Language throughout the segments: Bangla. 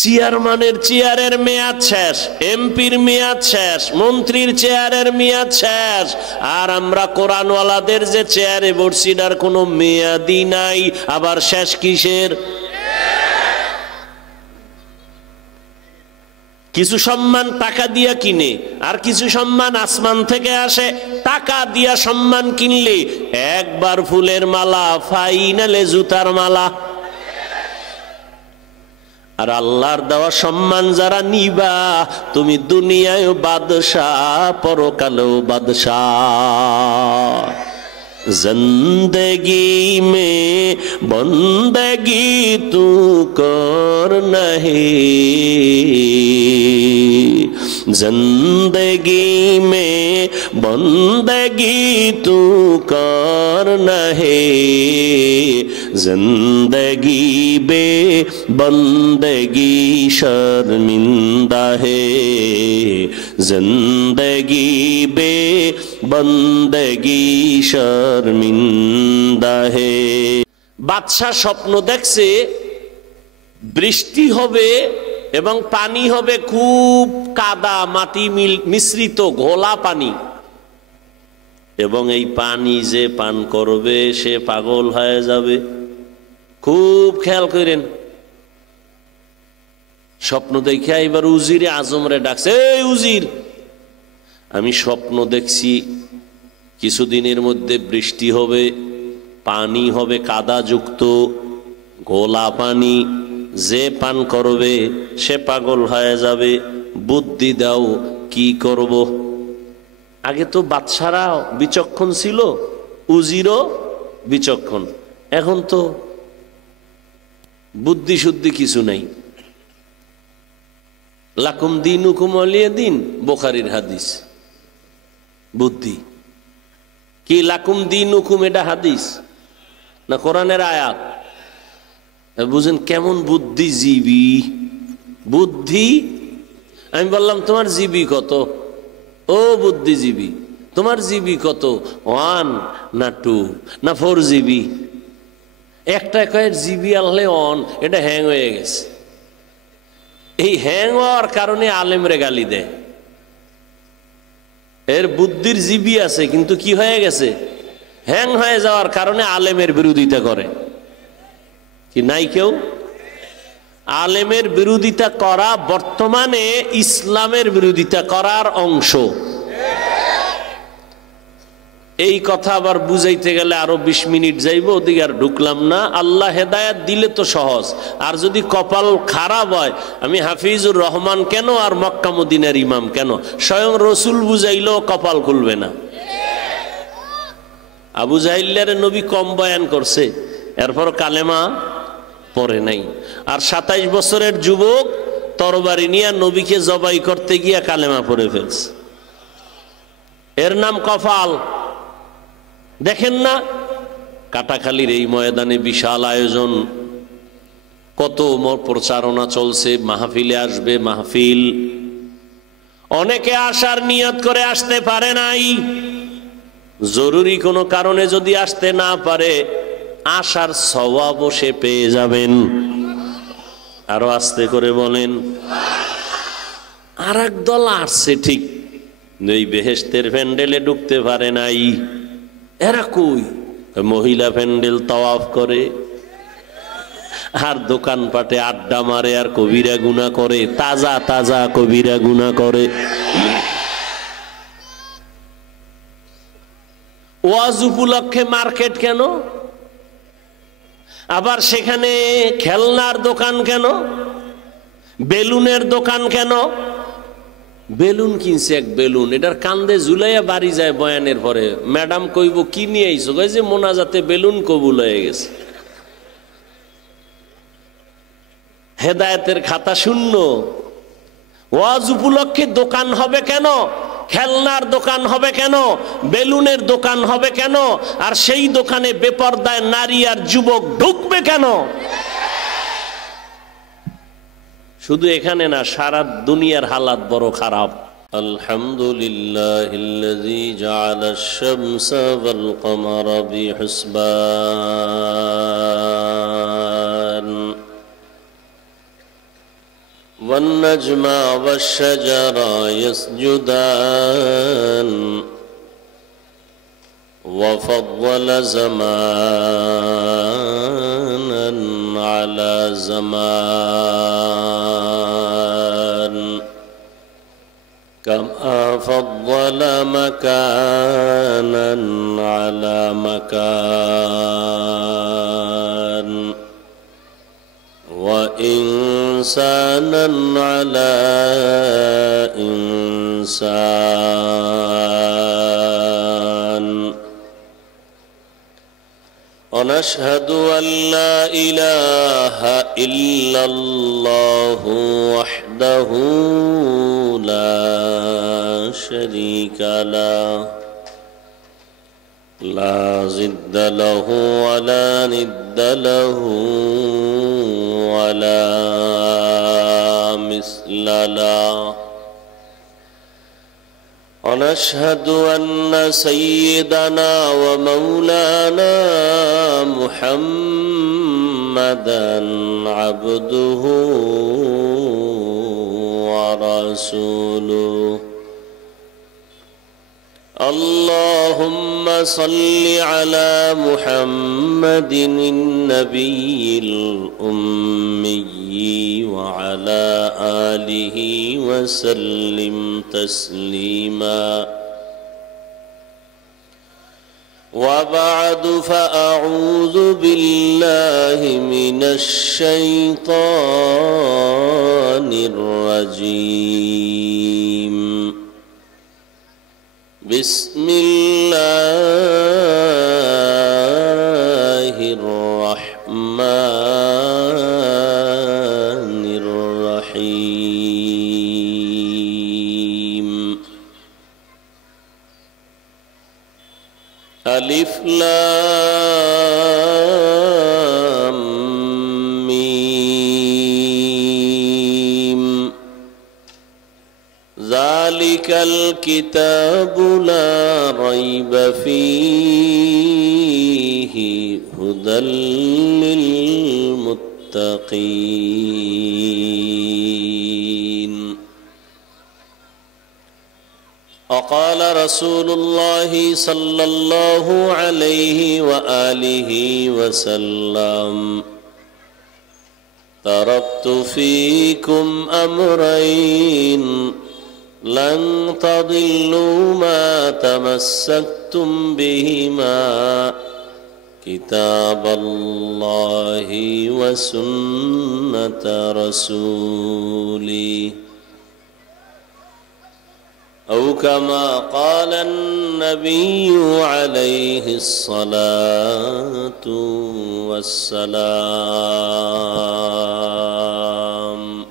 চেয়ারম্যানের চেয়ারের মেয়াদ শেষ, এমপির মেয়াদ শেষ, মন্ত্রীর চেয়ারের মেয়াদ শেষ, আর আমরা কোরআনওয়ালাদের যে চেয়ারে বসছি তার কোনো মেয়াদই নাই। আবার শেষ কিসের? কিছু সম্মান টাকা দিয়া কিনে, আর কিছু সম্মান আসমান থেকে আসে। টাকা দিয়া সম্মান কিনলে একবার ফুলের মালা, ফাইনালে জুতার মালা। আর আল্লাহর দেওয়া সম্মান যারা নিবা, তুমি দুনিয়ায় বাদশাহ, পরকালেও বাদশাহ। जिंदगी में बंदगी तू कर नहीं, जिंदगी में बंदगी तू कर नहीं, जिंदगी बे बंदगी शर्मिंदा है, जिंदगी बे बंदगी शर्मिंदा है। বাদশা স্বপ্ন দেখছে বৃষ্টি হবে এবং পানি হবে খুব কাদা মাটি মিশ্রিত ঘোলা পানি, এবং এই পানি যে পান করবে সে পাগল হয়ে যাবে। খুব খেয়াল করেন। স্বপ্ন দেখে এবার উজিরে আজমরে ডাকছে, এই উজির, আমি স্বপ্ন দেখছি কিছুদিনের মধ্যে বৃষ্টি হবে, পানি হবে কাদা যুক্ত ঘোলা পানি, যে পান করবে সে পাগল হয়ে যাবে, বুদ্ধি দাও কি করব। আগে তো বাদশারা বিচক্ষণ ছিল, উজিরও বিচক্ষণ, এখন তো বুদ্ধি শুদ্ধি কিছু নাই। লাকুম দীনুকুম ওয়ালিয়া দিন, বুখারীর হাদিস। বুদ্ধি কি? লাকুম দীনুকুম এটা হাদিস না কোরআনের আয়াত? বুঝেন কেমন বুদ্ধিজীবী। বুদ্ধি, আমি বললাম তোমার জিবি কত? ও বুদ্ধিজীবী, তোমার জিবি কত? 1 না 2 না 4 জিবি? একটা কয়েক জিবি আনলে অন, এটা হ্যাং হয়ে গেছে। এই হ্যাং হওয়ার কারণে আলেমরে গালি দেয়। এর বুদ্ধির জিবি আছে কিন্তু কি হয়ে গেছে? হ্যাং হয়ে যাওয়ার কারণে আলেমের বিরোধিতা করে। কি নাই কেউ? আলেমের বিরোধিতা করা বর্তমানে ইসলামের বিরোধিতা করার অংশ। এই কথা আবার বুঝাইতে গেলে আরো 20 মিনিট যাইব, ওদিকে আর ঢুকলাম না। আল্লাহ হেদায়েত দিলে তো সহজ, আর যদি কপাল খারাপ হয়, আমি হাফিজুর রহমান কেন আর মক্কা মদিনার ইমাম কেন, স্বয়ং রসুল বুঝাইলেও কপাল খুলবে না। আবু জাহিলের নবী কম বয়ান করছে, এরপর কালেমা পড়ে নাই। আর 27 বছরের যুবক তরবারি নিয়ে নবীকে জবাই করতে গিয়া কালেমা পড়ে ফেলছে। এর নাম কপাল। দেখেন না কাটাখালীর এই ময়দানে বিশাল আয়োজন, কত প্রচারণা চলছে, মাহফিলে আসবে মাহফিল। অনেকে আসার নিয়ত করে আসতে পারে নাই, জরুরি কোনো কারণে যদি আসতে না পারে আসার সওয়াব সে পেয়ে যাবেন। আরো আস্তে করে বলেন। আর এক দল আসছে ঠিক, এই বেহেশতের প্যান্ডেলে ঢুকতে পারে নাই। এরা কই? মহিলা প্যান্ডেল তাওয়াফ করে, আর দোকানপাটে আড্ডা মারে, আর কবিরা গুনাহ করে, তাজা তাজা কবিরা গুনাহ করে। ওয়াজ উপলক্ষে মার্কেট কেন? আবার সেখানে খেলনার দোকান কেন? বেলুনের দোকান কেন? বেলুন কিনছে এক বেলুন, এটার কান্দে ঝুলাইয়া বাড়ি যায় বয়ানের পরে। ম্যাডাম কইব কি নিয়ে আইছো? কই যে মোনাজাতে বেলুন কবুল হয়ে গেছে। হেদায়েতের খাতা শূন্য। ওয়াজ উপলক্ষে দোকান হবে কেন? খেলনার দোকান হবে কেন? বেলুনের দোকান হবে কেন? আর সেই দোকানে বেপরদায় নারী আর যুবক ঢুকবে কেন? শুধু এখানে না, সারা দুনিয়ার হালাত বড় খারাপ। আলহামদুলিল্লাহিল্লাযী জাআলাশ শামসা ওয়াল কমারা বিহুসবান والنجم والشجر يسجدان وفضل زمانا على زمان كما فضل مكانا على مكان وإنسانا على إنسان ونشهد أن لا إله إلا الله وحده لا شريك له لا ضد له ولا ند له ولا مثل له ونشهد أن سيدنا ومولانا محمدا عبده ورسوله اللهم صل على محمد النبي الأمي وعلى آله وسلم تسليما وبعد فأعوذ بالله من الشيطان الرجيم بسم الله الرحمن الرحيم ألف لام ميم ذلك الكتاب لا ريب فيه هدى للمتقين وقال رسول الله صلى الله عليه وآله وسلم تركت فيكم أمرين لن تضلوا ما تمسكتم بهما كتاب الله وسنة رسولي أو كما قال النبي عليه الصلاة والسلام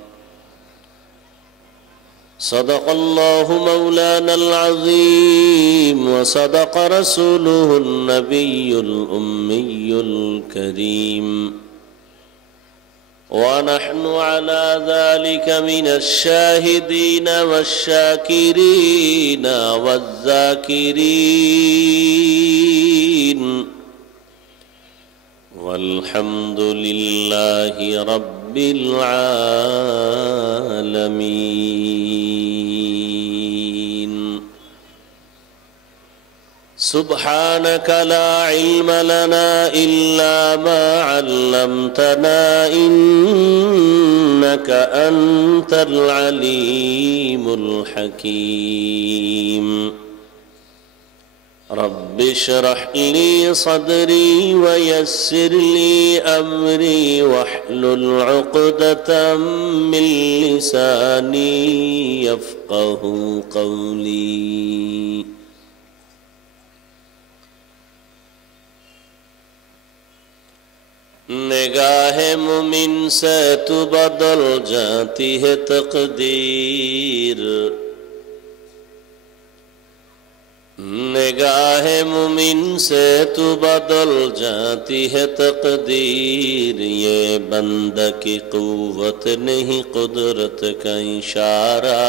صدق الله مولانا العظيم وصدق رسوله النبي الأمي الكريم ونحن على ذلك من الشاهدين والشاكرين والذاكرين والحمد لله رب العالمين سبحانك لا علم لنا إلا ما علمتنا إنك أنت العليم الحكيم رب اشرح لي صدري ويسر لي أمري واحلل عقدة من لساني يفقه قولي निगाह मुमिन से तू बदल जाती है तकदीर निगाह मुमिन से तू बदल जाती है तकदीर ये बंद की कुव्वत नहीं कुदरत का इशारा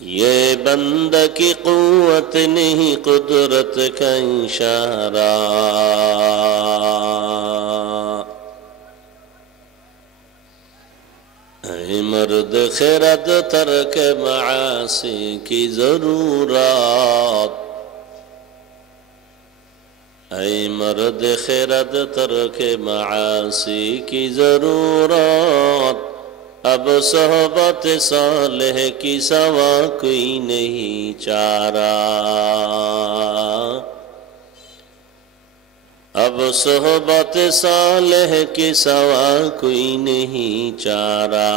ये बंद की कुव्वत नहीं कुदरत का इशारा ऐ मर्द खैरत तर्क मासी की जरूरत, ऐ मर्द खैरत तर्क मासी की जरूरत, अब सोहबत सालेह की सवा कोई नहीं चारा, अब सोहबत सालेह के सवा कोई नहीं चारा।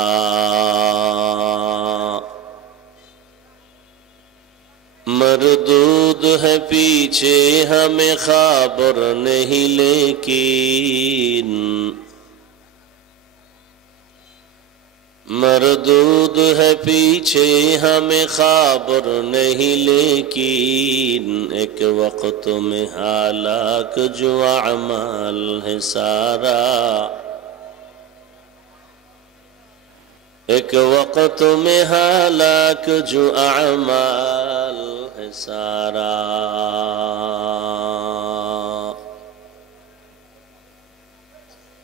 मरदूद है पीछे हमें खबर नहीं, लेकिन मरदूद है पीछे हमें खबर नहीं, लेकिन एक वक्त में हालाक जो अमाल है सारा, एक वक्त में हालाक जो अमाल है सारा।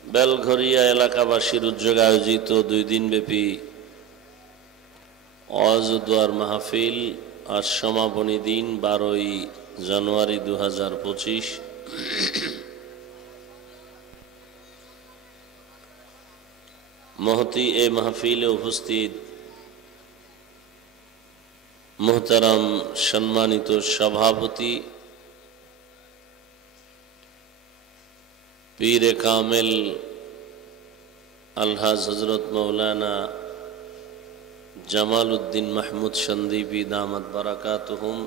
বেলঘরিয়া এলাকাবাসীর উদ্যোগে আয়োজিত 2 দিনব্যাপী ওয়াজ ও দোয়ার মাহফিল আজ সমাপনী দিন 12ই জানুয়ারি 2025। মহতি এ মাহফিলে উপস্থিত মুহতারাম সম্মানিত সভাপতি पीर कामिल अलहाज हजरत मौलाना জামালউদ্দিন মাহমুদ সন্দীপী দামাত বারাকাতুহুম।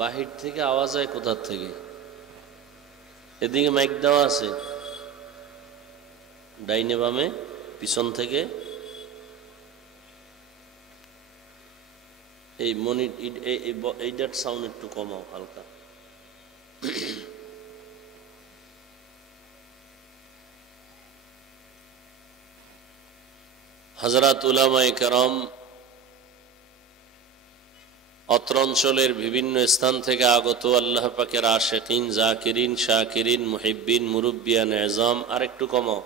বাহির থেকে আওয়াজ হয় কোথা থেকে? এদিকে মাইক দেওয়া আছে, ডাইনে বামে পিছন থেকে। এই এইটার সাউন্ড একটু কমাও হালকা। হযরত উলামায়ে কেরাম, অত্র অঞ্চলের বিভিন্ন স্থান থেকে আগত আল্লাহ পাকের আশিকিন, জাকিরিন, শাকিরিন, মুহিব্বিন, মুরব্বিয়ান এজাম। আর একটু কমাও।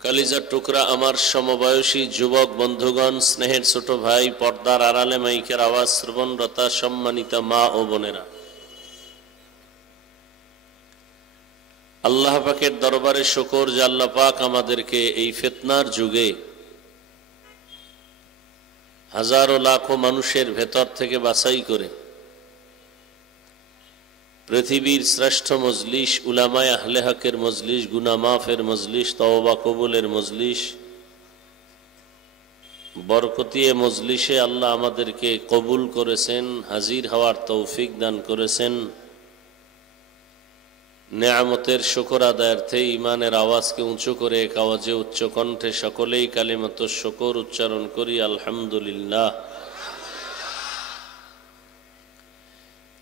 কলিজার টুকরা আমার সমবয়সী যুবক বন্ধুগণ, স্নেহের ছোট ভাই, পর্দার আড়ালে মাইকের আওয়াজ শ্রবণরতা সম্মানিত মা ও বোনেরা, আল্লাহ পাকের দরবারে শুকর যে আল্লাহ পাক আমাদেরকে এই ফিতনার যুগে হাজারো লাখো মানুষের ভেতর থেকে বাছাই করে পৃথিবীর শ্রেষ্ঠ মজলিস, উলামায়ে আহলে হকের মজলিস, গুনাহ মাফের মজলিস, তওবা কবুলের মজলিস, বরকতি এ মজলিসে আল্লাহ আমাদেরকে কবুল করেছেন, হাজির হওয়ার তৌফিক দান করেছেন। নেয়ামতের শুকর আদায়ার্থে ইমানের আওয়াজকে উঁচু করে এক আওয়াজে উচ্চ কণ্ঠে সকলেই কালিমাত শুকর উচ্চারণ করি, আলহামদুলিল্লাহ।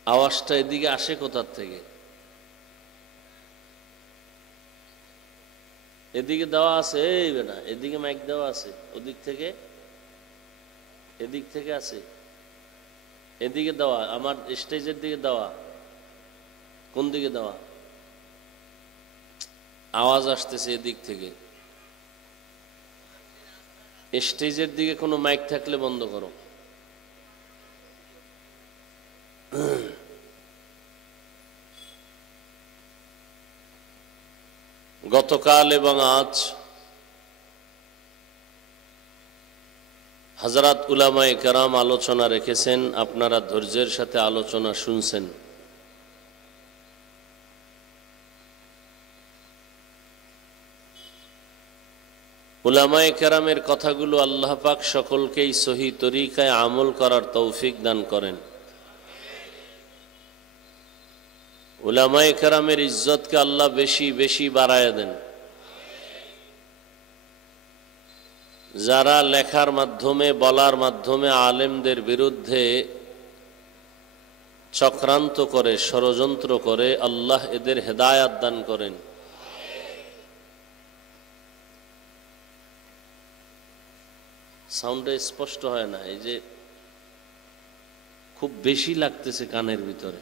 আওয়াজটা এদিকে আসে কোথার থেকে? এদিকে দেওয়া আছে, এই বেটা এদিকে মাইক দেওয়া আছে, ওদিক থেকে এদিক থেকে আছে, এদিকে দেওয়া, আমার স্টেজের দিকে দেওয়া। কোন দিকে দেওয়া? আওয়াজ আসতেছে এদিক থেকে। স্টেজের দিকে কোনো মাইক থাকলে বন্ধ করো। গতকাল এবং আজ হযরত উলামায়ে কেরাম আলোচনা রেখেছেন, আপনারা ধৈর্যের সাথে আলোচনা শুনছেন। উলামায়ে কেরামের কথাগুলো আল্লাহ পাক সকলকেই সহি তরিকায় আমল করার তৌফিক দান করেন। উলামায়ে কেরামের ইজ্জতকে আল্লাহ বেশি বেশি বাড়ায় দেন। যারা লেখার মাধ্যমে, বলার মাধ্যমে আলেমদের বিরুদ্ধে চক্রান্ত করে, ষড়যন্ত্র করে, আল্লাহ এদের হেদায়াত দান করেন। সাউন্ডটা স্পষ্ট হয় না, এই যে খুব বেশি লাগতেছে কানের ভিতরে।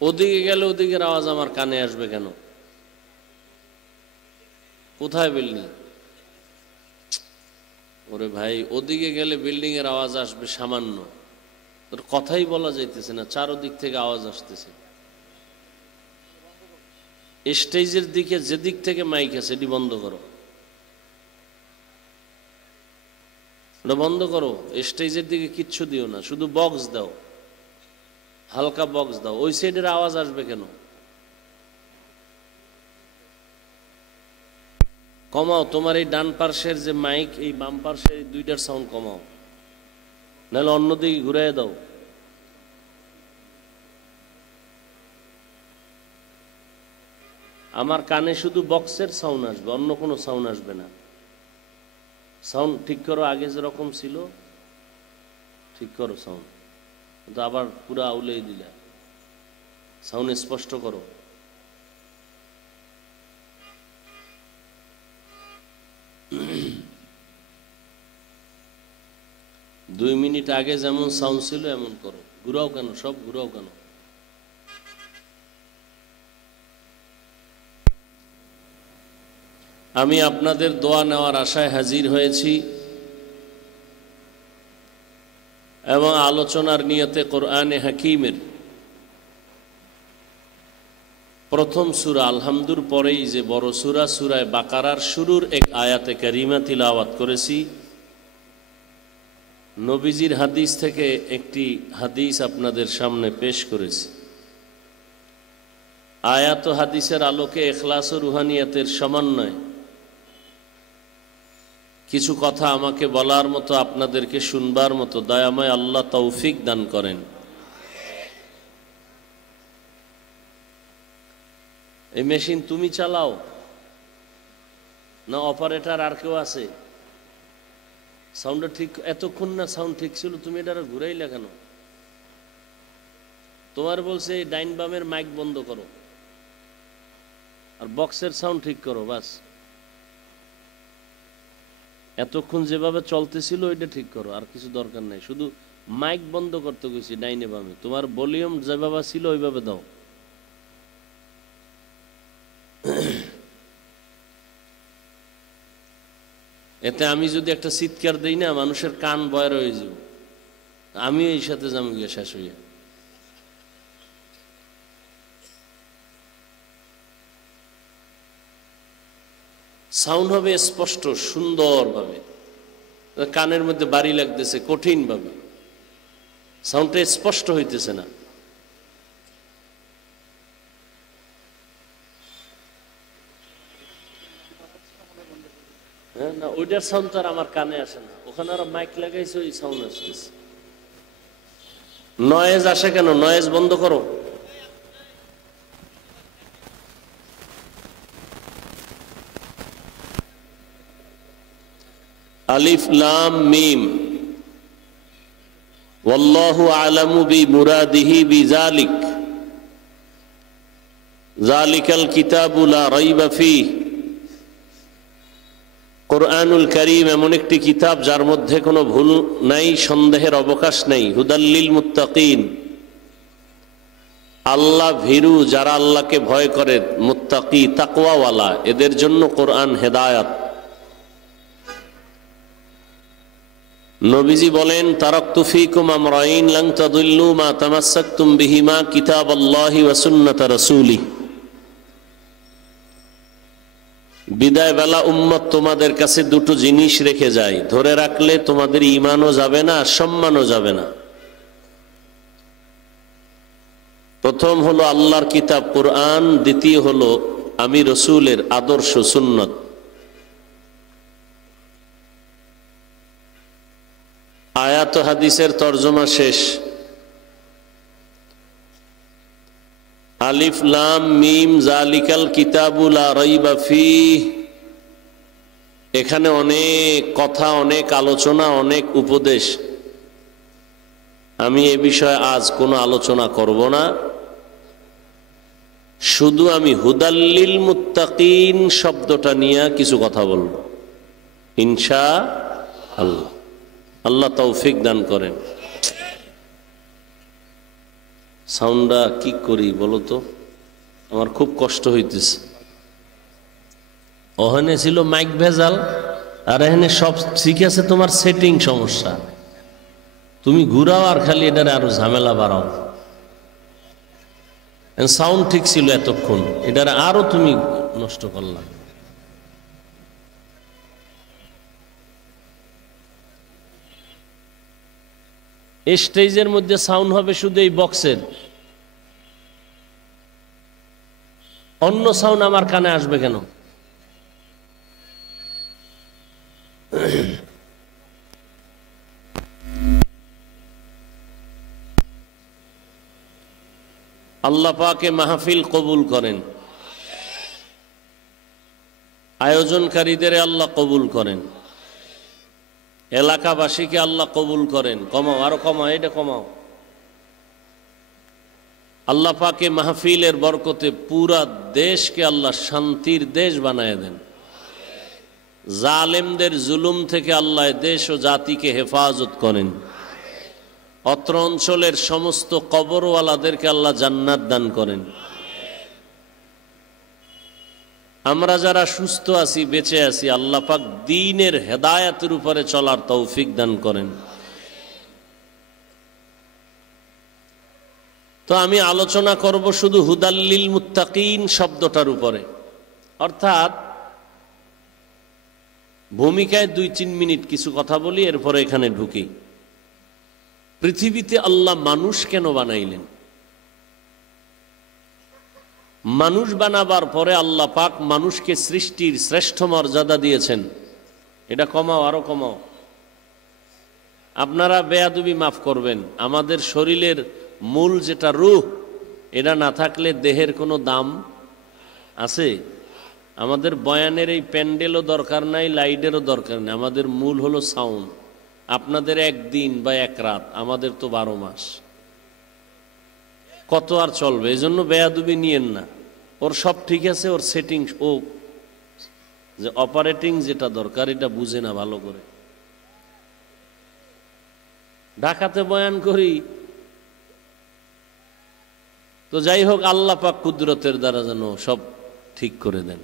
ওদিকে গেলে ওদিকের আওয়াজ আমার কানে আসবে কেন? কোথায় বিল্ডিং? ওরে ভাই, ওদিকে গেলে বিল্ডিং এর আওয়াজ আসবে সামান্য, তোর কথাই বলা যাইতেছে না, চারদিক থেকে আওয়াজ আসতেছে। স্টেজের দিকে যেদিক থেকে মাইক আছে এটি বন্ধ করো, ওটা বন্ধ করো। স্টেজের দিকে কিচ্ছু দিও না, শুধু বক্স দাও, হালকা বক্স দাও। ওই সাইডের আওয়াজ আসবে কেন? কমাও। তোমার এই ডান পার্শ্বের যে মাইক, এই বাম পার্শ্বের এই দুইটার সাউন্ড কমাও, নাহলে অন্যদিকে ঘুরাই দাও। আমার কানে শুধু বক্সের সাউন্ড আসবে, অন্য কোনো সাউন্ড আসবে না। সাউন্ড ঠিক করো, আগে যেরকম ছিল ঠিক করো সাউন্ড, কিন্তু আবার পুরো আউলেই দিলা। সাউন্ড স্পষ্ট করো। দুই মিনিট আগে যেমন সাউন্ড ছিল এমন করো। ঘুরাও কেন? সব ঘুরাও কেন? আমি আপনাদের দোয়া নেওয়ার আশায় হাজির হয়েছি এবং আলোচনার নিয়তে কোরআনে হাকিমের প্রথম সূরা আলহামদুর পরেই যে বড় সূরা, সূরায়ে বাকারার শুরুর এক আয়াতে কারিমা তিলাওয়াত করেছি। নবীজির হাদিস থেকে একটি হাদিস আপনাদের সামনে পেশ করেছি। আয়াত ও হাদিসের আলোকে ইখলাস ও রুহানিয়াতের সমন্বয়ে কিছু কথা আমাকে বলার মতো, আপনাদেরকে শুনবার মতো দয়াময় আল্লাহ তৌফিক দান করেন। এই মেশিন তুমি চালাও না অপারেটর আর কেউ আছে? সাউন্ডটা ঠিক, এতক্ষণ না সাউন্ড ঠিক ছিল, তুমি এটা ঘুরাইলে কেন? তোমার বলছে এই ডাইন বামের মাইক বন্ধ করো আর বক্সের সাউন্ড ঠিক করো, বাস। এতক্ষণ যেভাবে চলতেছিল ওইটা ঠিক করো, আর কিছু দরকার নাই। শুধু মাইক বন্ধ করতে গেছি ডাইনে বামে, তোমার ভলিউম যেভাবে ছিল ওইভাবে দাও। এতে আমি যদি একটা চিৎকার দেই না, মানুষের কান বয় রয়ে যাব, আমি এই সাথে যাবো গিয়ে শেষ হইয়া। সাউন্ড হবে স্পষ্ট সুন্দরভাবে, কানের মধ্যে বাড়ি লাগতেছে কঠিনভাবে, সাউন্ডটা স্পষ্ট হইতেছে না। হ্যাঁ, না ওইটার সাউন্ড তো আর আমার কানে আসে না, ওখানে আর মাইক লাগাইছে, ওই সাউন্ড আসতেছে। নয়েজ আসে কেন? নয়েজ বন্ধ করো। আলিফ লাম মিম, ওয়াল্লাহু আ'লামু বিমুরাদিহি বিযালিক, যালিকাল কিতাবু লা রাইবা ফীহ। কোরআনুল কারীম এমন একটি কিতাব যার মধ্যে কোনো ভুল নাই, সন্দেহের অবকাশ নেই। হুদাল্লিল মুত্তাকিন, আল্লাহ ভীরু যারা আল্লাহকে ভয় করে, মুত্তাকি তাকওয়াওয়ালা, এদের জন্য কোরআন হেদায়াত। নবীজি বলেন, তারাকতু ফীকুম আমরাইন লান তাদিল্লু মা তামাসসাকতুম বিহিমা কিতাবাল্লাহি ওয়া সুন্নাত রাসূলি। বিদায় বেলা উম্মত তোমাদের কাছে দুটো জিনিস রেখে যায়, ধরে রাখলে তোমাদের ঈমানও যাবে না, সম্মানও যাবে না। প্রথম হলো আল্লাহর কিতাব কোরআন, দ্বিতীয় হলো আমি রসূলের আদর্শ সুন্নত। আয়াত হাদিসের তরজমা শেষ। আলিফ লাম মিম যালিকাল কিতাবু লা রাইবা ফীহ, এখানে অনেক কথা, অনেক আলোচনা, অনেক উপদেশ। আমি এ বিষয়ে আজ কোনো আলোচনা করব না, শুধু আমি হুদাল্লিল মুত্তাকিন শব্দটা নিয়ে কিছু কথা বলবো ইনশাআল্লাহ। আল্লাহ তৌফিক দান করেন। সাউন্ডটা কি করি বলো তো, আমার খুব কষ্ট হইতেছে। ওখানে ছিল মাইক ভেজাল, আর এখানে সব ঠিক আছে, তোমার সেটিং সমস্যা। তুমি ঘুরাও আর খালি এটারে আরো ঝামেলা বাড়াও। সাউন্ড ঠিক ছিল এতক্ষণ, এটারে আরো তুমি নষ্ট করলাম। এই স্টেজের মধ্যে সাউন্ড হবে শুধু এই বক্সের, অন্য সাউন্ড আমার কানে আসবে কেন? আল্লাহ পাকে মাহফিল কবুল করেন, আয়োজনকারীদের আল্লাহ কবুল করেন, এলাকাবাসীকে আল্লাহ কবুল করেন। কমাও, আরো কমাও, এটা কমাও। আল্লাহ পাকে মাহফিলের বরকতে পুরা দেশকে আল্লাহ শান্তির দেশ বানায় দেন। জালেমদের জুলুম থেকে আল্লাহ দেশ ও জাতিকে হেফাজত করেন। অত্র অঞ্চলের সমস্ত কবরওয়ালাদেরকে আল্লাহ জান্নাত দান করেন। আমরা যারা সুস্থ আছি, বেঁচে আছি, আল্লাহ পাক দ্বীনের হেদায়েতের উপরে চলার তৌফিক দান করেন। তো আমি আলোচনা করব শুধু হুদাল্লিল মুত্তাকিন শব্দটার উপরে, অর্থাৎ ভূমিকায় 2-3 মিনিট কিছু কথা বলি, এরপরে এখানে ঢুকি। পৃথিবীতে আল্লাহ মানুষ কেন বানাইলেন? মানুষ বানাবার পরে আল্লাহ পাক মানুষকে সৃষ্টির শ্রেষ্ঠ মর্যাদা দিয়েছেন। এটা কমাও, আরো কমাও। আপনারা বেয়াদবি মাফ করবেন, আমাদের শরীরের মূল যেটা রূহ, এটা না থাকলে দেহের কোনো দাম আছে? আমাদের বয়ানের এই প্যান্ডেলও দরকার নাই, লাইটেরও দরকার নেই। আমাদের মূল হলো সাউন্ড। আপনাদের একদিন বা এক রাত, আমাদের তো 12 মাস। কত আর চলবে? এই জন্য বেয়াদবি নিয়েন না। ওর সব ঠিক আছে, ওর সেটিং, ও যে অপারেটিং যেটা দরকার এটা বুঝে না ভালো করে। ঢাকাতে বয়ান করি তো যাই হোক, আল্লাহ পাক কুদরতের দ্বারা যেন সব ঠিক করে দেন।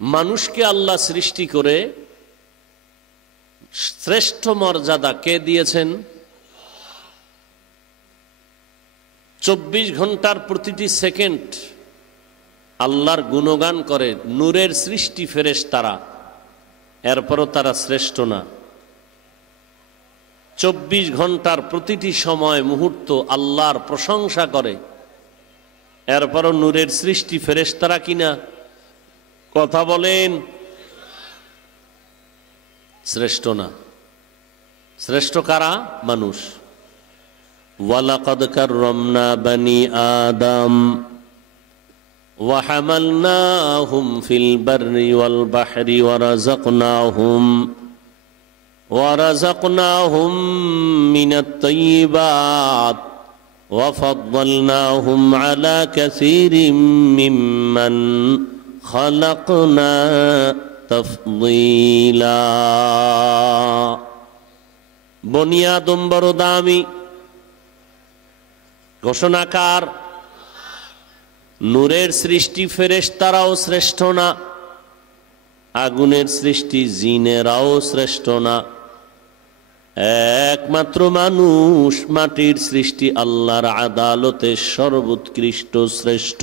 মানুষকে আল্লাহ সৃষ্টি করে শ্রেষ্ঠ মর্যাদা কে দিয়েছেন? 24 ঘন্টার প্রতিটি সেকেন্ড আল্লাহর গুণগান করে নূরের সৃষ্টি ফেরেশতারা, এরপরও তারা শ্রেষ্ঠ না। 24 ঘন্টার প্রতিটি সময় মুহূর্ত আল্লাহর প্রশংসা করে, এরপরও নূরের সৃষ্টি ফেরেশতারা কিনা? কথা বলেন, শ্রেষ্ঠ না। শ্রেষ্ঠ কারা? মানুষ। ওয়ালাকাদ কাররামনা বানি আদম ওয়া হামালনাহুম ফিল বাররি ওয়াল বাহরি ওয়া রাযাকনাহুম মিনাত তাইয়্যিবাত ওয়া ফাদ্দালনাহুম আলা কাসীরিম মিম্মান খালাকনা তাফদীলা। বনি আদম বড় দামি, ঘোষণাকার। নূরের সৃষ্টি ফেরেশতারাও শ্রেষ্ঠ না, আগুনের সৃষ্টি জিনেরাও শ্রেষ্ঠ না। একমাত্র মানুষ, মাটির সৃষ্টি, আল্লাহর আদালতে সর্বোৎকৃষ্ট শ্রেষ্ঠ।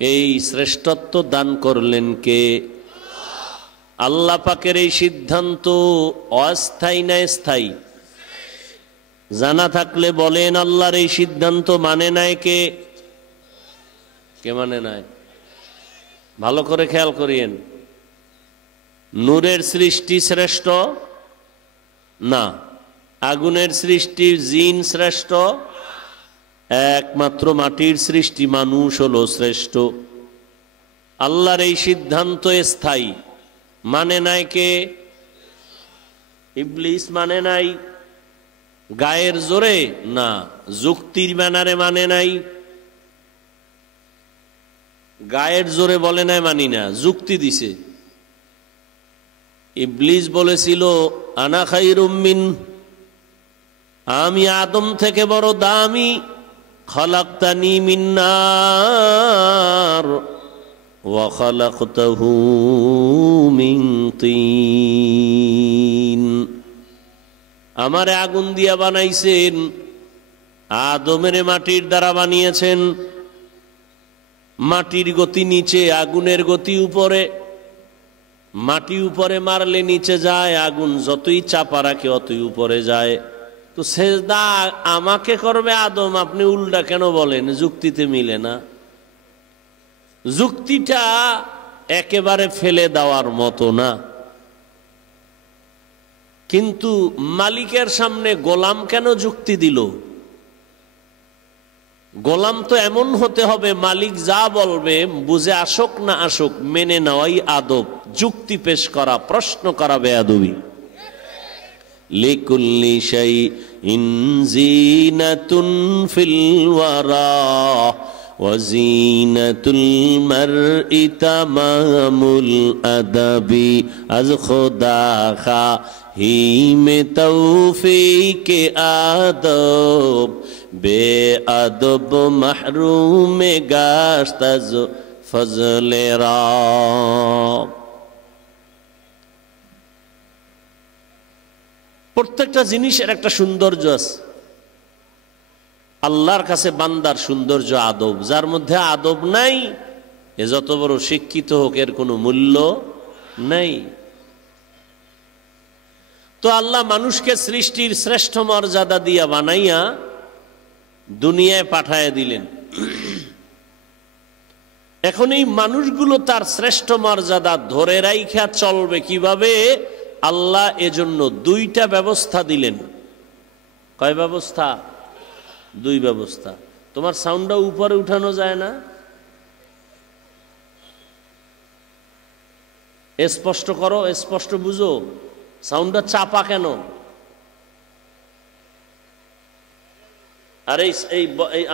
এই শ্রেষ্ঠত্ব দান করলেন কে? আল্লাহ পাকের এই সিদ্ধান্ত অস্থায়ী না স্থায়ী? জানা থাকলে বলেন, আল্লাহর এই সিদ্ধান্ত মানে নাই কে? কে মানে নাই? ভালো করে খেয়াল করিয়েন। নূরের সৃষ্টি শ্রেষ্ঠ না, আগুনের সৃষ্টি জিন শ্রেষ্ঠ, একমাত্র মাটির সৃষ্টি মানুষ হলো শ্রেষ্ঠ। আল্লাহর এই সিদ্ধান্ত স্থায়ী, মানে নাই কে? ইবলিস মানে নাই, গায়ের জোরে না, যুক্তির ব্যানারে মানে নাই। গায়ের জোরে বলে নাই মানি না, যুক্তি দিছে। ইবলিস বলেছিল আনা খায়রুম মিন, আমি আদম থেকে বড় দামি, খালাকতানি মিন নার ওয়া খালাকতাহু মিন তিন, আমারে আগুন দিয়া বানাইছেন, আদমের মাটির দ্বারা বানিয়েছেন। মাটির গতি নিচে, আগুনের গতি উপরে। মাটি উপরে মারলে নিচে যায়, আগুন যতই চাপা রাখে অতই উপরে যায়। তো সেজদা আমাকে করবে আদম, আপনি উল্টা কেন বলেন? যুক্তিতে মিলে না। যুক্তিটা একেবারে ফেলে দেওয়ার মতো না। কিন্তু মালিকের সামনে গোলাম কেন যুক্তি দিল? গোলাম তো এমন হতে হবে, মালিক যা বলবে বুঝে আসুক না আসুক মেনে নেওয়াই আদব। যুক্তি পেশ করা, প্রশ্ন করা বেয়াদবি। লিকুল্লি শাইইন জিনাতুন ফিল ওয়ারা ওয়া জিনাতুল মারই তামামুল আদাবি, আজ খোদা খাহি মে তৌফিকে আদব, বেআদব মাহরুমে গাশত আজ ফজলে রব। প্রত্যেকটা জিনিসের একটা সৌন্দর্য আছে। আল্লাহর কাছে বান্দার সৌন্দর্য আদব। যার মধ্যে আদব নাই, এ যত বড় শিক্ষিত হোক এর কোনো মূল্য নাই। তো আল্লাহ মানুষকে সৃষ্টির শ্রেষ্ঠ মর্যাদা দিয়া বানাইয়া দুনিয়ায় পাঠায় দিলেন। এখন এই মানুষগুলো তার শ্রেষ্ঠ মর্যাদা ধরে রাইখা চলবে কিভাবে? আল্লাহ এজন্য দুইটা ব্যবস্থা দিলেন। কয় ব্যবস্থা? দুই ব্যবস্থা। তোমার সাউন্ডটা উপরে উঠানো যায় না? স্পষ্ট করো, স্পষ্ট বুঝো। সাউন্ডটা চাপা কেন? আর এই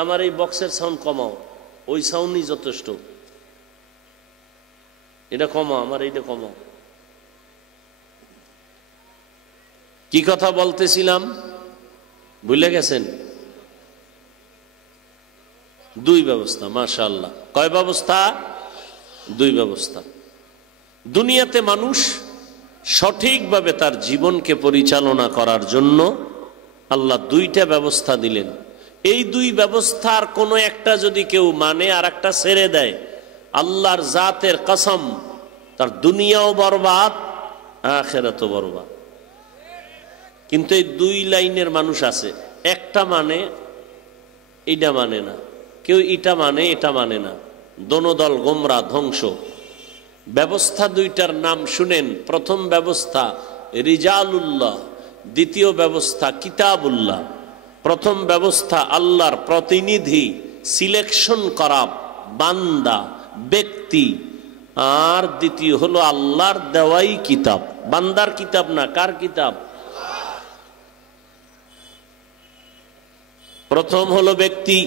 আমার এই বক্সের সাউন্ড কমাও, ওই সাউন্ডই যথেষ্ট। এটা কমাও, আমার এইটা কমাও। কি কথা বলতেছিলাম ভুলে গেছেন? দুই ব্যবস্থা। মাশাআল্লাহ। কয় ব্যবস্থা? দুই ব্যবস্থা। দুনিয়াতে মানুষ সঠিকভাবে তার জীবনকে পরিচালনা করার জন্য আল্লাহ দুইটা ব্যবস্থা দিলেন। এই দুই ব্যবস্থার কোনো একটা যদি কেউ মানে আর একটা ছেড়ে দেয়, আল্লাহর জাতের কসম, তার দুনিয়াও বরবাদ, আখিরাতও বরবাদ। কিন্তু এই দুই লাইনের মানুষ আছে, একটা মানে এইটা মানে না, কেউ এটা মানে এটা মানে না, দোনো দল গোমরা, ধ্বংস। ব্যবস্থা দুইটার নাম শুনেন। প্রথম ব্যবস্থা রিজালুল্লাহ, দ্বিতীয় ব্যবস্থা কিতাবুল্লাহ। প্রথম ব্যবস্থা আল্লাহর প্রতিনিধি সিলেকশন করা বান্দা, ব্যক্তি, আর দ্বিতীয় হলো আল্লাহর দেওয়াই কিতাব। বান্দার কিতাব না, কার কিতাব? প্রথম হলো ব্যক্তি।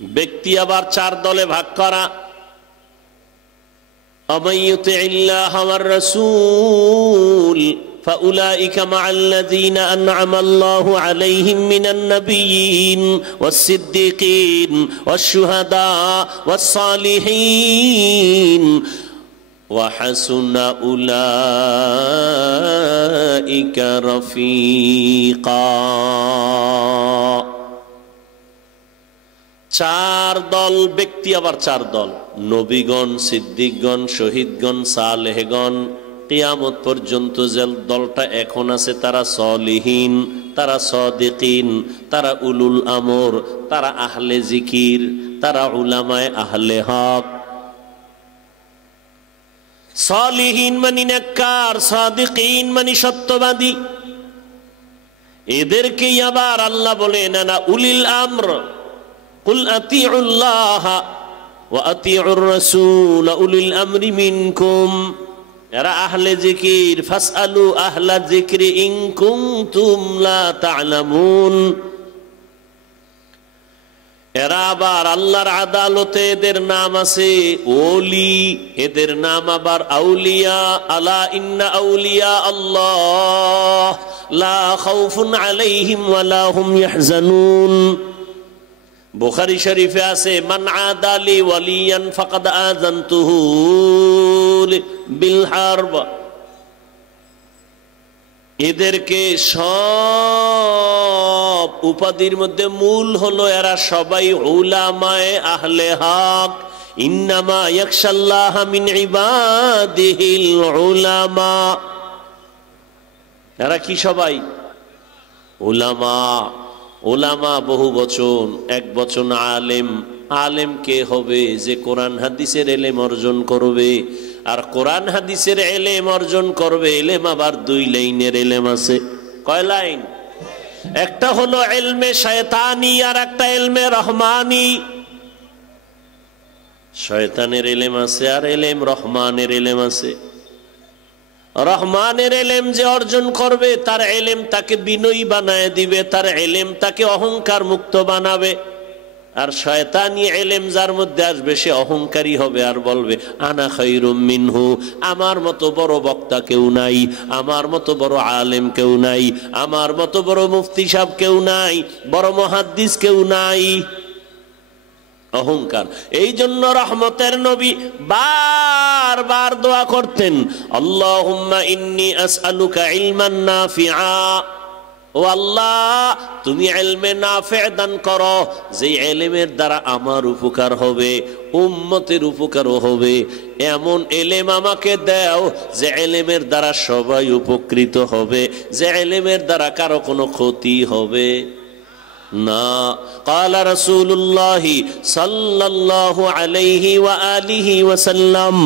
ব্যক্তি আবার চার দলে ভাগ করা। আমাইয়ুতিল্লাহ ওয়ার রাসূল ফাউলাইকা মাআল্লাযীনা আন'আমা আল্লাহু আলাইহিম মিনান নাবিয়্যিন ওয়াস-সিদ্দীকিন ওয়াশ-শুহাদা ওয়াস-সালিহিন ওয়া হাসুনা উলাইকা রাফীকা। চার দল ব্যক্তি, আবার চার দল, নবীগণ, সিদ্দিকগণ, শহীদগণ, সালেহগণ। কিয়ামত পর্যন্ত যে দলটা এখন আছে তারা সলিহিন, তারা সাদিকিন, তারা উলুল আমর, তারা আহলে জিকির, তারা উলামায়ে আহলে হক। সলিহিন মানে নেককার, সাদিকিন মানে সত্যবাদী। এদেরকেই আবার আল্লাহ বলেন না উলিল আমর, কুল আতিউল্লাহ ওয়া আতিউর রাসূল উলিল আমরি মিনকুম। এরা আহলে জিকির, ফাসআলু আহলা যিকরি ইন কুনতুম লা তা'লামুন। এরা আবার আল্লাহর আদালতে এদের নাম আছে ওলি, এদের নাম আবার আউলিয়া। আলা ইন্না আউলিয়া আল্লাহ লা খাউফুন আলাইহিম ওয়ালা হুম ইয়াহজানুন। বুখারী শরীফে আছে মান আদালি ওয়ালিয়ান ফাকাদ আযানতুহু বিল হারব। এদেরকে সব উপাধির মধ্যে মূল হলো এরা সবাই উলামায়ে আহলে হক। ইন্নামা ইয়াখশাল্লাহ মিন ইবাদিহিল উলামা। এরা কি সবাই? উলামা। উলামা বহু বচন, এক বচন আলেম। আলেম কে হবে? যে কোরআন হাদিসের ইলম অর্জন করবে। আর কোরআন হাদিসের ইলম অর্জন করবে, ইলম আবার দুই লাইনের ইলম আছে। কয় লাইন? একটা হলো ইলমে শয়তানি আর একটা ইলমে রহমানি। শয়তানের ইলম আছে আর ইলম রহমানের ইলম আছে। রহমানের ইলম যে অর্জন করবে তার ইলম তাকে বিনয়ী বানায় দিবে, তার ইলম তাকে অহংকার মুক্ত বানাবে। আর শয়তানি ইলম যার মধ্যে আসবে সে অহংকারী হবে আর বলবে আনা খায়রুম মিনহু, আমার মতো বড় বক্তা কেউ নাই, আমার মতো বড় আলেম কেউ নাই, আমার মতো বড় মুফতি সাহেব কেউ নাই, বড় মুহাদ্দিস কেউ নাই। অহংকার। এই জন্য রহমতের নবী বারবার দোয়া করতেন আল্লাহুম্মা ইন্নী আসআলুকা ইলমান নাফিআ। ও আল্লাহ, তুমি ইলমে নাফি' দান করো, যে ইলমের দ্বারা আমার উপকার হবে, উম্মতের উপকারও হবে। এমন ইলম আমাকে দাও যে ইলমের দ্বারা সবাই উপকৃত হবে, যে ইলমের দ্বারা কারো কোনো ক্ষতি হবে না। قال رسول الله صلى الله عليه وآله وسلم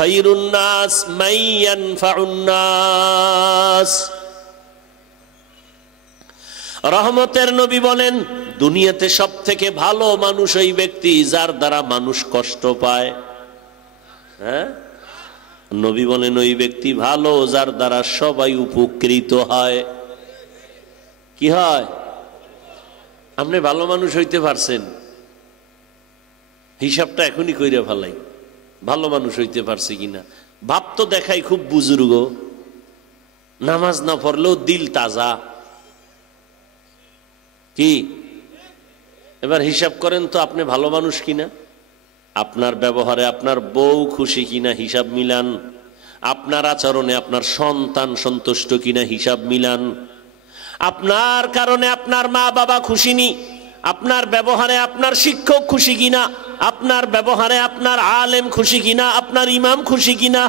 خير الناس من ينفع الناس। রহমতের নবী বলেন দুনিয়াতে সব থেকে ভালো মানুষ ওই ব্যক্তি যার দ্বারা মানুষ কষ্ট পায়। হ্যাঁ, নবী বলেন ওই ব্যক্তি ভালো যার দ্বারা সবাই উপকৃত হয়। কি হয়? আপনি ভালো মানুষ হইতে পারছেন, হিসাবটা এখনই কইরা ফেলাই, ভালো মানুষ হইতে পারছে কিনা। ভাব তো দেখাই খুব বুজুর্গ, নামাজ না পড়লেও দিল তাজা। কি এবার হিসাব করেন তো আপনি ভালো মানুষ কিনা। আপনার ব্যবহারে আপনার বউ খুশি কিনা হিসাব মিলান, আপনার আচরণে আপনার সন্তান সন্তুষ্ট কিনা হিসাব মিলান, আপনার কারণে আপনার মা বাবা খুশি নি, আপনার ব্যবহারে আপনার শিক্ষক খুশি কিনা, আপনার ব্যবহারে আপনার আলেম খুশি কিনা, আপনার ইমাম খুশি কিনা।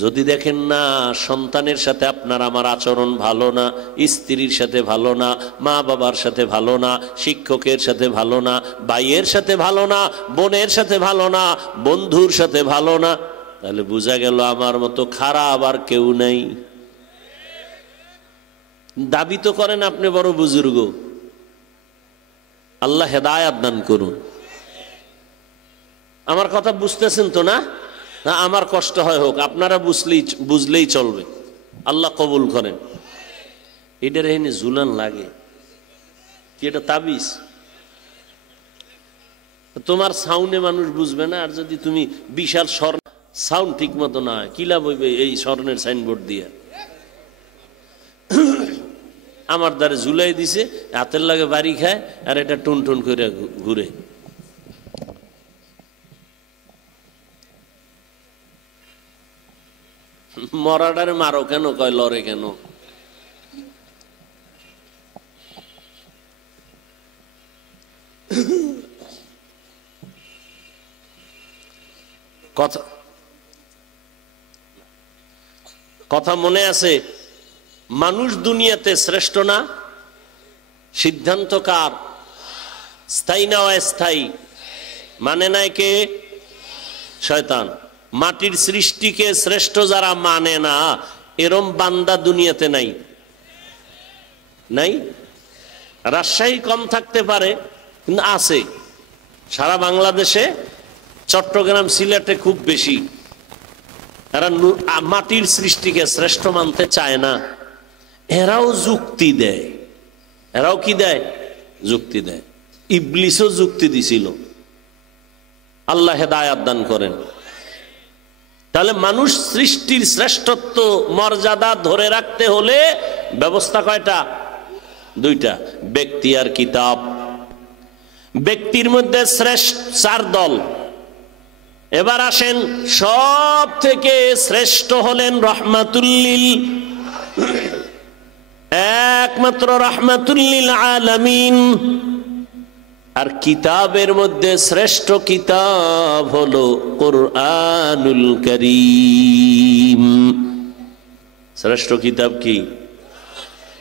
যদি দেখেন না সন্তানের সাথে আপনার আমার আচরণ ভালো না, স্ত্রীর সাথে ভালো না, মা বাবার সাথে ভালো না, শিক্ষকের সাথে ভালো না, ভাইয়ের সাথে ভালো না, বোনের সাথে ভালো না, বন্ধুর সাথে ভালো না, তাহলে বোঝা গেল আমার মতো খারাপ আর কেউ নাই। দাবি তো করেন আপনি বড় বুজুর্গ, আল্লাহ হেদায়াত দান করুন। আমার কথা বুঝতেছেন তো না? না, আমার কষ্ট হয় হোক, আপনারা বুঝলেই চলবে। আল্লাহ কবুল করেন। এটা রেহেনে জুলান লাগে কি? এটা তাবিজ। তোমার সাউন্ডে মানুষ বুঝবে না, আর যদি তুমি বিশাল স্বর্ণ সাউন্ড ঠিক মতো না হয় কি লাভ হইবে এই স্বর্ণের সাইনবোর্ড দিয়ে? আমার দ্বারে ঝুলাই দিছে, হাতের লাগে বাড়ি খায় আর এটা টুন টুন করে ঘুরে। মরাডারে মারো কেন? কয় লড়ে কেন? কথা মনে আছে? মানুষ দুনিয়াতে শ্রেষ্ঠ না? সিদ্ধান্ত কার? স্থায়ী না অস্থায়ী? মানে নাই কে? শয়তান। মাটির সৃষ্টিকে শ্রেষ্ঠ যারা মানে না এরম বান্দা দুনিয়াতে নাই। নাই? রাজশাহী কম থাকতে পারে কিন্তু আছে। সারা বাংলাদেশে চট্টগ্রাম সিলেটে খুব বেশি। এরা মাটির সৃষ্টিকে শ্রেষ্ঠ মানতে চায় না। এরাও যুক্তি দেয়। এরাও কি দেয়? যুক্তি দেয়। ইবলিসও যুক্তি দিছিল। আল্লাহ হেদায়াত দান করেন। তাহলে মানুষ সৃষ্টির শ্রেষ্ঠত্ব মর্যাদা ধরে রাখতে হলে ব্যবস্থা কয়টা? দুইটা, ব্যক্তি আর কিতাব। ব্যক্তির মধ্যে শ্রেষ্ঠ 4 দল। এবার আসেন, সব থেকে শ্রেষ্ঠ হলেন রহমাতুল্লিল, একমাত্র রহমাতুল্লিল আলামিন। আর কিতাবের মধ্যে শ্রেষ্ঠ কিতাব হলো কুরআনুল কারীম। শ্রেষ্ঠ কিতাব কি?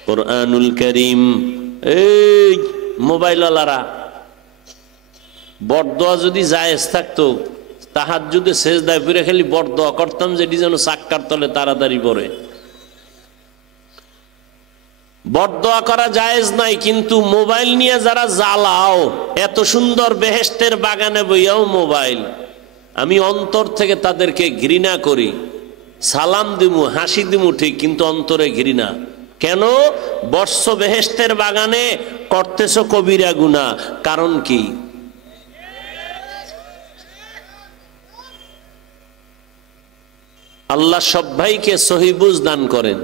কুরআনুল কারীম। এই মোবাইলওয়ালারা, বরদোয়া যদি জায়েজ থাকতো, তাহাজ্জুদে সেজদায় পড়ে খালি বরদোয়া করতাম যেটি যেন চাক্কার তলে তাড়াতাড়ি পড়ে। বরদোয়া করা জায়েজ নাই, কিন্তু মোবাইল নিয়ে যারা জ্বালাও, এত সুন্দর বেহেশতের বাগানে বইয়াও মোবাইল, আমি অন্তর থেকে তাদেরকে ঘৃণা করি। সালাম দিমু, হাসি দিমু ঠিক, কিন্তু অন্তরে ঘৃণা। কেন? বর্ষ বেহেশতের বাগানে করতেছ কবিরা গুনাহ। কারণ কি? আল্লাহ সব ভাইকে সহি বুঝ দান করেন।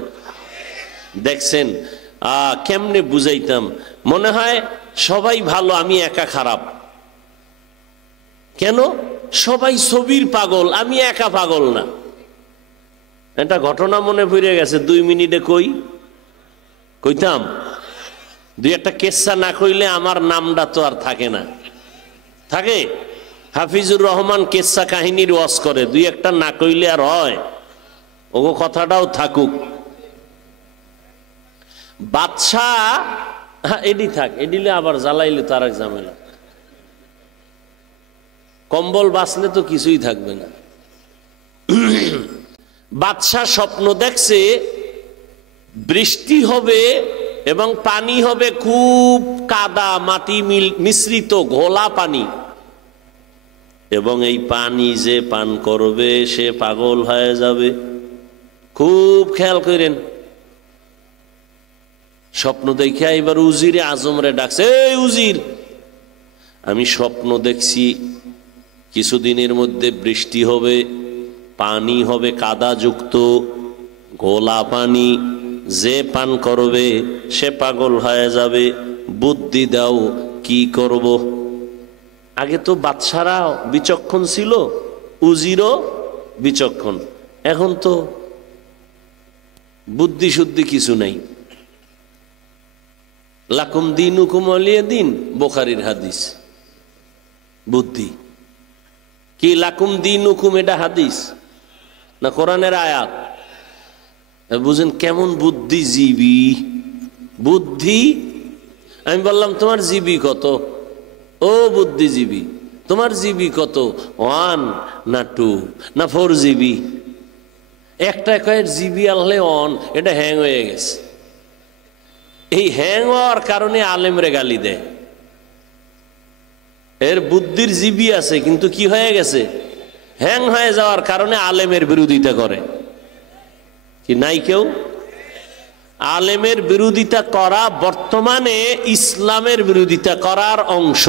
দেখছেন কেমনে বুঝাইতাম, মনে হয় সবাই ভালো, আমি একা খারাপ। কেন? সবাই ছবির পাগল, আমি একা পাগল না। একটা ঘটনা মনে পড়ে গেছে, 2 মিনিটে কইতাম। 2-1টা কেসা না কইলে আমার নামটা তো আর থাকে না। থাকে? হাফিজুর রহমান কেসা কাহিনীর ওয়াজ করে, 2-1টা না কইলে আর হয়? ওগো কথাটাও থাকুক। বাদশাহ, এডি থাক, এডিলে আবার জ্বালাইলে তার এক ঝামেলা। কম্বল বাঁচলে তো কিছুই থাকবে না। বাদশাহ স্বপ্ন দেখছে বৃষ্টি হবে এবং পানি হবে খুব কাদা মাটি মিশ্রিত ঘোলা পানি, এবং এই পানি যে পান করবে সে পাগল হয়ে যাবে। খুব খেয়াল করেন। স্বপ্ন দেখে এবার উজিরে আজমরে ডাকছে, এই উজির, আমি স্বপ্ন দেখছি কিছুদিনের মধ্যে বৃষ্টি হবে, পানি হবে কাদাযুক্ত ঘোলা পানি, যে পান করবে সে পাগল হয়ে যাবে, বুদ্ধি দাও কি করব। আগে তো বাদশারা বিচক্ষণ ছিল, উজিরও বিচক্ষণ, এখন তো বুদ্ধি শুদ্ধি কিছু নাই। লাকুম দীনুকুম ওয়ালিয়া দিন, বুখারীর হাদিস। বুদ্ধি কি? লাকুম দীনুকুম এটা হাদিস না কোরআনের আয়াত? বুঝেন কেমন বুদ্ধিজীবী। বুদ্ধি, আমি বললাম তোমার জিবি কত? ও বুদ্ধিজীবী, তোমার জিবি কত? 1 না 2 না 4 জিবি? একটা কয়েক জিবি আনলে অন, এটা হ্যাং হয়ে গেছে। এই হ্যাং হওয়ার কারণে আলেমরে গালি দেয়। এর বুদ্ধির জিবি আছে, কিন্তু কি হয়ে গেছে? হ্যাং হয়ে যাওয়ার কারণে আলেমের বিরোধিতা করে। কি নাই কেউ? আলেমের বিরোধিতা করা বর্তমানে ইসলামের বিরোধিতা করার অংশ।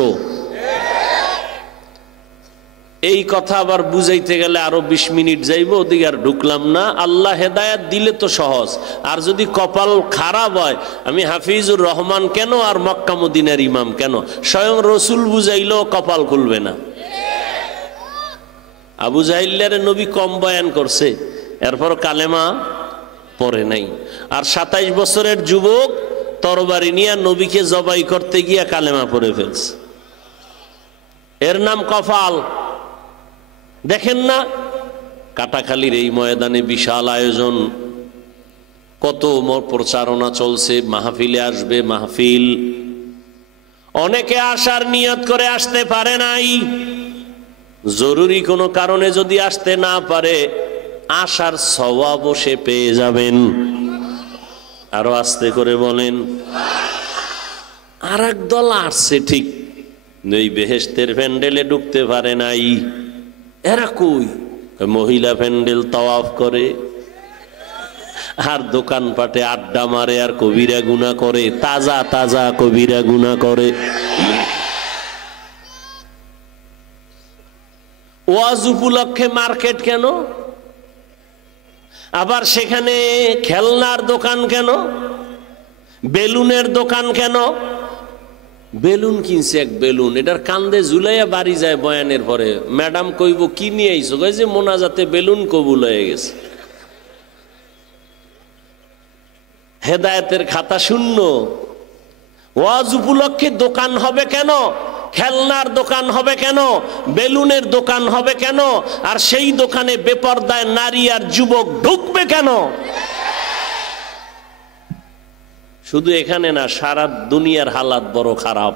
এই কথা আবার বুঝাইতে গেলে আরো 20 মিনিট যাইব, ওদিকে আর ঢুকলাম না। আল্লাহ হেদায়াত দিলে তো সহজ, আর যদি কপাল খারাপ হয়, আমি হাফিজুর রহমান কেন আর মক্কা মদিনার ইমাম কেন, স্বয়ং রসুল বুঝাইলেও কপাল খুলবে না। আবু জাহিলের নবী কম বয়ান করছে, এরপর কালেমা পড়ে নাই। আর 27 বছরের যুবক তরবারি নিয়ে নবীকে জবাই করতে গিয়া কালেমা পড়ে ফেলছে। এর নাম কপাল। দেখেন না কাটাখালীর এই ময়দানে বিশাল আয়োজন, কত প্রচারণা চলছে, মাহফিলে আসবে, মাহফিল। অনেকে আসার নিয়ত করে আসতে পারে নাই, জরুরি কোনো কারণে যদি আসতে না পারে, আসার সওয়াবও সে পেয়ে যাবেন। আরো আস্তে করে বলেন। আর এক দল আসছে ঠিক, এই বেহেশতের প্যান্ডেলে ঢুকতে পারে নাই। এরা কই? মহিলা প্যান্ডেল তাওয়াফ করে, আর দোকানপাটে আড্ডা মারে, আর কবিরা গুনাহ করে, তাজা তাজা কবিরা গুনাহ করে। ওয়াজ উপলক্ষে মার্কেট কেন? আবার সেখানে খেলনার দোকান কেন? বেলুনের দোকান কেন? বেলুন কিনছে, এক বেলুন, এটার কান্দে ঝুলাইয়া বাড়ি যায় বয়ানের পরে। ম্যাডাম কইব কি নিয়ে আইছো? কই যে মোনাজাতে বেলুন কবুল হয়ে গেছে। হেদায়েতের খাতা শূন্য। ওয়াজ উপলক্ষে দোকান হবে কেন? খেলনার দোকান হবে কেন? বেলুনের দোকান হবে কেন? আর সেই দোকানে বেপরদায় নারী আর যুবক ঢুকবে কেন? শুধু এখানে না, সারা দুনিয়ার হালাত বড় খারাপ।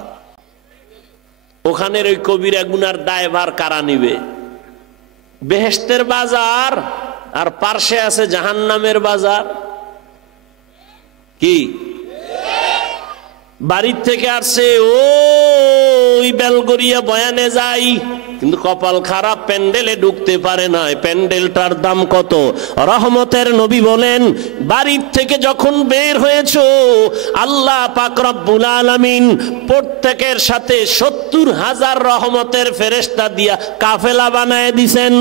ওখানের ওই কবিরা গুনার দায়ভার কারা নিবে? বেহেশতের বাজার আর পার্শ্বে আছে জাহান্নামের বাজার। কি বাড়ির থেকে আসছে ওই বেলগরিয়া বয়ানে যাই, কিন্তু কপাল খারাপ, প্যান্ডেলে ঢুকতে পারে না। প্যান্ডেলটার দাম কত? রহমতের নবী বলেন, বাড়ির থেকে যখন বের হয়েছো, আল্লাহ পাক রব্বুল আলামিন প্রত্যেকের সাথে 70,000 রহমতের ফেরেশতা দিয়া কাফেলা বানায় দিছেন।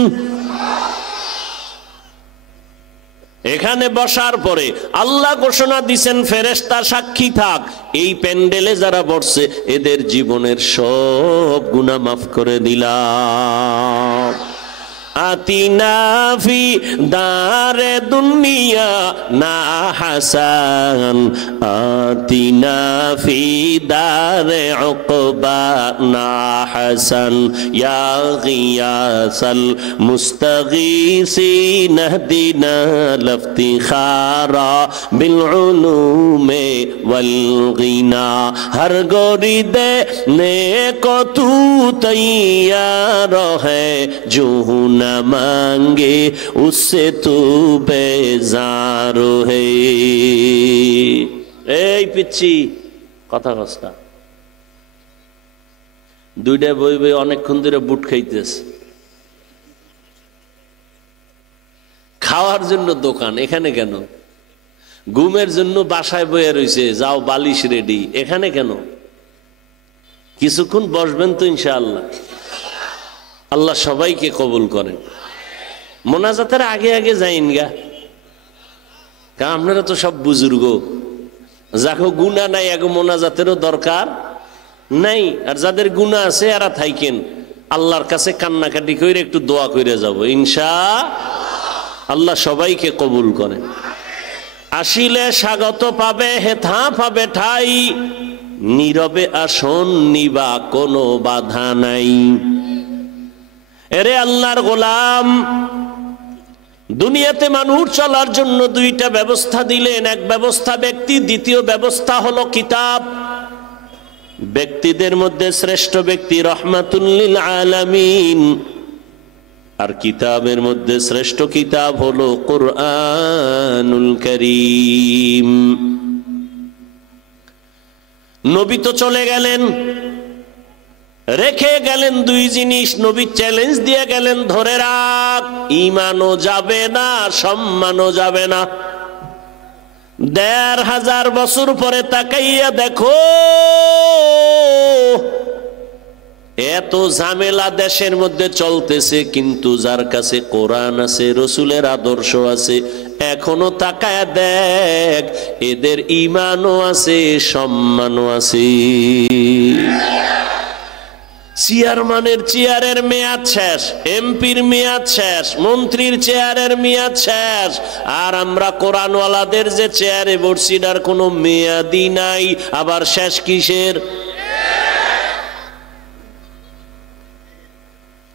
এখানে বসার পরে আল্লাহ ঘোষণা দিছেন, ফেরেশতা সাক্ষী থাক, এই প্যান্ডেলে যারা বসছে এদের জীবনের সব গুনাহ মাফ করে দিলাম। আতিনা ফি দারে দুনিয়া না হাসান, আতিনা ফি দারে উকবা না হাসান, ইয়া গিয়াসাল মুস্তাগীসিন ইহদিনা লফতিখারা বিল উলুমে ওয়াল গিনা, হর গোরি দে নেকো তু তৈয়ার হ্যায় জো না মাঙ্গে উসসে তু বেজার হে। এই পিচ্ছি কথা কস্তা দুইটা বই বই অনেকক্ষণ ধরে বুট খাইতেছে। খাওয়ার জন্য দোকান, এখানে কেন? ঘুমের জন্য বাসায় বয়ে রয়েছে, যাও বালিশ রেডি, এখানে কেন? কিছুক্ষণ বসবেন তো ইনশাআল্লাহ। আল্লাহ সবাইকে কবুল করেন। মোনাজাতের আগে আগে যাইন গা, কারণ আপনারা তো সব বুজুর্গ, যাকে গুনাহ নাই আগে মোনাজাতেরও দরকার নাই। আর যাদের গুনাহ আছে এরা থাইকেন, আল্লাহর কাছে কান্নাকাটি করে একটু দোয়া করে যাব ইনশাআল্লাহ। আল্লাহ সবাইকে কবুল করেন। আসিলে স্বাগত পাবে, হেথা পাবে ঠাই, নীরবে আসন নিবা কোনো বাধা নাই। এরে আল্লাহর গোলাম, দুনিয়াতে মানুষ চলার জন্য দুইটা ব্যবস্থা দিলেন। এক ব্যবস্থা ব্যক্তি, দ্বিতীয় ব্যবস্থা হলো কিতাব। ব্যক্তিদের মধ্যে শ্রেষ্ঠ ব্যক্তি রহমাতুল লিল আলামিন, আর কিতাবের মধ্যে শ্রেষ্ঠ কিতাব হলো কুরআনুল কারীম। নবী তো চলে গেলেন, রেখে গেলেন দুই জিনিস। নবী চ্যালেঞ্জ দিয়ে গেলেন, ধরে রাখ, ঈমানও যাবে না, সম্মানও যাবে না। ১৫০০ বছর পরে তাকাইয়া দেখো, এত ঝামেলা দেশের মধ্যে চলতেছে, কিন্তু যার কাছে কোরআন আছে, রসুলের আদর্শ আছে, এখনো তাকায়া দেখ, এদের ঈমানও আছে, সম্মানও আছে। চেয়ারম্যানের চেয়ারের মেয়াদ শেষ, এমপির মেয়াদ শেষ, মন্ত্রীর চেয়ারের মেয়াদ শেষ, আর আমরা কোরআনওয়ালাদের যে চেয়ারে বসছি তার কোনো মেয়াদই নাই। আবার শেষ কিসের?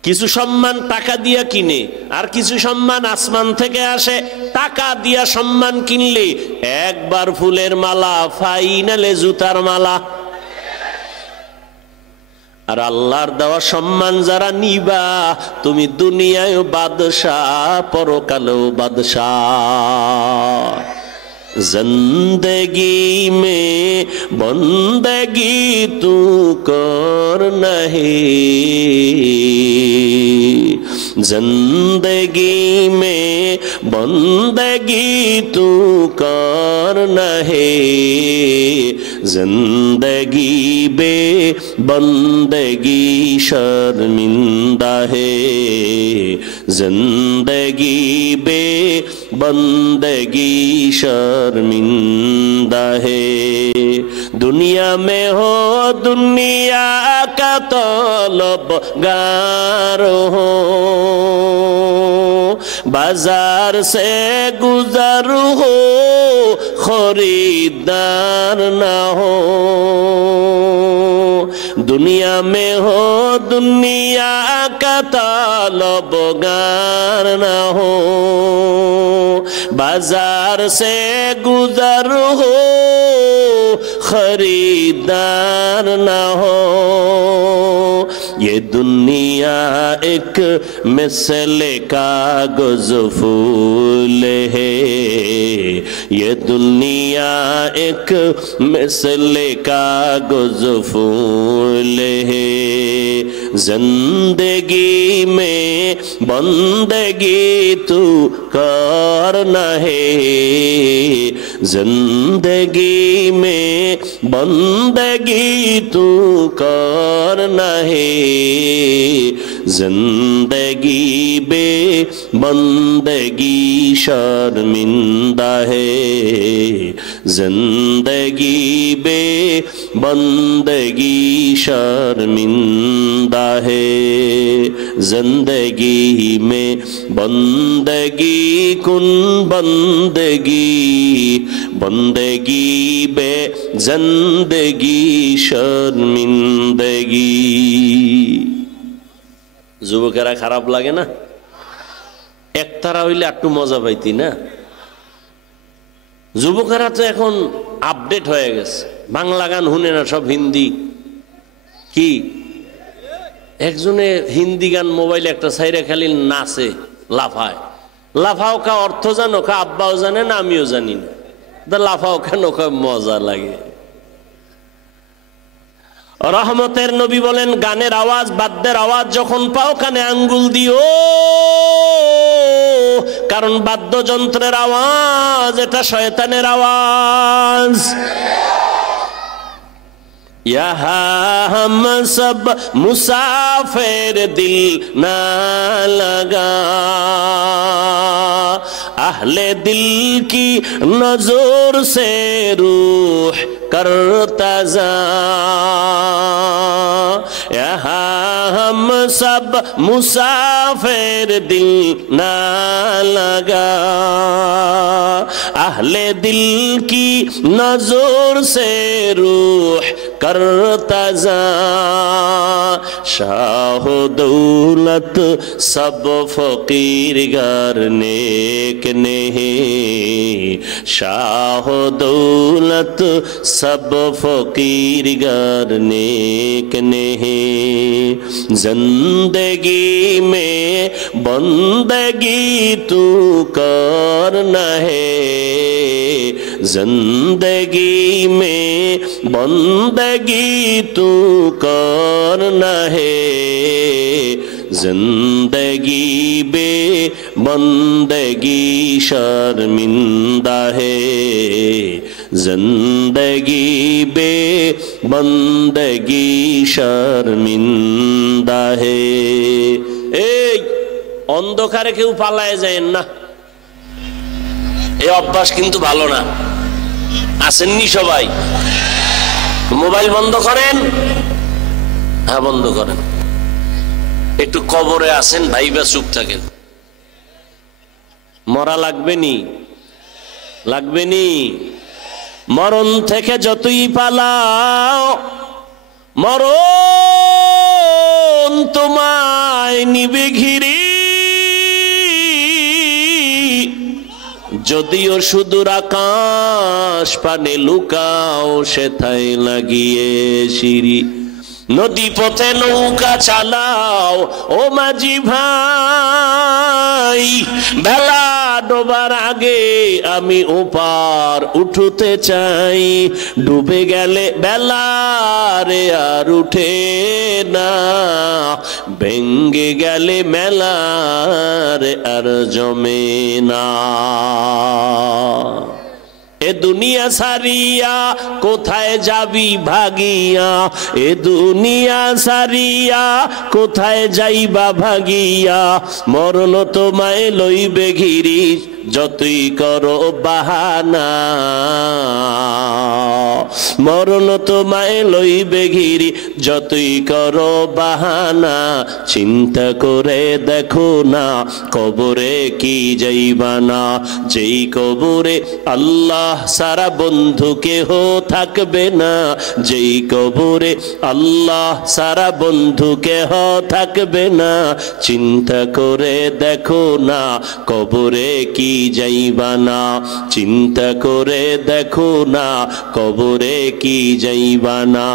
কিছু সম্মান টাকা দিয়া কিনে, আর কিছু সম্মান আসমান থেকে আসে। টাকা দিয়া সম্মান কিনলে একবার ফুলের মালা, ফাইনালে জুতার মালা। আর আল্লাহর দেওয়া সম্মান যারা নিবা, তুমি দুনিয়ায় বাদশাহ, পরকালেও বাদশাহ। জিন্দগি মে বন্দগি তু কর নহি, जिंदगी में बंदगी तू करना है, जिंदगी बे बंदगी शर्मिंदा है, जिंदगी बे बंदगी शर्मिंदा है। दुनिया में हो दुनिया का तलबगार हो, बाजार से गुजर हो खरीदार ना हो। दुनिया में हो दुनिया का तलबगार ना हो, बाजार से गुजर हो खरीदार ना हो। ये दुनिया एक मिसल कागज फूल है, ये दुनिया एक मिसल कागज फूल है। जिंदगी में बंदगी तू करना है, जिंदगी में बंदगी तू करना है, जिंदगी बे बंदगी शर्मिंदा है, जिंदगी बे बंदगी शर्मिंदा है। जिंदगी में बंदगी कुन बंदगी, बंदगी बे जिंदगी शर्मिंदगी। যুবকেরা খারাপ লাগে না? একতারা হইলে একটু মজা পাইতি না? যুবকেরা তো এখন আপডেট হয়ে গেছে, বাংলা গান শুনে না, সব হিন্দি। কি একজনে হিন্দি গান মোবাইলে একটা সাইরে খালি নাচে, লাফায়। লাফাও কা অর্থ জানো? কা আব্বাও জানে না, আমিও জানি না। লাফাও কেন? মজা লাগে। রহমতের নবী বলেন, গানের আওয়াজ বাদ্যের আওয়াজ যখন পাও কানে আঙ্গুল দিও, কারণ বাদ্যযন্ত্রের আওয়াজ এটা শয়তানের আওয়াজ। यहाँ हम सब मुसाफिर दिल ना लगा, अहले दिल की नजर से रूह करता जा। यहाँ हम सब मुसाफिर दिल ना लगा, अहले दिल की नजर से रूह करता जा। शाह दौलत सब फकीर गर नेक नहीं, शाह दौलत सब फकीर गर नेक नहीं। जिंदगी में बंदगी तू करना है, जिंदगी में बंदगी तू करना है, जिंदगी बे बंदगी शर्मिंदा है, जिंदगी बे बंदगी शर्मिंदा है। এই অন্ধকারে কেউ পালায় যায় না, এই অভ্যাস কিন্তু ভালো না। আসেননি সবাই? মোবাইল বন্ধ করেন, হ্যাঁ বন্ধ করেন। একটু কবরে আসেন, ভাইবা চুপ থাকেন। মরা লাগবে নি? লাগবে নি? মরণ থেকে যতই পালাও, মরণ তোমায় নিবে ঘিরে। যদিও সুদূর আকাশ পানে লুকাও, সেথায় লাগিয়ে সিঁড়ি। নদী পথে নৌকা চালাও ও মাঝি ভাই, বেলা ডোবার আগে আমি ওপার উঠতে চাই। ডুবে গেলে বেলা রে আর উঠে না, ভেঙ্গে গেলে মেলার আর জমে না। এ দুনিয়া সারিয়া কোথায় যাবি ভাগিয়া, এ দুনিয়া সারিয়া কোথায় যাইবা ভাগিয়া, মরণ তোমায় লইবে ঘিরি যতই করো বাহানা, মরণ তোমায় লইবে ঘিরি যতই করো বাহানা। চিন্তা করে দেখো না কবরে কি যাইবা না, যেই কবরে আল্লাহ সারা বন্ধু কেহ থাকবে না, যেই কবরে আল্লাহ সারা বন্ধু কেহ থাকবে না। চিন্তা করে দেখো না কবরে কি যাইবা না, চিন্তা করে দেখো না কবরে কি যাইবা না।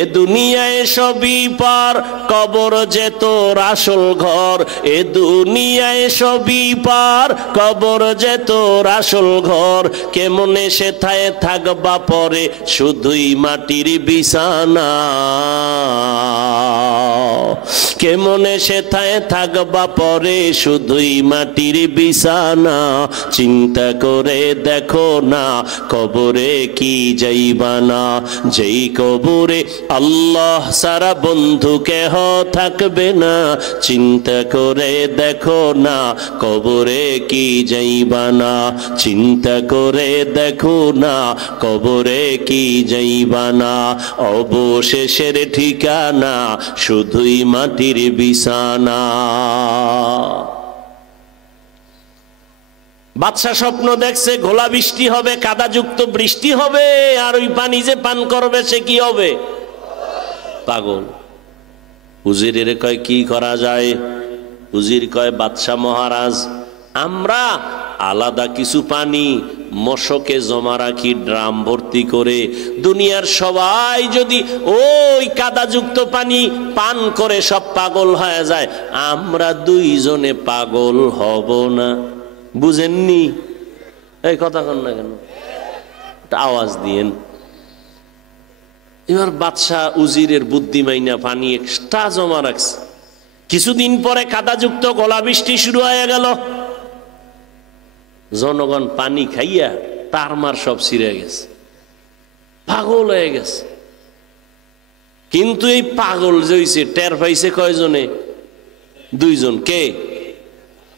এ দুনিয়ায় সবই পার, কবর যে তোর আসল ঘর, এ দুনিয়ায় সবই পার, কবর যে তোর আসল ঘর। কেমনে সেথায় থাকবা পরে শুধুই মাটির বিছানা, কেমনে সেথায় থাকবা পরে শুধুই মাটির বিছানা। চিন্তা করে দেখো না কবরে কি যাইবা না, যেই কবরে আল্লাহ সারা বন্ধু কেহ থাকবে না। চিন্তা করে দেখো না কবরে কি যাইবা না, চিন্তা করে দেখো না কবরে কি যাইবা না। অবশেষের ঠিকানা শুধুই মাটির বিছানা। বাদশা স্বপ্ন দেখছে ঘোলা বৃষ্টি হবে, কাদাযুক্ত বৃষ্টি হবে, আর ওই পানি যে পান করবে সে কি হবে? পাগল। উজিরের কয় কি করা যায়? উজির কয় বাদশা মহারাজ, আমরা আলাদা কিছু পানি মশকে জমা রাখি ড্রাম ভর্তি করে, দুনিয়ার সবাই যদি ওই কাদাযুক্ত পানি পান করে সব পাগল হয়ে যায়, আমরা দুইজনে পাগল হব না। বুঝেননি? এই কথা কন না কেন, আওয়াজ দিয়েন। এবার বাদশাহ উজিরের বুদ্ধি মাইনা পানি এক্সট্রা জমা রাখছে। কিছুদিন পরে কাদাযুক্ত গলা বৃষ্টি শুরু হয়ে গেল। জনগণ পানি খাইয়া তারমার সব ছিঁড়ে গেছে, পাগল হয়ে গেছে। কিন্তু এই পাগল যে হইছে টের পাইছে কয়জনে? দুইজন। কে?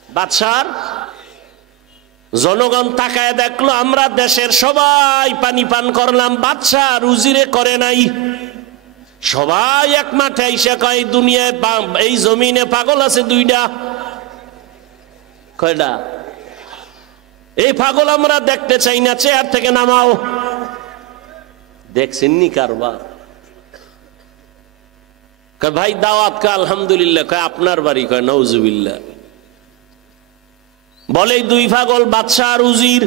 বাদশার। জনগণ তাকায় দেখলো আমরা দেশের সবাই পানি পান করলাম, বাদশা আর উজিরে করে নাই। সবাই এক মাঠে আইসা কয় দুনিয়ায় এই জমিনে পাগল আছে দুইটা। কয়টা? এই পাগল আমরা দেখতে চাই না, চেয়ার থেকে নামাও। দেখছেননি কারবার? কয় ভাই দাওয়াত। কয় আলহামদুলিল্লাহ। কয় আপনার বাড়ি? কয় নাউজুবিল্লাহ। বলে দুই পাগল, বাদশা আর উজির।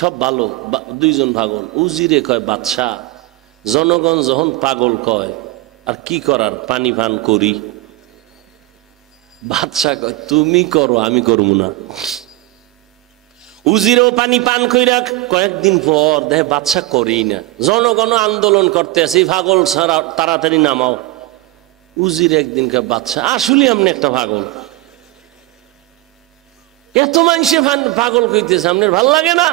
সব ভালো, দুইজন পাগল। উজিরে কয় বাদশা, জনগণ যখন পাগল কয় আর কি করার, পানি পান করি। বাদশা কয় তুমি করো, আমি করবো না। উজিরেও পানি পান কইরা কয়েকদিন পর দেখে বাদশা করেই না। জনগণ আন্দোলন করতে আছে, পাগল ছাড়া তাড়াতাড়ি নামাও। উজির একদিন কয় বাদশা আসলে আপনি একটা পাগল, এত মানুষে পাগল কইতেছে, আপনার ভাল লাগে না?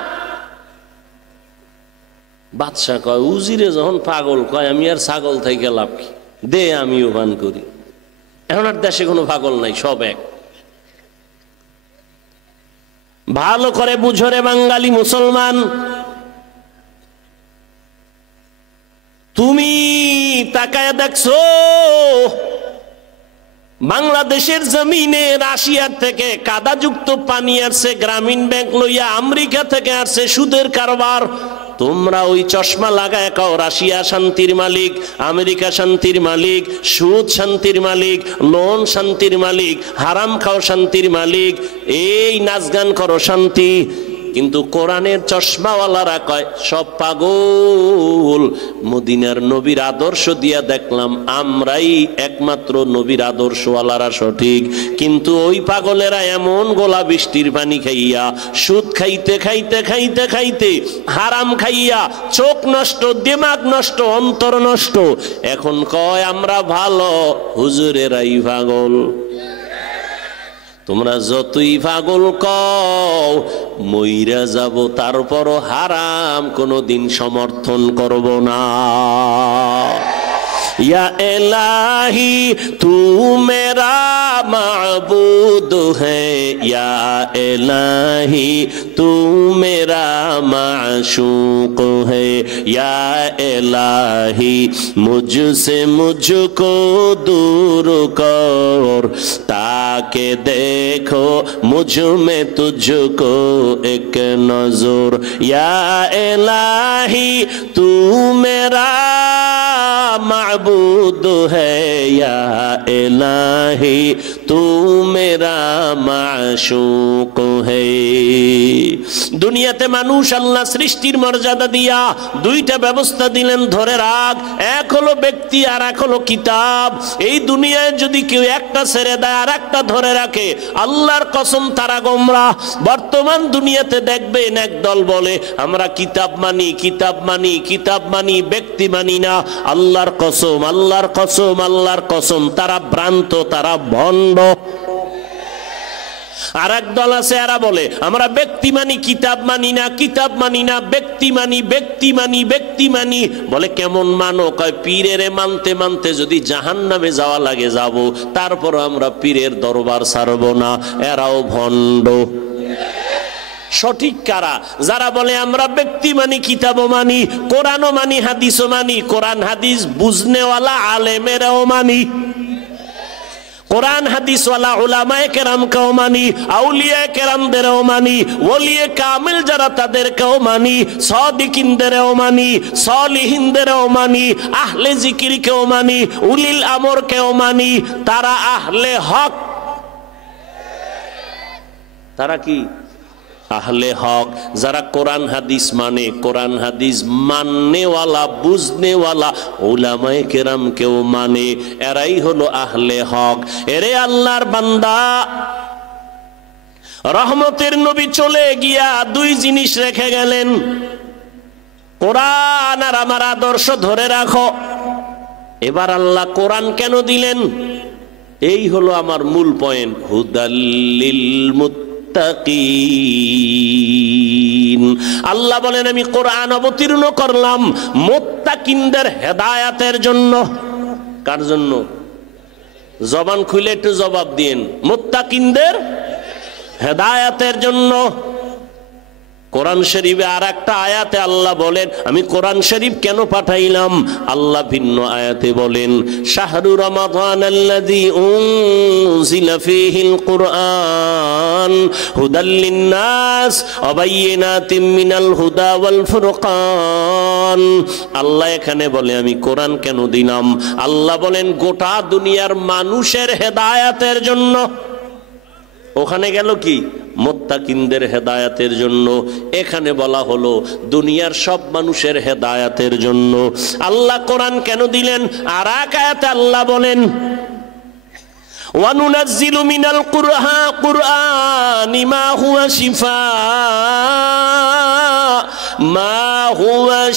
বাদশা কয় উজিরে যখন পাগল কয় আমি আর ছাগল থেকে লাভ কি, দে আমিও পান করি। এখন আর দেশে কোনো পাগল নাই, সব এক। ভালো করে বুঝরে বাঙালি মুসলমান, তুমি তাকায় দেখছো বাংলাদেশের জমিনে রাশিয়ার থেকে কাদাযুক্ত পানি আসছে, গ্রামীণ ব্যাংক লইয়া আমেরিকা থেকে আসছে সুদের কারবার। তোমরা ওই চশমা লাগায় কাও রাশিয়া শান্তির মালিক, আমেরিকা শান্তির মালিক, সুদ শান্তির মালিক, লোন শান্তির মালিক, হারাম খাও শান্তির মালিক, এই নাচ গান করো শান্তি। কিন্তু কোরআনের চশমাওয়ালারা কয় সব পাগল। মদিনার নবীর আদর্শ দিয়া দেখলাম আমরাই একমাত্র নবীর আদর্শওয়ালারা সঠিক। কিন্তু ওই পাগলেরা এমন গোলা বৃষ্টির পানি খাইয়া, সুদ খাইতে খাইতে খাইতে খাইতে, হারাম খাইয়া চোখ নষ্ট, দিমাগ নষ্ট, অন্তর নষ্ট, এখন কয় আমরা ভালো, হুজুরেরাই পাগল। তোমরা যতই পাগল কও, মইরা যাব, তারপরও হারাম কোনদিন সমর্থন করব না। या इलाही तू मेरा माबूद है, या इलाही तू मेरा माशूक है, या इलाही मुझसे मुझको दूर कर, ताकि देखो मुझ में तुझको एक नजर, या इलाही तू मेरा माबूद है, या इलाही तू मेरा माशूक है। দুনিয়াতে মানুষ আল্লাহ সৃষ্টির মর্যাদা দিয়া দুইটা ব্যবস্থা দিলেন, ধরে রাখ। এক হলো ব্যক্তি আর এক হলো কিতাব। এই দুনিয়ায় যদি কেউ একটা ছেড়ে দেয় আর একটা ধরে রাখে, আল্লাহর কসম তারা গোমরাহ। বর্তমান দুনিয়াতে দেখবেন একদল বলে আমরা কিতাব মানি, কিতাব মানি, কিতাব মানি, ব্যক্তি মানি না। আল্লাহর কসম, আল্লাহর কসম, আল্লাহর কসম, তারা ভ্রান্ত, তারা ভণ্ড। আর এক দল আছে, এরা বলে আমরা ব্যক্তি মানি, কিতাব মানি না, কিতাব মানি না, ব্যক্তি মানি, ব্যক্তি মানি, ব্যক্তি মানি। বলে কেমন মানো? কয় পীরের মানতে মানতে যদি জাহান্নামে যাওয়া লাগে যাব, তারপর আমরা পীরের দরবার ছাড়ব না। এরাও ভণ্ড। সঠিক কারা? যারা বলে আমরা ব্যক্তি মানি, কিতাবও মানি, কোরআনও মানি, হাদিসও মানি। কোরআন হাদিস বুঝনেওয়ালা আলেমেরাও মানি, কোরআন হাদিসওয়ালা উলামায়ে কেরামকেও মানি, আউলিয়ায়ে কেরামদেরও মানি, ওলিয়ে কামিল যারা তাদেরকেও মানি, সাদিকিনদেরও মানি, সলিহিনদেরও মানি, আহলে জিকিরকেও মানি, উলিল আমরকেও মানি। তারা আহলে হক। তারা কি? আহলে হক। যারা কোরআন হাদিস মানে, কোরআন হাদিস মাননেওয়ালা, বুঝনেওয়ালা উলামায়ে কেরামকেও মানে, এরাই হলো আহলে হক। এরে আল্লাহর বান্দা, রহমতের নবী চলে গিয়া দুই জিনিস রেখে গেলেন, কোরআন আর আমার আদর্শ ধরে রাখো। এবার আল্লাহ কোরআন কেন দিলেন? এই হলো আমার মূল পয়েন্ট। হুদাল্লিল মুত্তাকিন। আল্লাহ বলেন আমি কোরআন অবতীর্ণ করলাম মুত্তাকিনদের হেদায়াতের জন্য। কার জন্য? জবান খুলে একটু জবাব দিন। মুত্তাকিনদের হেদায়াতের জন্য। কোরআন শরীফে আর একটা আয়াতে আল্লাহ বলেন আমি কোরআন শরীফ কেন পাঠাইলাম। আল্লাহ ভিন্ন আয়াতে বলেন শাহরু রমাদানাল্লাযী উনজিলা ফীহিল কুরআন হুদাল লিন্নাস ওয়া বায়িনাতিম মিনাল হুদা ওয়াল ফুরকান। আল্লাহ এখানে বলে আমি কোরআন কেন দিলাম। আল্লাহ বলেন গোটা দুনিয়ার মানুষের হেদায়েতের জন্য। ওখানে গেল কি? মুত্তাকিনদের হেদায়াতের জন্য। এখানে বলা হলো দুনিয়ার সব মানুষের হেদায়াতের জন্য। আল্লাহ কোরআন কেন দিলেন? আর এক আয়াতে আল্লাহ বলেন ওয়ানুনাজ্জিলু মিনাল কুরআনি মা হুয়া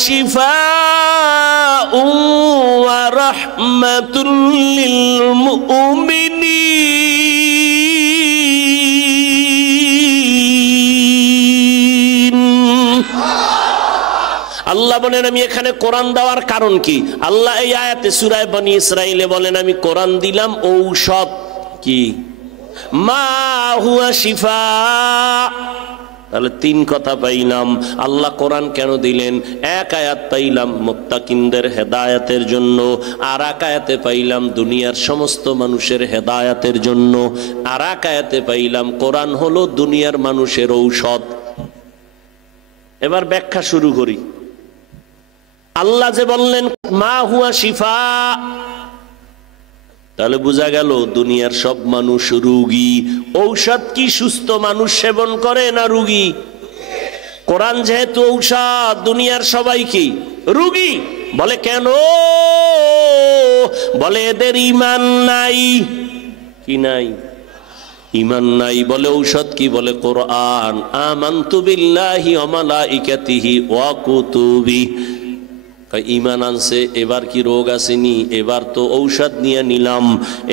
শিফাউন ওয়া রাহমাতুল লিল মুমিনিন। আল্লাহ বলেন আমি এখানে কোরআন দেওয়ার কারণ কি? আল্লাহ এই আয়াতে সূরা বনী ইসরাঈলে বলেন আমি কোরআন দিলাম ঔষধ। কি? মা হুয়া শিফা। তাহলে তিন কথা পাইলাম। আল্লাহ কোরআন কেন দিলেন? এক আয়াত পাইলাম মুত্তাকিনদের হেদায়েতের জন্য, আর এক আয়াতে পাইলাম দুনিয়ার সমস্ত মানুষের হেদায়েতের জন্য, আর এক আয়াতে পাইলাম কোরআন হলো দুনিয়ার মানুষের ঔষধ। এবার ব্যাখ্যা শুরু করি। আল্লাহ যে বললেন মা হুয়া শিফা, তাহলে বোঝা গেল দুনিয়ার সব মানুষ রোগী। ঔষধ কি সুস্থ মানুষ সেবন করে না রোগী? কোরআন যেহেতু ঔষধ, দুনিয়ার সবাই কি রোগী। বলে কেন? বলে এদের ঈমান নাই। কি নাই? ঈমান নাই। বলে ঔষধ কি? বলে কোরআন। আমানতু বিল্লাহি ওয়া মালাইকাতিহি ওয়া কুতুবি। ঈমান আনছে, এবার কি রোগ আসেনি? এবার তো ঔষধ নিয়ে নিলাম।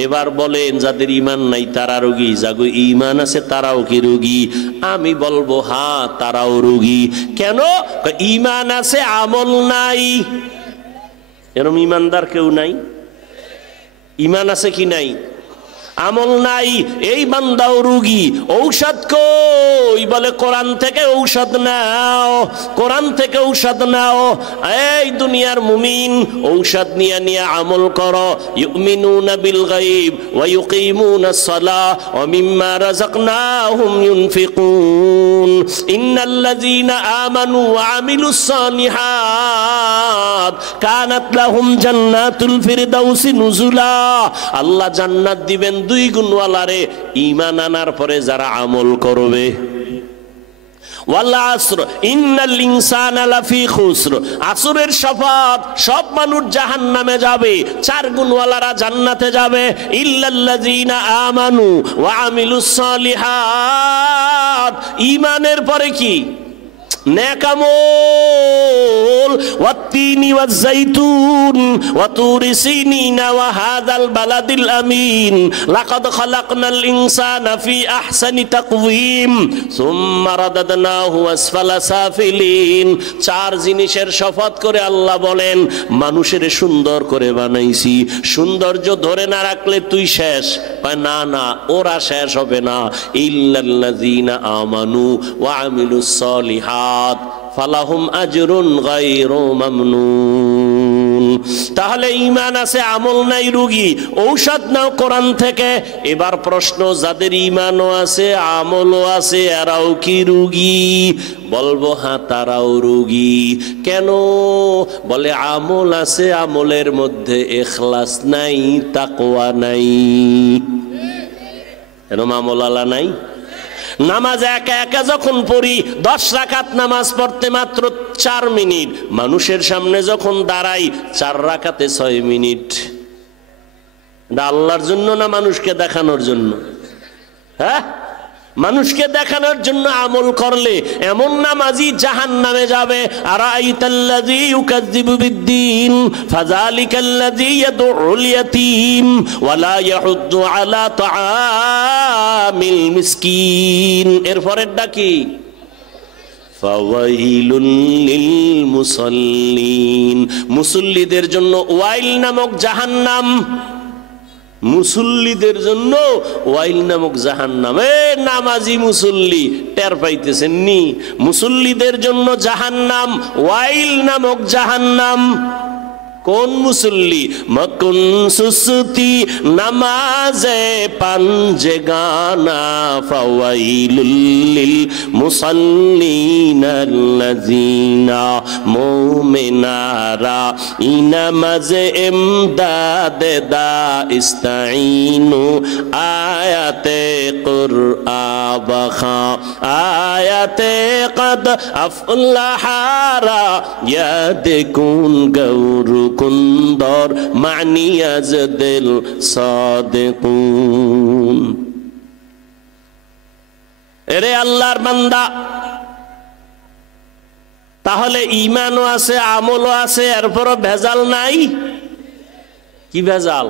এবার বলেন যাদের ঈমান নাই তারা রোগী, যাগো ঈমান আছে তারাও কি রোগী? আমি বলবো হ্যাঁ, তারাও রোগী। কেন? ঈমান আছে, আমল নাই। এরকম ঈমানদার কেউ নাই? ঈমান আছে কি নাই? আমল নাই। এই বান্দাও রোগী। ঔষধ কই? বলে কোরআন থেকে ঔষধ নাও, কোরআন থেকে ঔষধ নাও। এই দুনিয়ার মুমিন, ঔষধ নিয়ে নিয়ে আমল করো। ইউমিনুনা বিল গায়ব ওয়া ইউকিমুনাস সালাহ ওয়া মিম্মা রাযাকনাহুম ইউনফিকুন। ইন্নাল্লাযীনা আমানু ওয়া আমিলুস সালিহাত কানাত লাহুম জান্নাতুল ফিরদাউসি নুজুলা। আল্লাহ জান্নাত দিবেন দুই গুণওয়ালারে ঈমান আনার পরে যারা আমল করবে। ওয়াল আসর ইন্নাল ইনসানা লাফি খুসর। আসরের শপথ, সব মানুষ জাহান্নামে যাবে, চার গুণওয়ালারা জান্নাতে যাবে। ইল্লাল্লাযীনা আমানু ওয়া আমিলুস সালিহাত। ঈমানের পরে কি? নেক আমল। ওয়াত্তিনি ওয়াজ-যাইতুন ওয়া তুরি সিনিনা ওয়া হাযাল বালাদিল আমিন লাকাদ খালাকনাল ইনসানা ফি আহসানি তাকওয়িম সুম্মা রাদাদনাহু আসফালা সাফিলিন। চার জিনিসের শপথ করে আল্লাহ বলেন মানুষের সুন্দর করে বানাইছি। সৌন্দর্য ধরে না রাখলে তুই শেষ। না না, ওরা শেষ হবে না। ইল্লাল্লাযীনা আমানু ওয়া আমিলুস সালিহাত ফালাহুম আজরুন গায়রু মামনুন। তাহলে ঈমান আছে, আমল নাই, রোগী। ঔষধ নাও কোরআন থেকে। এবার প্রশ্ন, যাদের ঈমানও আছে আমলও আছে এরাও কি রোগী? বলবো হ্যাঁ, তারাও রোগী। কেন? বলে আমল আছে, আমলের মধ্যে ইখলাস নাই, তাকওয়া নাই। এরকম আমল আলা নাই। নামাজ একা একা যখন পড়ি, 10 রাকাত নামাজ পড়তে মাত্র 4 মিনিট। মানুষের সামনে যখন দাঁড়াই 4 রাকাতে 6 মিনিট। আল্লাহর জন্য না মানুষকে দেখানোর জন্য? হ্যাঁ, মানুষকে দেখানোর জন্য আমল করলে এমন নামাজি জাহান্নামে যাবে। আরাইতাল্লাযী ইউকাযযিবু বিদ্দীন ফাযালিকাল্লাযী ইয়াদউল ইয়াতীম ওয়া লা ইয়াহুদ্দু আলা তাআমিল মিসকিন। এরপরেরটা কি? ফাওয়াইলুল লিল মুসাল্লিন। মুসল্লিদের জন্য ওয়াইল নামক জাহান্নাম। মুসল্লিদের জন্য ওয়াইল নামক জাহান্নাম। নামাজি মুসল্লি টের পাইতেছেন নি? মুসল্লিদের জন্য জাহান্নাম, ওয়াইল নামক জাহান্নাম। কোন মুসল্লি? মকুন সুসতি নামাজে পাঞ্জে গানা ফাওয়াইলুল লিল মুসাল্লিনাল্লাযীনা মুমিনারা ইনামাজে ইমদাদে দা ইস্তাঈনু আয়াতে কুরআবাখা আয়াতে কদ আফলাহারা ইয়াদকুন গৌরু কুন্দর মানিয়াজ দিল সাদিকুন। এরে আল্লাহর বান্দা, তাহলে ঈমানও আছে, আমলও আছে, এরপরও ভেজাল নাই। কি ভেজাল?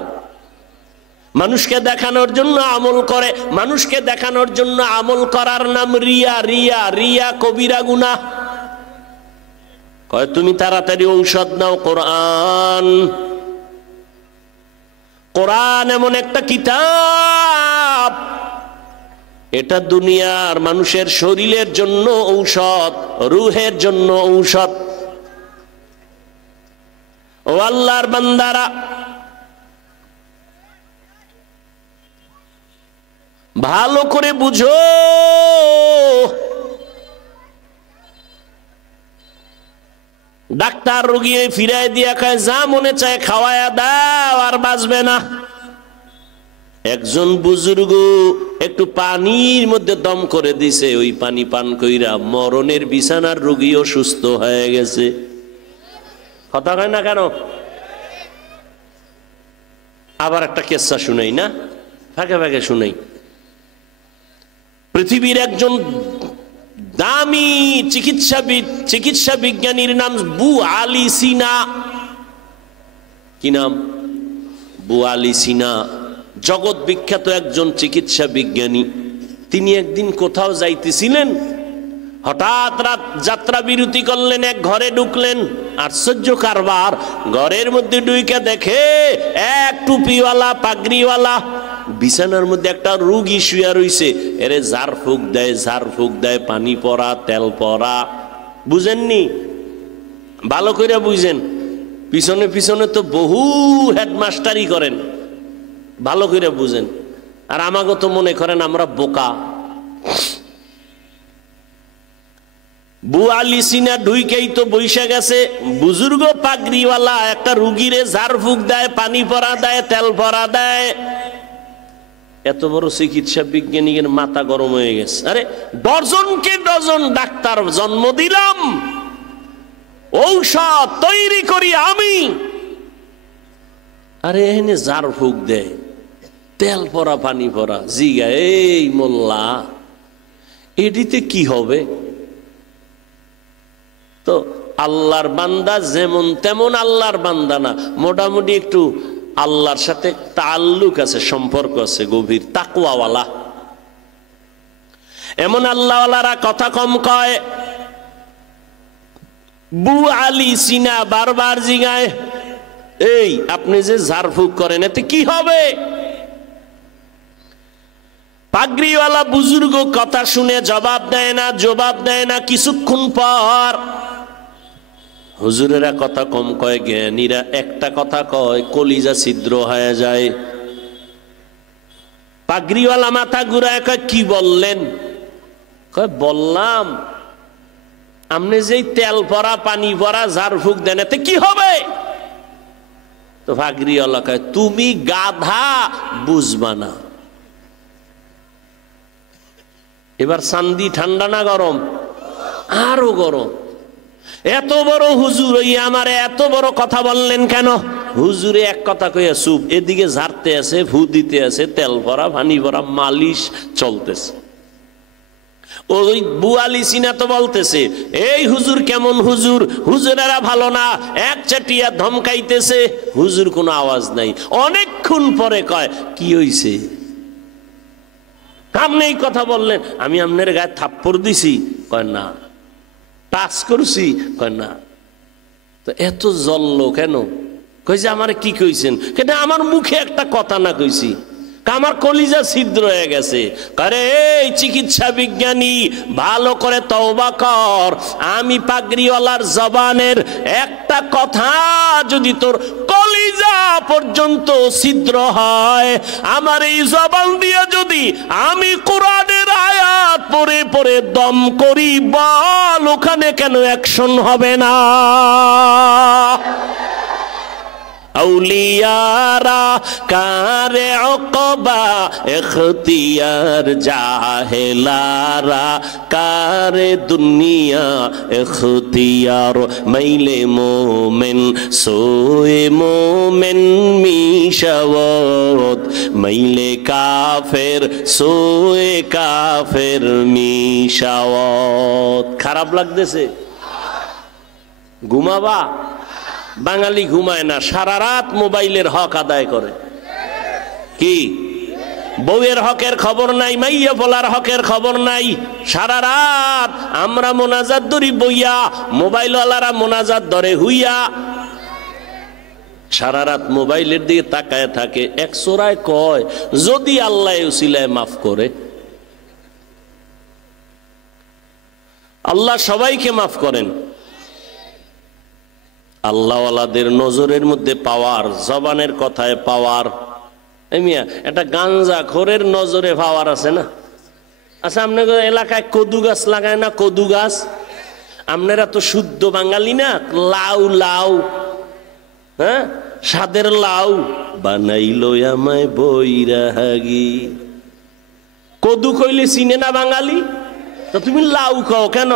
মানুষকে দেখানোর জন্য আমল করে। মানুষকে দেখানোর জন্য আমল করার নাম রিয়া। রিয়া রিয়া কবিরা গুনাহ। কয় তুমি তাড়াতাড়ি ঔষধ নাও। কোরআন, কোরআন এমন একটা কিতাব, এটা দুনিয়ার মানুষের শরীরের জন্য ঔষধ, রুহের জন্য ঔষধ। ও আল্লাহর বান্দারা, ভালো করে বুঝো। ডাক্তার রোগী ফিরাই দিয়া খায়, যা মনে চায় খাওয়ায়া দাও, আর বাঁচবে না। একজন বুজুর্গ একটু পানির মধ্যে দম করে দিছে, ওই পানি পান কইরা মরণের বিছানার রোগীও সুস্থ হয়ে গেছে। কথা হয় না কেন? আবার একটা কেসা শুনাই না, ফাঁকে ফাঁকে শুনাই। পৃথিবীর একজন দামি চিকিৎসা বিজ্ঞানীর নাম বু আলী সিনা। কি নাম? বু আলী সিনা, জগৎ বিখ্যাত একজন চিকিৎসা বিজ্ঞানী। তিনি একদিন কোথাও যাইতেছিলেন, হঠাৎ রাত যাত্রা বিরতি করলেন, এক ঘরে ঢুকলেন। আশ্চর্য কারবার, ঘরের মধ্যে ঢুকে দেখে এক টুপিওয়ালা পাগড়িওয়ালা বিছানার মধ্যে একটা রোগী শুয়ে রইছে। এরে ঝাড়ফুঁক দেয়, পানি পড়া, তেল পড়া। বুঝেননি? ভালো করে বুঝেন, পিছনে পিছনে তো বহু হেডমাস্টারই করেন, ভালো করে বুঝেন। আর আমাকে তো মনে করেন আমরা বোকা। বু আলী সিনা ঢুইকেই তো বৈশা গেছে, বুজুর্গ পাগড়িওয়ালা একটা রুগীরে ঝাড়ফুঁক দেয়, পানি পরা দেয়, তেল পরা দেয়। এত বড় চিকিৎসা বিজ্ঞানীর মাথা গরম হয়ে গেছে। আরে ডজনকে ডজন ডাক্তার জন্ম দিলাম, ঔষধ তৈরি করি আমি, আরে এখানে ঝাড়ফুঁক দেয়, তেল পরা, পানি পরা। জিগা, এই মোল্লা, এটিতে কি হবে? তো আল্লাহর বান্দা যেমন তেমন আল্লাহর বান্দা না, মোটামুটি একটু আল্লাহর সাথে তাল্লুক আছে, সম্পর্ক আছে গভীর, তাকওয়াওয়ালা। এমন আল্লাহওয়ালারা কথা কম কয়। বু আলী সিনা বারবার জিগায়, এই আপনি যে ঝাড়ফুঁক করেন এতে কি হবে? পাগড়িওয়ালা বুজুর্গ কথা শুনে জবাব দেয় না। কিছুক্ষণ পর হুজুরেরা কথা কম কয়, জ্ঞানীরা একটা কথা কয়, কলিজা ছিদ্র হয়ে যায়। পাগড়িওয়ালা মাথা ঘুরায় কয়, কি বললেন? কয়, বললাম আপনি যেই তেল পরা, পানি পরা, ঝাড়ফুঁক দেন এতে কি হবে? তো পাগড়িওয়ালা কয়, তুমি গাধা, বুঝবা না। এবার চান্দি ঠান্ডা না গরম? আরো গরম। এত বড় হুজুর আমার এত বড় কথা বললেন কেন? হুজুরে এক কথা কইয়া চুপ, এদিকে ঝাড়তে আছে, ফু দিতে আছে, তেল ভরা, পানি ভরা, মালিশ চলতেছে। ওই বু আলী সিনা তো বলতেছে, এই হুজুর কেমন হুজুর, হুজুরেরা ভালো না, এক চাটিয়া ধমকাইতেছে। হুজুর কোনো আওয়াজ নাই। অনেকক্ষণ পরে কয়, কি হইছে? আপনি এই কথা বললেন, আমি আপনার গায়ে থাপ্পড় দিছি? কয় না। টাচ করছি? কয় না। তো এত জ্বললো কেন? কইছে, আমার কি কইছেন? কেন আমার মুখে একটা কথা না কইছি, আমার কলিজা ছিদ্র হয়ে গেছে। আরে এই চিকিৎসা বিজ্ঞানী, ভালো করে তওবা কর। আমি পাগড়িওয়ালার জবানের একটা কথা যদি তোর কলিজা পর্যন্ত ছিদ্র হয়, আমার এই জবান দিয়ে যদি আমি কোরআনের আয়াত পড়ে পড়ে দম করি, বল ওখানে কেন অ্যাকশন হবে না? औलियारा कारे उक़बा इख्तियार जाहिलारा कारे दुनिया इख्तियार मैले मोमिन सोए मोमिन मीशवत मैले काफिर सोए काफिर मीशवत। খারাপ লাগতেছে? ঘুমাবা? বাঙালি ঘুমায় না, সারা রাত মোবাইলের হক আদায় করে। কি বউয়ের হকের খবর নাই, মাইয়া বলার হকের খবর নাই। সারা রাত আমরা মোনাজাত ধরি বইয়া, মোবাইলওয়ালারা মোনাজাত ধরে হুইয়া। সারা রাত মোবাইলের দিকে তাকায় থাকে। এক সোরায় কয়, যদি আল্লাহ উসিলায় মাফ করে। আল্লাহ সবাইকে মাফ করেন। আল্লাহওয়ালাদের নজরের মধ্যে পাওয়ার, জবানের কথায় পাওয়ার। মিয়া একটা গাঞ্জা খোরের নজরে পাওয়ার আছে না? আচ্ছা, আপনাদের এলাকায় কদু গাছ লাগায় না? কদু গাছ? আপনারা তো শুদ্ধ বাঙালি না, লাউ লাউ, হ্যাঁ সাদের লাউ বানাইলো আমায় বৈরাগী। কদু কইলে চিনে না বাঙালি, তো তুমি লাউ কও কেন?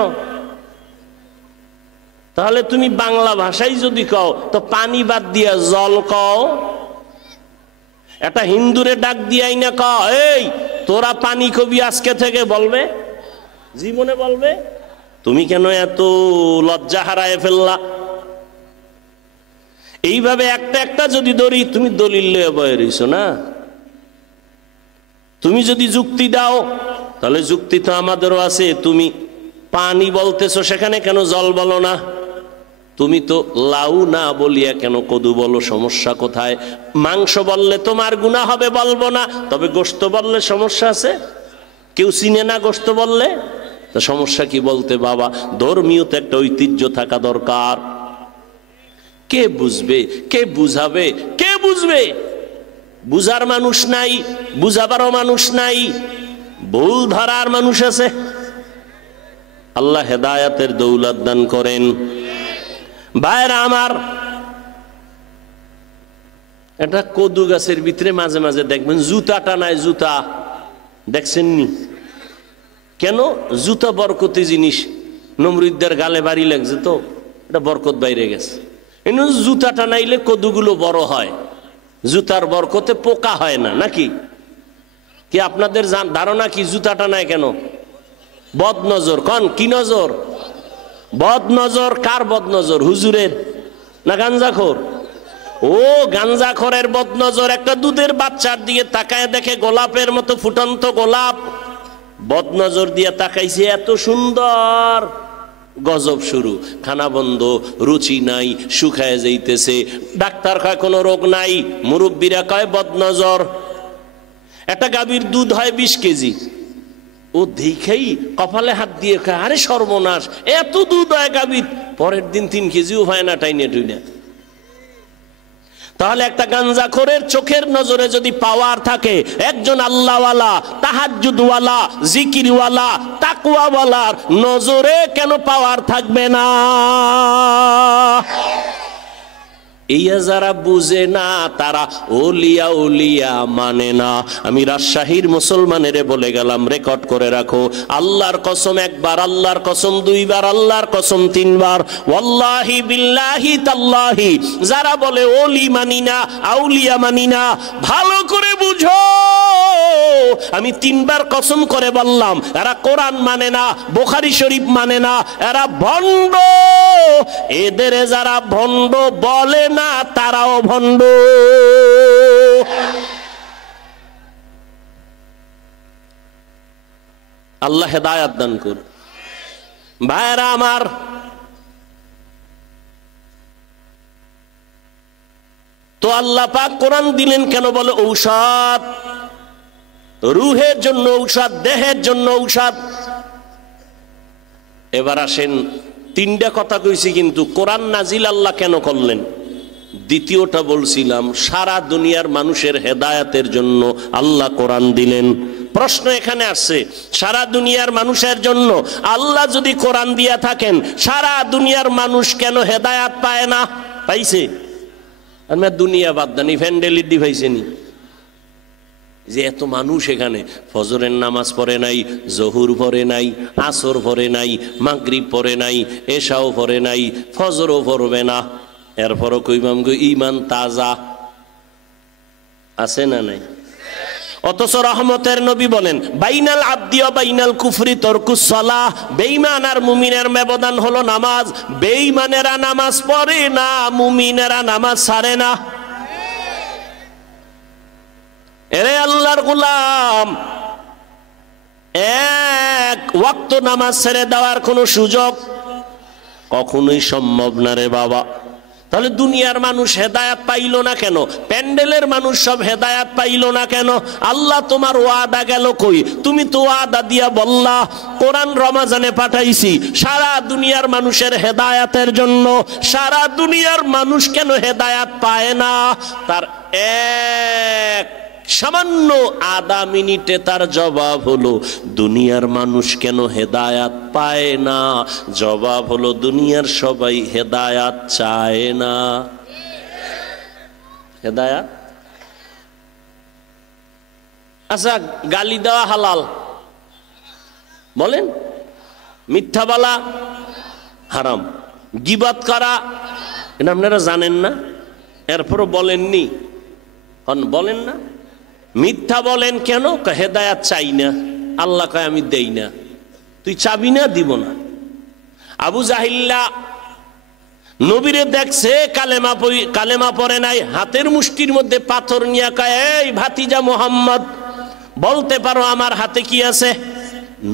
তাহলে তুমি বাংলা ভাষাই যদি কও তো পানি বাদ দিয়া জল কও। একটা হিন্দুরে ডাক দিয়াই না কও এই তোরা পানি কবি আজকে থেকে, বলবে? জীবনে বলবে? তুমি কেন এত লজ্জা হারায় ফেললা? এইভাবে একটা একটা যদি ধরি, তুমি দলিল লয়ে বয়ে রইছো না। তুমি যদি যুক্তি দাও তাহলে যুক্তি তো আমাদেরও আছে। তুমি পানি বলতেছো, সেখানে কেন জল বলো না? তুমি তো লাউ না বলিয়া কেন কদু বলো? সমস্যা কোথায়? মাংস বললে তোমার গুনাহ হবে, বলবো না। তবে গোশত বললে সমস্যা আছে? কেউ চিনে না গোশত বললে, তো সমস্যা কি বলতে? বাবা, ধর্মীয়তে একটা ঐতিহ্য থাকা দরকার। কে বুঝবে? কে বুঝাবে? কে বুঝবে? বুঝার মানুষ নাই, বুঝাবারও মানুষ নাই, ভুল ধরার মানুষ আছে। আল্লাহ হেদায়াতের দৌলত দান করেন। ভাইরা আমার, এটা কদু গাছের ভিতরে মাঝে মাঝে দেখবেন জুতা টানায়। জুতা দেখছেননি? কেন? জুতা বরকতি জিনিস। নমরুদ্দের গালে বাড়ি লাগছে তো এটা বরকত বাইরে গেছে। জুতা টানাইলে কদুগুলো বড় হয়, জুতার বরকতে পোকা হয় না নাকি? কি আপনাদের ধারণা কি জুতা টানায় কেন? বদ নজর। কন কি নজর? বদ নজর। কার বদ নজর? হুজুরের না গাঞ্জাখোর? ও গাঞ্জাখোরের বদ নজর। একটা দুধের বাচ্চার দিকে তাকায় দেখে গোলাপের মতো ফুটন্ত গোলাপ, বদ নজর দিয়ে তাকাইছে, এত সুন্দর, গজব শুরু। খানা বন্ধ, রুচি নাই, শুকায় যাইতেছে। ডাক্তার কয় কোনো রোগ নাই, মুরব্বীরা কয় বদ নজর। একটা গাভীর দুধ হয় 20 কেজি, ও দেখেই কপালে হাত দিয়ে কয় আরে সর্বনাশ, এত দুধ হয় গাভীর। পরের দিন 3 কেজিও হয় না, টাইনে টুইনে। তাহলে একটা গাঞ্জাখোরের চোখের নজরে যদি পাওয়ার থাকে, একজন আল্লাহওয়ালা, তাহাজ্জুদওয়ালা, জিকিরওয়ালা, তাকওয়াওয়ালার নজরে কেন পাওয়ার থাকবে না? ইয়া যারা বুঝে না তারা ওলিয়া ওলিয়া মানে না। আমি রাজশাহীর মুসলমানের বলে গেলাম, রেকর্ড করে রাখো। আল্লাহর কসম একবার, আল্লাহর কসম 2 বার, আল্লাহর কসম 3 বার, ওয়াল্লাহি বিল্লাহি তাল্লাহি, যারা বলে ওলি মানি না, আউলিয়া মানি না, ভালো করে বুঝো। আমি 3 বার কসম করে বললাম, এরা কোরআন মানে না, বুখারী শরীফ মানে না, এরা ভণ্ড। এদের যারা ভণ্ড বলে না তারাও ভণ্ড। আল্লাহ হেদায়াত দান করুন। ভাইরা আমার, তো আল্লাহ পাক কোরআন দিলেন কেন? বলে ঔষধ, রুহের জন্য ঔষধ, দেহের জন্য ঔষধ। এবার আসেন, 3টা কথা কইছি, কিন্তু কোরআন নাজিল আল্লাহ কেন করলেন? দ্বিতীয়টা বলছিলাম সারা দুনিয়ার মানুষের হেদায়াতের জন্য আল্লাহ কোরআন দিলেন। প্রশ্ন এখানে আসছে, সারা দুনিয়ার মানুষের জন্য আল্লাহ যদি কোরআন দিয়া থাকেন, সারা দুনিয়ার মানুষ কেন হেদায়াত পায় না? পাইছে। আমি দুনিয়া বাদ দানি, ফ্যান্ডেলিডি পাইছেনি যে এত মানুষ এখানে ফজরের নামাজ পড়ে নাই, জহুর পড়ে নাই, আসর পড়ে নাই, মাগরিব পড়ে নাই, এশাও পড়ে নাই, ফজরও পড়বে না। এরপরও কইবাম গো ঈমান তাজা আছে না নাই? অথচ রহমতের নবী বলেন বাইনাল আবদি ওয়া বাইনাল কুফরি তারকুস সালাহ, বেঈমান আর মুমিনের ব্যবধান হলো নামাজ। বেঈমানেরা নামাজ পড়ে না, মুমিনেরা নামাজ ছাড়ে না। এরে আল্লাহর গোলাম, এক ওয়াক্ত নামাজ ছেড়ে দেওয়ার কোনো সুযোগ কখনোই সম্ভব না রে বাবা। তাহলে দুনিয়ার মানুষ হেদায়াত পাইল না কেন? প্যান্ডেলের মানুষ সব হেদায়াত পাইল না কেন? আল্লাহ তোমার ওয়াদা গেল কই? তুমি তো ওয়াদা দিয়া বললা কোরআন রমাজানে পাঠাইছি সারা দুনিয়ার মানুষের হেদায়াতের জন্য। সারা দুনিয়ার মানুষ কেন হেদায়াত পায় না? তার এক সামান্য আধা মিনিটে তার জবাব হলো দুনিয়ার মানুষ কেন হেদায়াত পায় না? জবাব হলো দুনিয়ার সবাই হেদায়াত চায় না। হেদায়াত। আচ্ছা, গালি দেওয়া হালাল বলেন, মিথ্যা বলা হারাম, গীবত করা এটা আপনারা জানেন না, এরপরও বলেননি, বলেন না। মিথ্যা বলেন কেন? হেদায়াত চাই না, আল্লাহ কয় আমি দেই না। তুই চাবি না, দিব না। আবু জাহিল্লা নবীরে দেখছে কালেমা পড়ে নাই, হাতের মুষ্টির মধ্যে পাথর নিয়ে কয়, এই ভাতিজা মুহাম্মদ, বলতে পারো আমার হাতে কি আছে?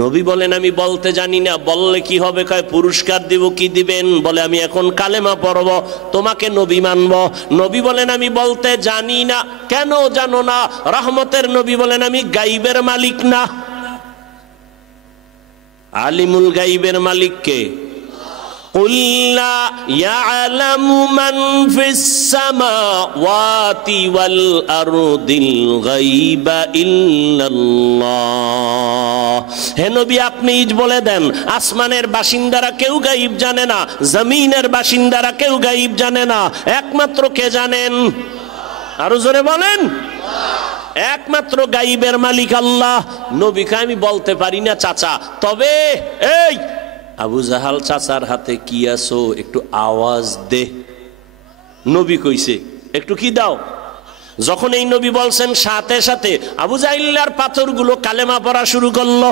নবী বলেন আমি বলতে জানি না। বললে কি হবে? কয় পুরস্কার দিব। কি দিবেন? বলে আমি এখন কালেমা পড়ব, তোমাকে নবী মানব। নবী বলেন আমি বলতে জানি না। কেন জানো না? রহমতের নবী বলেন আমি গাইবের মালিক না। আলিমুল গাইবের মালিক কে? قُلْ لَا يَعْلَمُ مَنْ فِي السَّمَاوَاتِ وَالْأَرْضِ الْغَيْبَ إِلَّا اللَّهُ। হে নবী আপনি বলে দেন, আসমানের বাসিন্দারা কেউ গায়ব জানে না, জমিনের বাসিন্দারা কেউ গায়ব জানে না, একমাত্র কে জানেন? আরো জোরে বলেন। একমাত্র গায়বের মালিক আল্লাহ। নবীকে আমি বলতে পারি না চাচা, তবে এই আবু জাহাল চাচার হাতে কি আছো একটু আওয়াজ দে। নবী কইছে একটু কি দাও। যখন এই নবী বলছেন, সাথে সাথে আবু জাহিল্লার পাথরগুলো কালেমা পড়া শুরু করলো।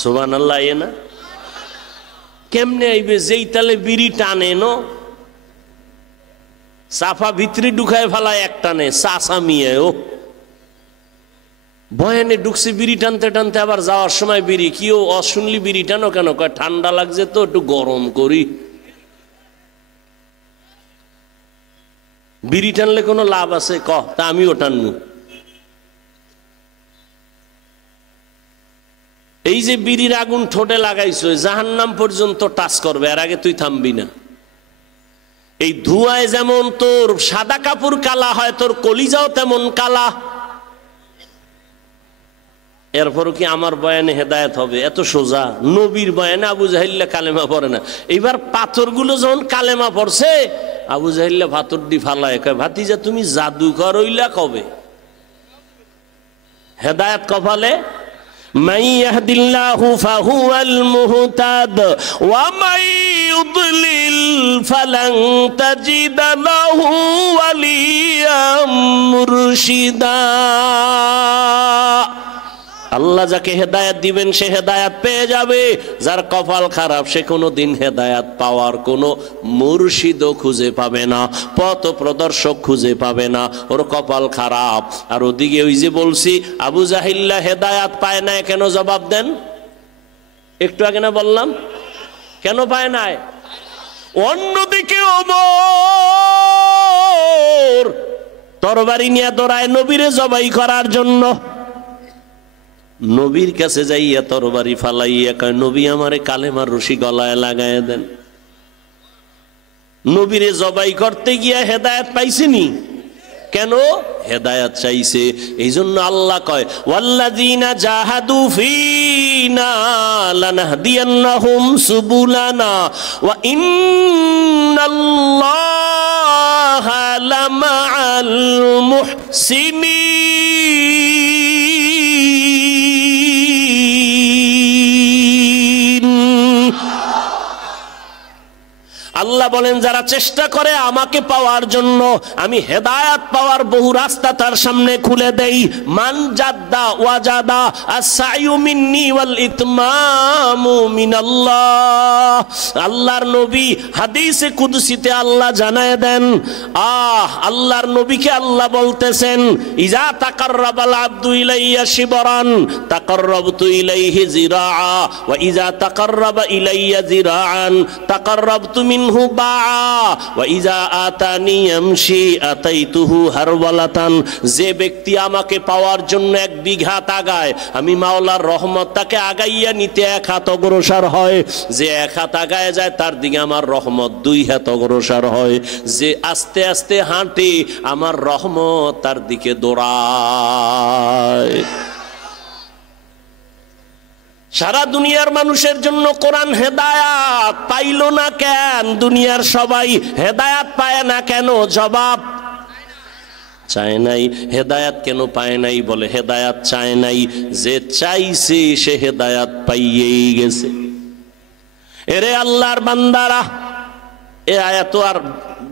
সুবহানাল্লাহ। এ না কেমনে আইবে? যেই তালে বিড়ি টানে নো, সাফা ভিতরে ঢুকায় ফেলায় এক টানে, চাচা মিয়া ও বয়ানে ঢুকছে বিড়ি টানতে টানতে, আবার যাওয়ার সময় বিড়ি কি ও অশুনলি বিড়ি টানো কেন? কয় ঠান্ডা লাগছে তো একটু গরম করি। বিড়ি টানলে কোনো লাভ আছে? তা আমিও টানবো। এই যে বিড়ির আগুন ঠোঁটে লাগাইছো, জাহান্নাম পর্যন্ত টাচ করবে, এর আগে তুই থামবি না। এই ধোঁয়ায় যেমন তোর সাদা কাপড় কালা হয়, তোর কলিজাও তেমন কালা। এরপরও কি আমার বয়ানে হেদায়েত হবে? এত সোজা। নবীর বয়ানে আবু জাহিল্লা কালেমা পড়ে না। এইবার পাথরগুলো যখন কালেমা পড়ছে, আবু জাহিল্লা পাথর দি ফালায়, কয় ভাতিজা তুমি জাদুকর হইলা কবে? হেদায়েত কপালে। মান ইয়াহদিল্লাহু ফাহুয়াল মুহতাদ ওয়া মান ইউদ্লিল ফালান তাজিদা লাহু ওয়ালিয়াম মুরশিদা। আল্লাহ যাকে হেদায়াত দিবেন সে হেদায়াত পেয়ে যাবে, যার কপাল খারাপ সে কোনোদিন হেদায়াত পাওয়ার কোনো মুর্শিদও খুঁজে পাবে না, পথ প্রদর্শক খুঁজে পাবে না, ওর কপাল খারাপ। আর ওদিকে ওই যে বলছি আবু জাহিল্লা হেদায়াত পায় না, কেন? জবাব দেন। একটু আগে না বললাম কেন পায় নাই? অন্যদিকে ওমর তরবারি নিয়ে দৌড়ায় নবীরে জবাই করার জন্য। নবীর কাছে যাইয়া তরবারি ফালাইয়া কয়, নবী আমারে কালেমার রশি গলায় লাগায় দেন। নবীরে জবাই করতে গিয়া হেদায়েত পাইছিনি, কেন? হেদায়েত চাইছে। এই জন্য আল্লাহ কয়, ওয়াল্লাযীনা জাহাদু ফীনা লানাহদিয়ান্নাহুম সুবুলানা ওয়া ইন্নাল্লাহা লামাআল মুহসিনিন। আল্লাহ বলেন যারা চেষ্টা করে আমাকে পাওয়ার জন্য, আমি হেদায়াত পাওয়ার বহু রাস্তা তার সামনে খুলে দেই। মান জাদ্দা ওয়াজাদা আস-সাইয়ু মিন্নি ওয়াল ইতমামু মিনাল্লাহ। আল্লাহর নবী হাদিসে কুদসিতে আল্লাহ জানায় দেন, আল্লাহর নবীকে আল্লাহ বলতেছেন, ইজা তাকাররাবাল আবদু ইলাইয়া শিবরান তাকাররাবতু ইলাইহি জিরাআ ওয়া ইজা তাকাররাবা ইলাইয়া জিরাআন তাকাররাবতু মিনহু বাআ ওয়া ইজা আতানি ইয়ামশি আতাইতুহু হারওয়ালাতান। যে ব্যক্তি আমাকে পাওয়ার জন্য 1 বিঘা আগায়, আমি মাওলার রহমত তাকে আগাইয়া নিতে 1 হাত অগ্রসর হয়। যে 1 হাত আগায় যায় তার দিকে আমার রহমত 2 হাত অগ্রসর হয়। যে আস্তে আস্তে হাঁটে আমার রহমত তার দিকে দৌড়ায়। সারা দুনিয়ার মানুষের জন্য কোরআন হেদায়াত পাইল না কেন? দুনিয়ার সবাই হেদায়াত পায় না কেন? জবাব চায় নাই। হেদায়াত কেন পায় নাই? বলে হেদায়াত চায় নাই, যে চাইছে সে হেদায়াত পাইয়েই গেছে। এরে আল্লাহর বান্দারা, এ আয়াত আর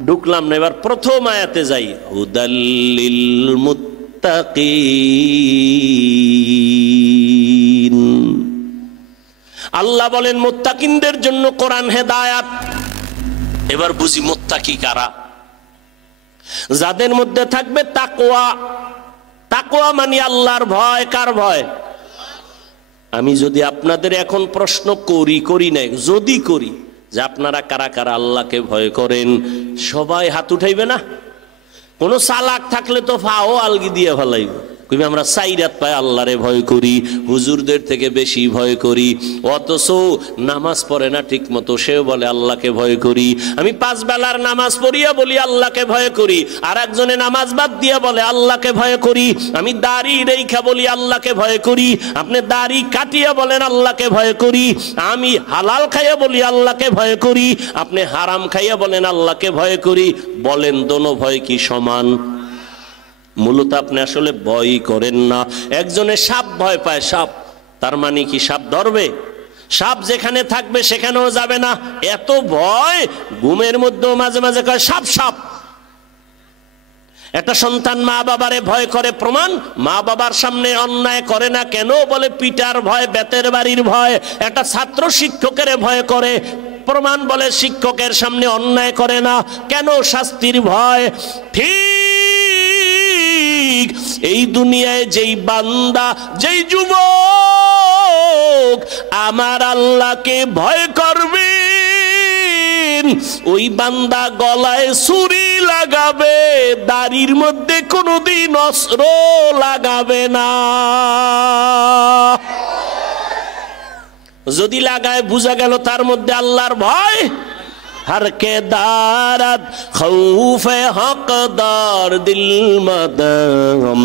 ঢুকলাম না, এবার প্রথম আয়াতে যাই। হুদাল্লিল মুত্তাকিন, আল্লাহ বলেন মুত্তাকিনদের জন্য কোরআন হেদায়াত। এবার বুঝি মুত্তাকি কারা? যাদের মধ্যে থাকবে তাকওয়া। তাকওয়া মানে আল্লাহর ভয়। কার ভয়? আমি যদি আপনাদের এখন প্রশ্ন করি নাই, যদি করি যে আপনারা কারা কারা আল্লাহকে ভয় করেন, সবাই হাত উঠাইবে না? কোন চালাক থাকলে তো ফাও আলগি দিয়ে ফেলাইব, কইবে আমরা সাইরাত পায় আল্লাহরে ভয় করি, হুজুরদের থেকে বেশি ভয় করি। অথচ নামাজ পড়ে না ঠিক মতো, সেও বলে আল্লাহকে ভয় করি। আমি 5 বেলার নামাজ পড়িয়া বলি আল্লাহকে ভয় করি, আর একজনে নামাজ বাদ দিয়া বলে আল্লাহকে ভয় করি। আমি দাড়ি রেখা বলি আল্লাহকে ভয় করি, আপনি দাড়ি কাটিয়া বলেন আল্লাহকে ভয় করি। আমি হালাল খাইয়া বলি আল্লাহকে ভয় করি, আপনি হারাম খাইয়া বলেন আল্লাহকে ভয় করি। বলেন দোনো ভয় কি সমান? মূলত আপনি আসলে ভয়ই করেন না। একজনে সাপ ভয় পায়, সাপ, তার মানে কি সাপ ধরবে? সাপ যেখানে থাকবে সেখানেও যাবে না, এত ভয়। ঘুমের মধ্যেও মাঝে মাঝে কয় সাপ সাপ। একটা সন্তান মা বাবারে ভয় করে, প্রমাণ মা বাবার সামনে অন্যায় করে না কেন? বলে পিটার ভয়, বেতের বাড়ির ভয়। একটা ছাত্র শিক্ষকের ভয় করে, প্রমাণ বলে শিক্ষকের সামনে অন্যায় করে না কেন? শাস্তির ভয়। ঠিক এই দুনিয়ায় যেই বান্দা, যেই যুবক আমার আল্লাহকে ভয় করবে, ওই বান্দা গলায় ছুরি লাগাবে, দাড়ির মধ্যে কোনোদিন অস্ত্র লাগাবে না। যদি লাগায় বুঝা গেল তার মধ্যে আল্লাহর ভয়। हर के दारत खौफ हकदार दिल मदम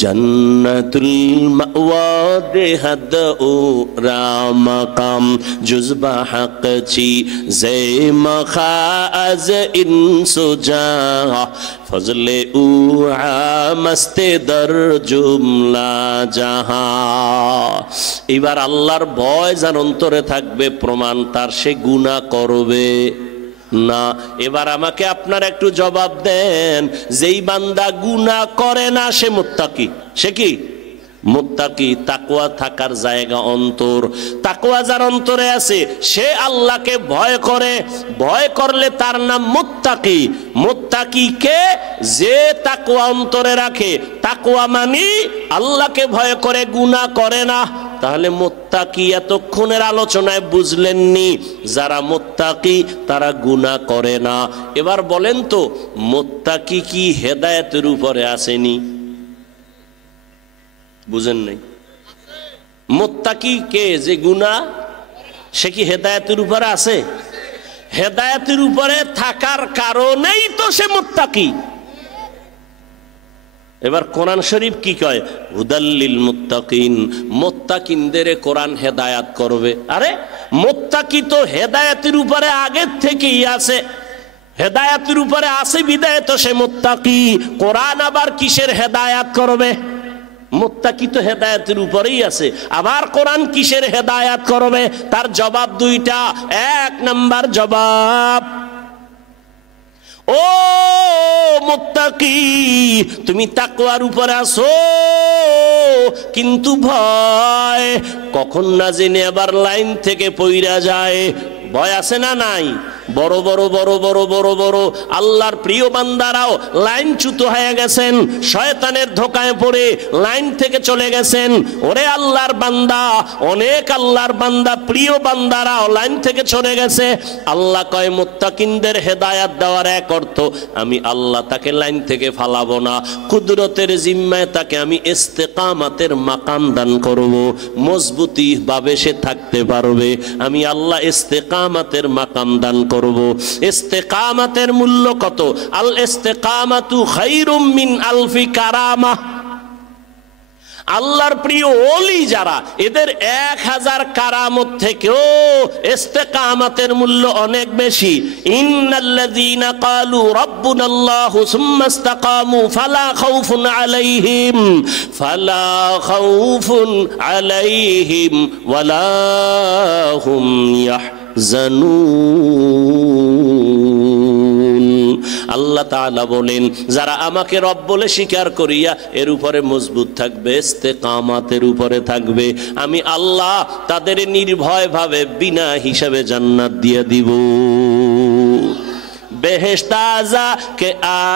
जन्नतुल मअवा देहद ओ रामकम जुज़बा हक ची ज़े मखाज़ इंसुजा फजले उआ मस्ते दर जुमला जहां। এবার আল্লাহর ভয় যার অন্তরে থাকবে, প্রমাণ তার সে গুনাহ করবে না। এবার আমাকে আপনারা একটু জবাব দেন, যেই বান্দা গুনাহ করে না সে মুত্তাকি। সে কি মুত্তাকি? তাকওয়া থাকার জায়গা অন্তর। তাকওয়া যার অন্তরে আছে সে আল্লাহকে ভয় করে। ভয় করলে তার নাম মুত্তাকি। মুত্তাকি কে? যে তাকওয়া অন্তরে রাখে। তাকওয়া মানে আল্লাহকে ভয় করে, গুনাহ করে না। তাহলে মুত্তাকি এতক্ষণের আলোচনায় বুঝলেননি, যারা মুত্তাকি তারা গুনাহ করে না। এবার বলেন তো, মুত্তাকি কি হেদায়েতের উপরে আসেনি? বুঝেন নাই? মুত্তাকি কে? যে গুনাহ, সে কি হেদায়েতের উপরে আছে? হেদায়েতের উপরে থাকার কারণেই তো সে মুত্তাকি। এবার কোরআন শরীফ কি কয়? হুদাল্লিল মুত্তাকিন, মুত্তাকিনদের কোরআন হেদায়াত করবে। আরে মুত্তাকি তো হেদায়েতের উপরে আগের থেকেই আছে। হেদায়েতের উপরে আছে বিদায় তো সে মুত্তাকি। কোরআন আবার কিসের হেদায়াত করবে? মুত্তাকি তো হেদায়েতের উপরেই আছে, আবার কোরআন কিসের হেদায়াত করবে? তার জবাব দুইটা। এক নাম্বার জবাব, ও মুত্তাকি তুমি তাকওয়ার উপরে আছো, কিন্তু ভয় কখন না জেনে আবার লাইন থেকে পইরা যায়। ভয় আছে না নাই? বড় বড় বড় বড় বড় বড় আল্লাহর প্রিয় বান্দারাও লাইনচ্যুত হয়ে গেছেন, শয়তানের ধোকায় পড়ে লাইন থেকে চলে গেছেন। ওরে আল্লাহর বান্দা, অনেক আল্লাহর বান্দা, প্রিয় বান্দারাও লাইন থেকে চলে গেছে। আল্লাহ কয় মুত্তাকিনদের হেদায়াত দেওয়ার এক অর্থ, আমি আল্লাহ তাকে লাইন থেকে ফালাবো না, কুদরতের জিম্মায় তাকে আমি ইস্তেকামাতের মাকাম দান করব, মজবুতি ভাবে সে থাকতে পারবে। আমি আল্লাহ ইস্তেকামাতের মাকাম দান করব। ইস্তেকামাতের মূল্য কত? আল ইস্তেকামাতু খায়রুম মিন আলফি কারামা। আল্লাহর প্রিয় ওলি যারা, এদের 1000 কারামত থেকেও ইস্তেকামাতের মূল্য অনেক বেশি। ইন্নাল্লাযীনা ক্বালু রাব্বুনাল্লাহু সুম্মা ইসতাকামু ফালা খাউফুন আলাইহিম ওয়ালা হুম ইয়াহজানুন। আল্লাহ তাআলা বলেন, যারা আমাকে রব বলে স্বীকার করিয়া এর উপরে মজবুত থাকবে, ইস্তেকামাতের উপরে থাকবে, আমি আল্লাহ তাদের নির্ভয়ভাবে বিনা হিসাবে জান্নাত দিয়ে দিব। বেহেশত আযা কে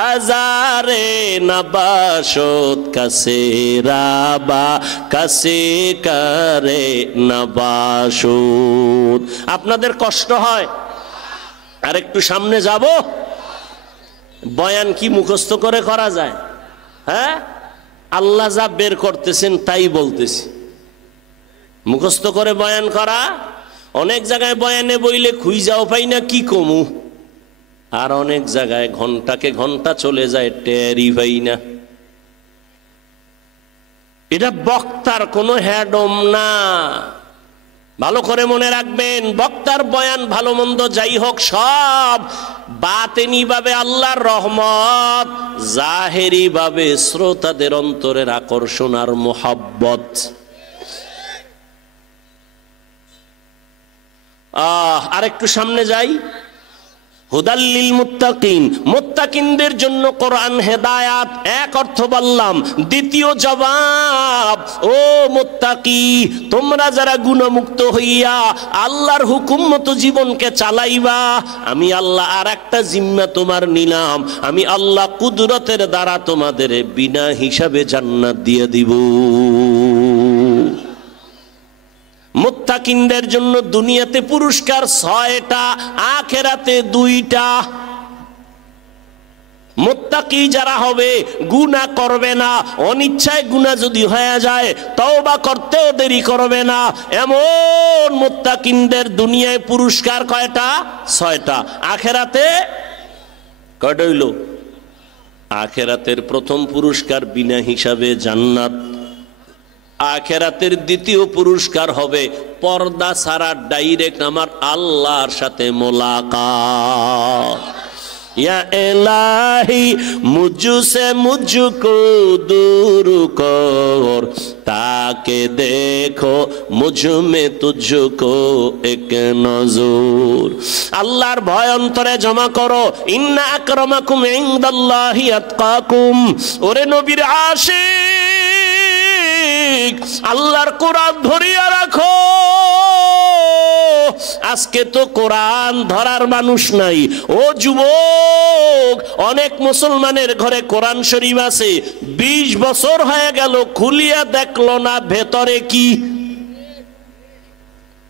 আজারে নবাশত কাসে রাবা কাসে করে নবাশত। আপনাদের কষ্ট হয়? আর একটু সামনে যাব। বয়ান কি মুখস্থ করে করা যায়? হ্যাঁ, আল্লাহ যা বের করতেছেন তাই বলতেছি। মুখস্থ করে বয়ান করা, অনেক জায়গায় বয়ানে বইলে খুঁজাও পাই না কি কমু, আর অনেক জায়গায় ঘন্টাকে ঘন্টা চলে যায়, টেরই পাই না। এটা বক্তার কোনো হ্যাডম না, ভালো করে মনে রাখবেন। বক্তার বয়ান ভালো মন্দ যাই হোক, সব বাতেনি ভাবে আল্লাহর রহমত, জাহেরি ভাবে শ্রোতাদের অন্তরের আকর্ষণ আর মোহাব্বত। আর একটু সামনে যাই। হুদাল্লিল মুত্তাকিন, মুত্তাকিনদের জন্য কোরআন হেদায়াত, এক অর্থ বললাম। দ্বিতীয় জবাব, ও মুত্তাকি, তোমরা যারা গুণমুক্ত হইয়া আল্লাহর হুকুম মতো জীবনকে চালাইবা, আমি আল্লাহ আর একটা জিম্মা তোমার নিলাম, আমি আল্লাহ কুদরতের দ্বারা তোমাদের বিনা হিসাবে জান্নাত দিয়ে দিব। মুত্তাকিনদের জন্য দুনিয়াতে পুরস্কার 6টা, আখিরাতে 2টা। মুত্তাকি যারা হবে, গুনাহ করবে না, অনিচ্ছায় গুনাহ যদি হয়ে যায় তওবা করতেও দেরি করবে না, এমন মুত্তাকিনদের দুনিয়ায় পুরস্কার কয়টা? 6টা। আখিরাতে কয়টা হইল? আখিরাতের প্রথম পুরস্কার বিনা হিসাবে জান্নাত। আখিরাতের দ্বিতীয় পুরস্কার হবে পর্দা ছাড়া ডাইরেক্ট আমার আল্লাহর সাথে মোলাকাত। या इलाही मुझसे मुझको दूर कर ताके देखो मुझ में तुझको एक नजर। আল্লাহর ভয় অন্তরে জমা করো। ইন্না আকরামাকুম ইনদাল্লাহি আতকাকুম। ওরে নবীর আশিক, আল্লাহর কোরআন ধরিয়া রাখো। আজকে তো কোরআন ধরার মানুষ নাই। ও যুবক, অনেক মুসলমানের ঘরে কোরআন শরীফ আছে, 20 বছর হয়ে গেল, খুলিয়া দেখলো না ভেতরে কি।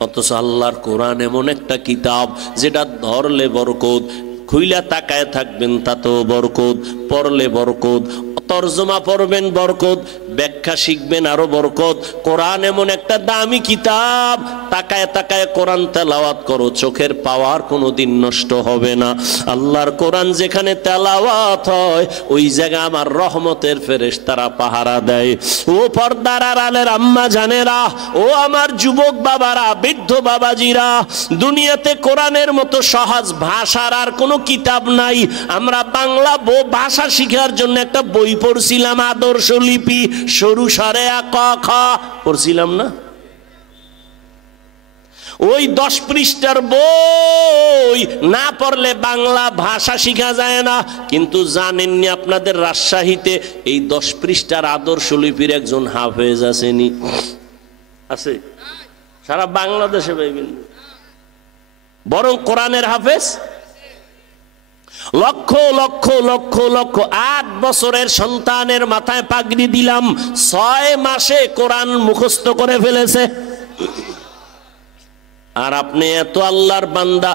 অথচ আল্লাহর কোরআন এমন একটা কিতাব যেটা ধরলে বরকত, খুইলা তাকায় থাকবেন তাতেও বরকত, পড়লে বরকত, তরজমা পড়বেন বরকত, ব্যাখ্যা শিখবেন আরো বরকত। কোরআন এমন একটা দামি কিতাব, তাকায় তাকায় কোরআন তেলাওয়াত করো, চোখের পাওয়ার কোনোদিন নষ্ট হবে না। আল্লাহর কোরআন যেখানে তেলাওয়াত হয় ওই জায়গায় আমার রহমতের ফেরেশতারা পাহারা দেয়। ও পর্দার আড়ালের আম্মা জানেরা, ও আমার যুবক বাবারা, বৃদ্ধ বাবাজিরা, দুনিয়াতে কোরআনের মতো সহজ ভাষার আর কোনো কিতাব নাই। আমরা বাংলা ভাষা শিখার জন্য একটা বই পড়ছিলাম, আদর্শ লিপি, সরু সরে ক খ পড়ছিলাম না? ওই 10 পৃষ্ঠার বই না পড়লে বাংলা ভাষা শিখা যায় না। কিন্তু জানেননি আপনাদের রাজশাহীতে এই 10 পৃষ্ঠার আদর্শ লিপির একজন হাফেজ আসেনি? আছে? সারা বাংলাদেশে পাইবেন, বরং কোরআনের হাফেজ লক্ষ লক্ষ লক্ষ লক্ষ। 8 বছরের সন্তানের মাথায় পাগড়ি দিলাম, 6 মাসে কোরআন মুখস্থ করে ফেলেছে। আর আপনি এত আল্লাহর বান্দা,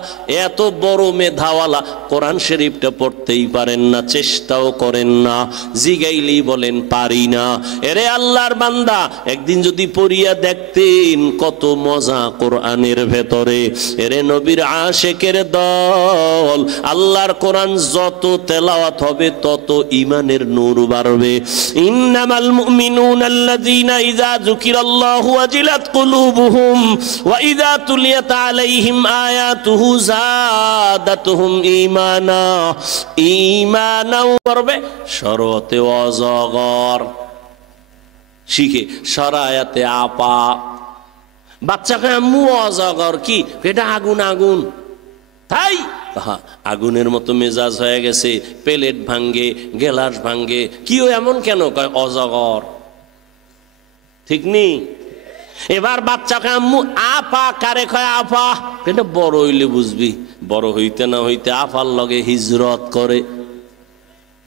এত বড় মেধাওয়ালা, কোরআন শরীফটা পড়তেই পারেন না, চেষ্টাও করেন না, জিগাইলেই বলেন পারি না। এরে আল্লাহর বান্দা, একদিন যদি পড়িয়া দেখতেন কত মজা কোরআনের ভেতরে। এরে নবীর আশেকের দল, আল্লাহর কোরআন যত তেলাওয়াত হবে তত ঈমানের নূর বাড়বে। ইন্নামাল মুমিনুনা আল্লাযীনা ইযা যুকিরাল্লাহু ওয়াজিলাত কুলুবুহুম ওয়া ইযা তুলিয়াত আলাইহিম আয়াতুহু যাদাতুহুম ঈমানা। ঈমানাও করবে শরতে অজগর শিখে, সরায়াতে আপা। বাচ্চাকে আম্মু অজগর কি? এটা আগুন আগুন। তাই আগুনের মতো মেজাজ হয়ে গেছে, প্লেট ভাঙ্গে, গেলাস ভাঙ্গে। কি এমন কেন কয়? অজগর। ঠিক নেই? এবার বাচ্চাকে আম্মু আপা কারে কয়? আপা। এটা বড় হইলে বুঝবি, বড় হইতে না হইতে আপার লগে হিজরত করে।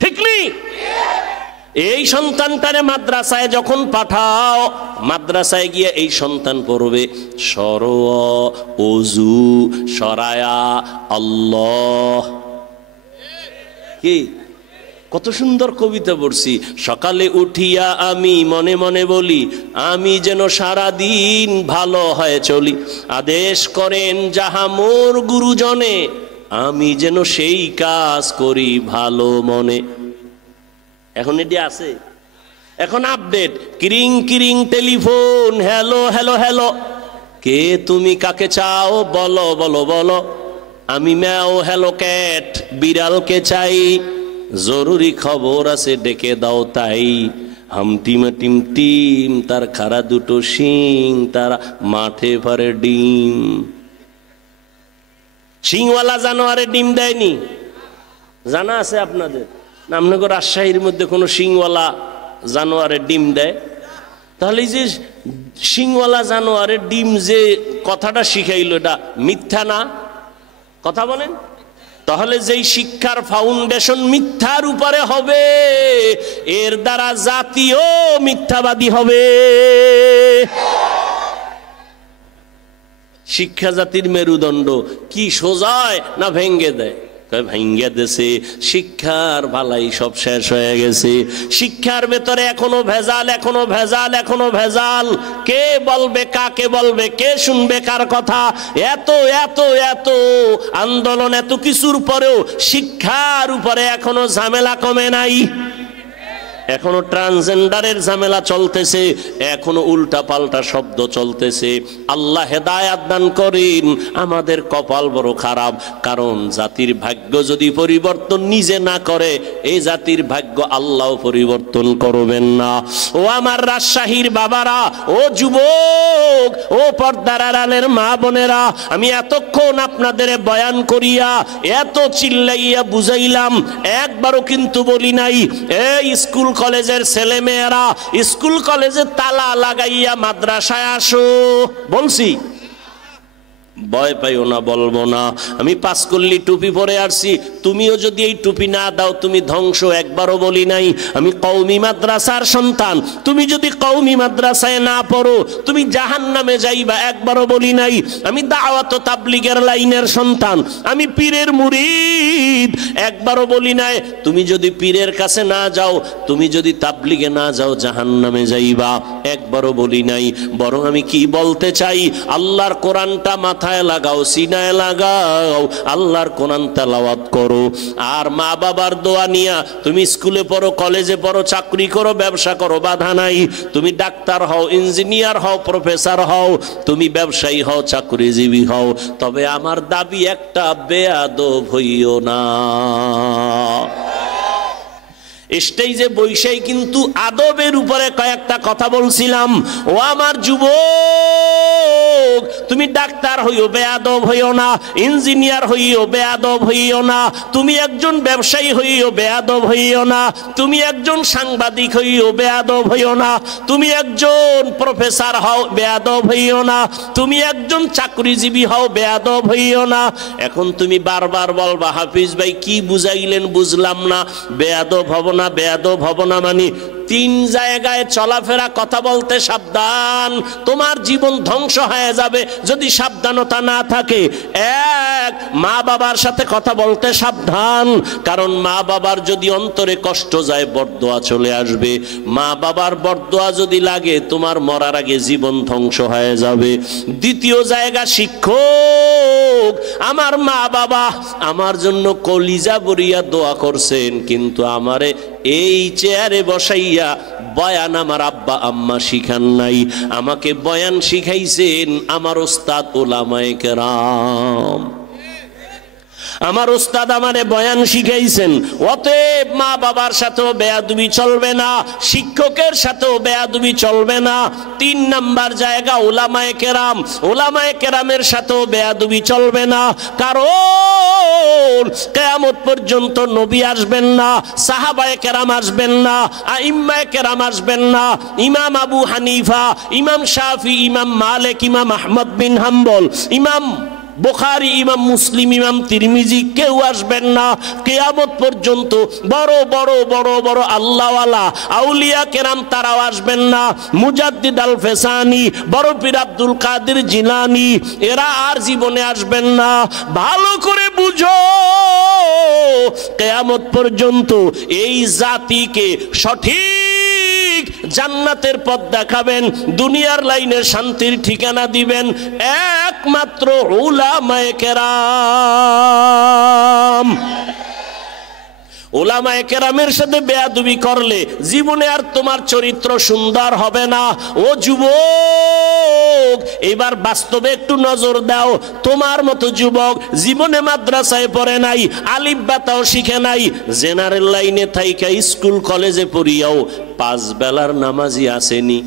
ঠিক নেই? এই সন্তানটারে মাদ্রাসায় যখন পাঠাও, মাদ্রাসায় গিয়ে এই সন্তান পড়বে সর অজু সরায়া আল্লাহ। কি কত সুন্দর কবিতা পড়ছি। সকালে উঠিয়া আমি মনে মনে বলি, আমি যেন সারা দিন ভালো হয়ে চলি। আদেশ করেন যাহা মোর গুরুজনে, আমি যেন সেই কাজ করি ভালো মনে। এখন এটি আছে, এখন আপডেট। কিরিং কিরিং টেলিফোন, হ্যালো হ্যালো হ্যালো, কে তুমি কাকে চাও বলো বলো বলো। আমি ম্যাও হ্যালো ক্যাট, বিড়ালকে চাই, জরুরি খবর আছে ডেকে দাও তাই। হামটিমা টিম টিম, তার খাড়া দুটো শিং, তারা মাঠে পারে ডিম। শিংওয়ালা জানোয়ারে ডিম দেয়নি, জানা আছে আপনাদের? আপনাকে রাজশাহীর মধ্যে কোনো শিংওয়ালা জানোয়ারের ডিম দেয়? তাহলে এই যে শিংওয়ালা জানোয়ারের ডিম যে কথাটা শিখাইলো, এটা মিথ্যা না? কথা বলেন। তাহলে যেই শিক্ষার ফাউন্ডেশন মিথ্যার উপরে হবে, এর দ্বারা জাতীয় মিথ্যাবাদী হবে। শিক্ষা জাতির মেরুদণ্ড। কি সোজায় না ভেঙ্গে দেয়? ভেঙ্গে দেশে শিক্ষার ভালাই সব শেষ হয়ে গেছে। শিক্ষার ভেতরে এখনো ভেজাল, এখনো ভেজাল, এখনো ভেজাল। কে বলবে কাকে বলবে, কে শুনবে কার কথা? এত এত এত আন্দোলন, এত কিছুর পরেও শিক্ষার উপরে এখনো ঝামেলা কমে নাই। এখনো ট্রান্সজেন্ডারের ঝামেলা চলতেছে, এখনো উল্টা পাল্টা শব্দ চলতেছে। আল্লাহ হেদায়াত দান করেন। আমাদের কপাল বড় খারাপ, কারণ জাতির ভাগ্য যদি পরিবর্তন নিজে না করে, এই জাতির ভাগ্য আল্লাহ পরিবর্তন করবেন না। ও আমার রাজশাহীর বাবারা, ও যুবক, ও পর্দার আড়ালের মা বোনেরা, আমি এতক্ষণ আপনাদের বয়ান করিয়া এত চিল্লাইয়া বুঝাইলাম, একবারও কিন্তু বলি নাই এই স্কুল কলেজের ছেলে মেয়েরা স্কুল কলেজে তালা লাগাইয়া মাদ্রাসায় আসো। বলছি? ভয় পাইও না, বলবো না। আমি পাঁচকল্লি টুপি পরে আসছি, তুমিও যদি এই টুপি না দাও তুমি ধ্বংস, একবারও বলি নাই। আমি কওমি মাদ্রাসার সন্তান, তুমি যদি কওমি মাদ্রাসায় না পড়ো তুমি জাহান্নামে যাইবা, একবারও বলি নাই। আমি দাওয়াত তাবলীগের লাইনের সন্তান, আমি পীরের মুরিদ, একবারও বলি নাই তুমি যদি পীরের কাছে না যাও, তুমি যদি তাবলীগে না যাও জাহান্নামে যাইবা, একবারও বলি নাই। বরং আমি কি বলতে চাই, আল্লাহর কোরআনটা মাথায় লাগাও, সিনায় লাগাও, আল্লাহর কোরআন তেলাওয়াত করো। আর মা বাবার দোয়া নিয়া তুমি স্কুলে পড়ো, কলেজে পড়ো, চাকরি করো, ব্যবসা করো, বাধা নাই। তুমি ডাক্তার হও, ইঞ্জিনিয়ার হও, প্রফেসর হও, তুমি ব্যবসায়ী হও, চাকরিজীবী হও, তবে আমার দাবি একটা, বেয়াদব হইও না। স্টেজে বৈশাই কিন্তু আদবের উপরে কয়েকটা কথা বলছিলাম। ও আমার যুবক, তুমি ডাক্তার হইও, বেয়াদব হইও না। ইঞ্জিনিয়ার হইও, বেয়াদব হইও না। তুমি একজন ব্যবসায়ী হইও, বেয়াদব হইও না। তুমি একজন সাংবাদিক হইও, বেয়াদব হইও না। তুমি একজন প্রফেসর হও, বেয়াদব হইও না। তুমি একজন চাকরিজীবী হও, বেয়াদব হইও না। এখন তুমি বারবার বলবা, হাফিজ ভাই কি বুঝাইলেন বুঝলাম না, বেয়াদব হব না, বেয়াদব হব না। মানে তিন জায়গায় চলাফেরা কথা বলতে সাবধান, তোমার জীবন ধ্বংস হয়ে যাবে যদি সাবধানতা না থাকে। এক, মা বাবার সাথে কথা বলতে সাবধান, কারণ মা বাবার যদি অন্তরে কষ্ট যায় বরদোয়া চলে আসবে। মা বাবার বরদোয়া যদি লাগে তোমার মরার আগে জীবন ধ্বংস হয়ে যাবে। দ্বিতীয় জায়গা শিক্ষক, আমার মা বাবা আমার জন্য কলিজা বরিয়া দোয়া করছেন, কিন্তু আমারে এই চেয়ারে বসাইয়া বয়ান আমার আব্বা আম্মা শিখান নাই, আমাকে বয়ান শিখাইছেন আমার ওস্তাদ উলামায়ে কেরাম। আমার উস্তাদ আমারে বয়ান শিখাইছেন। অতএব মা বাবার সাথেও বেয়াদবি চলবে না, শিক্ষকের সাথেও বেয়াদবি চলবে না। তিন নাম্বার জায়গা উলামায়ে কেরাম, উলামায়ে কেরামের সাথেও বেয়াদবি চলবে না, কারণ কিয়ামত পর্যন্ত নবী আসবেন না, সাহাবায়ে কেরাম আসবেন না, আইম্মায়ে কেরাম আসবেন না। ইমাম আবু হানিফা, ইমাম শাফি, ইমাম মালিক, ইমাম আহমদ বিন হাম্বল, ইমাম বুখারী, ইমাম মুসলিম, ইমাম তিরমিজি কেউ আসবেন না কিয়ামত পর্যন্ত। বড় বড় বড় বড় আল্লাহওয়ালা আউলিয়া কেরাম তারাও আসবেন না। মুজাদ্দিদ আল ফেসানি, বড় পীর আব্দুল কাদের জিলানী, এরা আর জীবনে আসবেন না। ভালো করে বুঝো, কিয়ামত পর্যন্ত এই জাতিকে সঠিক জান্নাতের পথ দেখাবেন, দুনিয়ার লাইনে শান্তির ঠিকানা দিবেন একমাত্র উলামায়ে কেরাম। উলামায়ে কেরামের সাথে বেয়াদবি করলে জীবনে আর তোমার চরিত্র সুন্দর হবে না। ও যুবক, এবার বাস্তবে একটু নজর দাও। তোমার মতো যুবক জীবনে মাদ্রাসায় পড়ে নাই, আলিফ বাতাও শিখে নাই, জেনারেল লাইনে থাইকা স্কুল কলেজে পড়িয়াও 5 বেলার নামাজি আসেনি।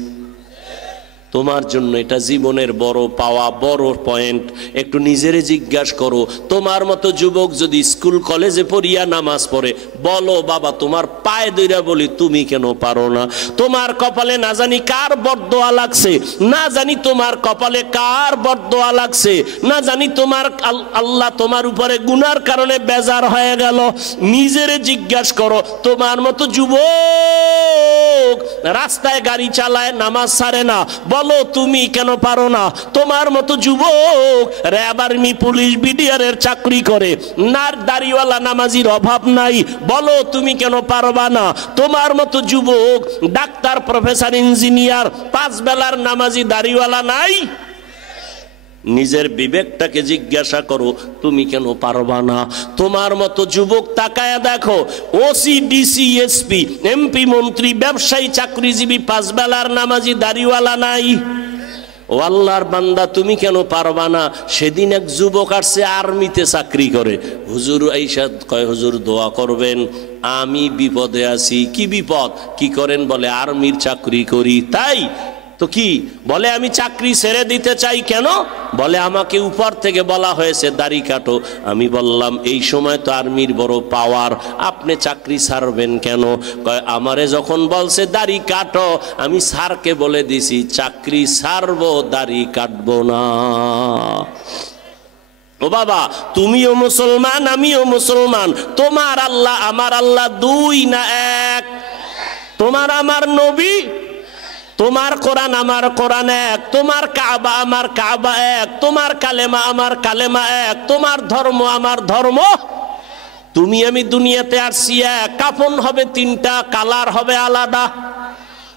তোমার জন্য এটা জীবনের বড় পাওয়া, বড় পয়েন্ট। একটু নিজেরে জিজ্ঞাসা করো, তোমার মতো যুবক যদি স্কুল কলেজে পড়িয়া নামাজ পড়ে, বলো বাবা তোমার পায়ে ধইরা বলি তুমি কেন পারো না? তোমার কপালে না জানি কার বরদোয়া লাগছে, না জানি তোমার কপালে কার বরদোয়া লাগছে, না জানি তোমার আল্লাহ তোমার উপরে গুনার কারণে বেজার হয়ে গেল। নিজেরে জিজ্ঞাসা করো, তোমার মতো যুবক রাস্তায় গাড়ি চালায় নামাজ ছাড়ে না, বলো তুমি কেন পারো না? তোমার মতো যুবক র্যাব, আর্মি, পুলিশ, বিডিআরের চাকরি করে, নার দাড়িওয়ালা নামাজির অভাব নাই, বলো তুমি কেন পারবা না? তোমার মতো যুবক ডাক্তার, প্রফেসর, ইঞ্জিনিয়ার, 5 বেলার নামাজি দাড়িওয়ালা নাই? নিজের বিবেকটাকে জিজ্ঞাসা করো, তুমি কেন পারবা না? তোমার মতো যুবক তাকায়া দেখো, ওসি, ডিসি, এসপি, এমপি, মন্ত্রী, ব্যবসায়ী, চাকরিজীবী, 5 বেলার নামাজি দাড়িওয়ালা নাই? ও আল্লাহর বান্দা, তুমি কেন পারবা না? সেদিন এক যুবক আসছে, আর্মিতে চাকরি করে, হুজুর আইসা কয় হুজুর দোয়া করবেন, আমি বিপদে আছি। কি বিপদ? কি করেন? বলে আর্মির চাকরি করি। তাই তো কি? বলে আমি চাকরি ছেড়ে দিতে চাই। কেন? বলে আমাকে উপর থেকে বলা হয়েছে দাড়ি কাটো। আমি বললাম এই সময় তো আর্মির বড় পাওয়ার, আপনি চাকরি ছাড়বেন কেন? কয় আমারে যখন বলছে দাড়ি কাটো, আমি স্যারকে বলে দিছি চাকরি ছাড়বো, দাড়ি কাটবো না। ও বাবা, তুমিও মুসলমান, আমিও মুসলমান। তোমার আল্লাহ আমার আল্লাহ 2 না 1? তোমার আমার নবী, তোমার কোরআন আমার কোরআন 1, তোমার কাবা আমার কাবা 1, তোমার কালেমা আমার কালেমা 1, তোমার ধর্ম আমার ধর্ম। তুমি আমি দুনিয়াতে আসছি এক, কাফন হবে 3টা, কালার হবে আলাদা।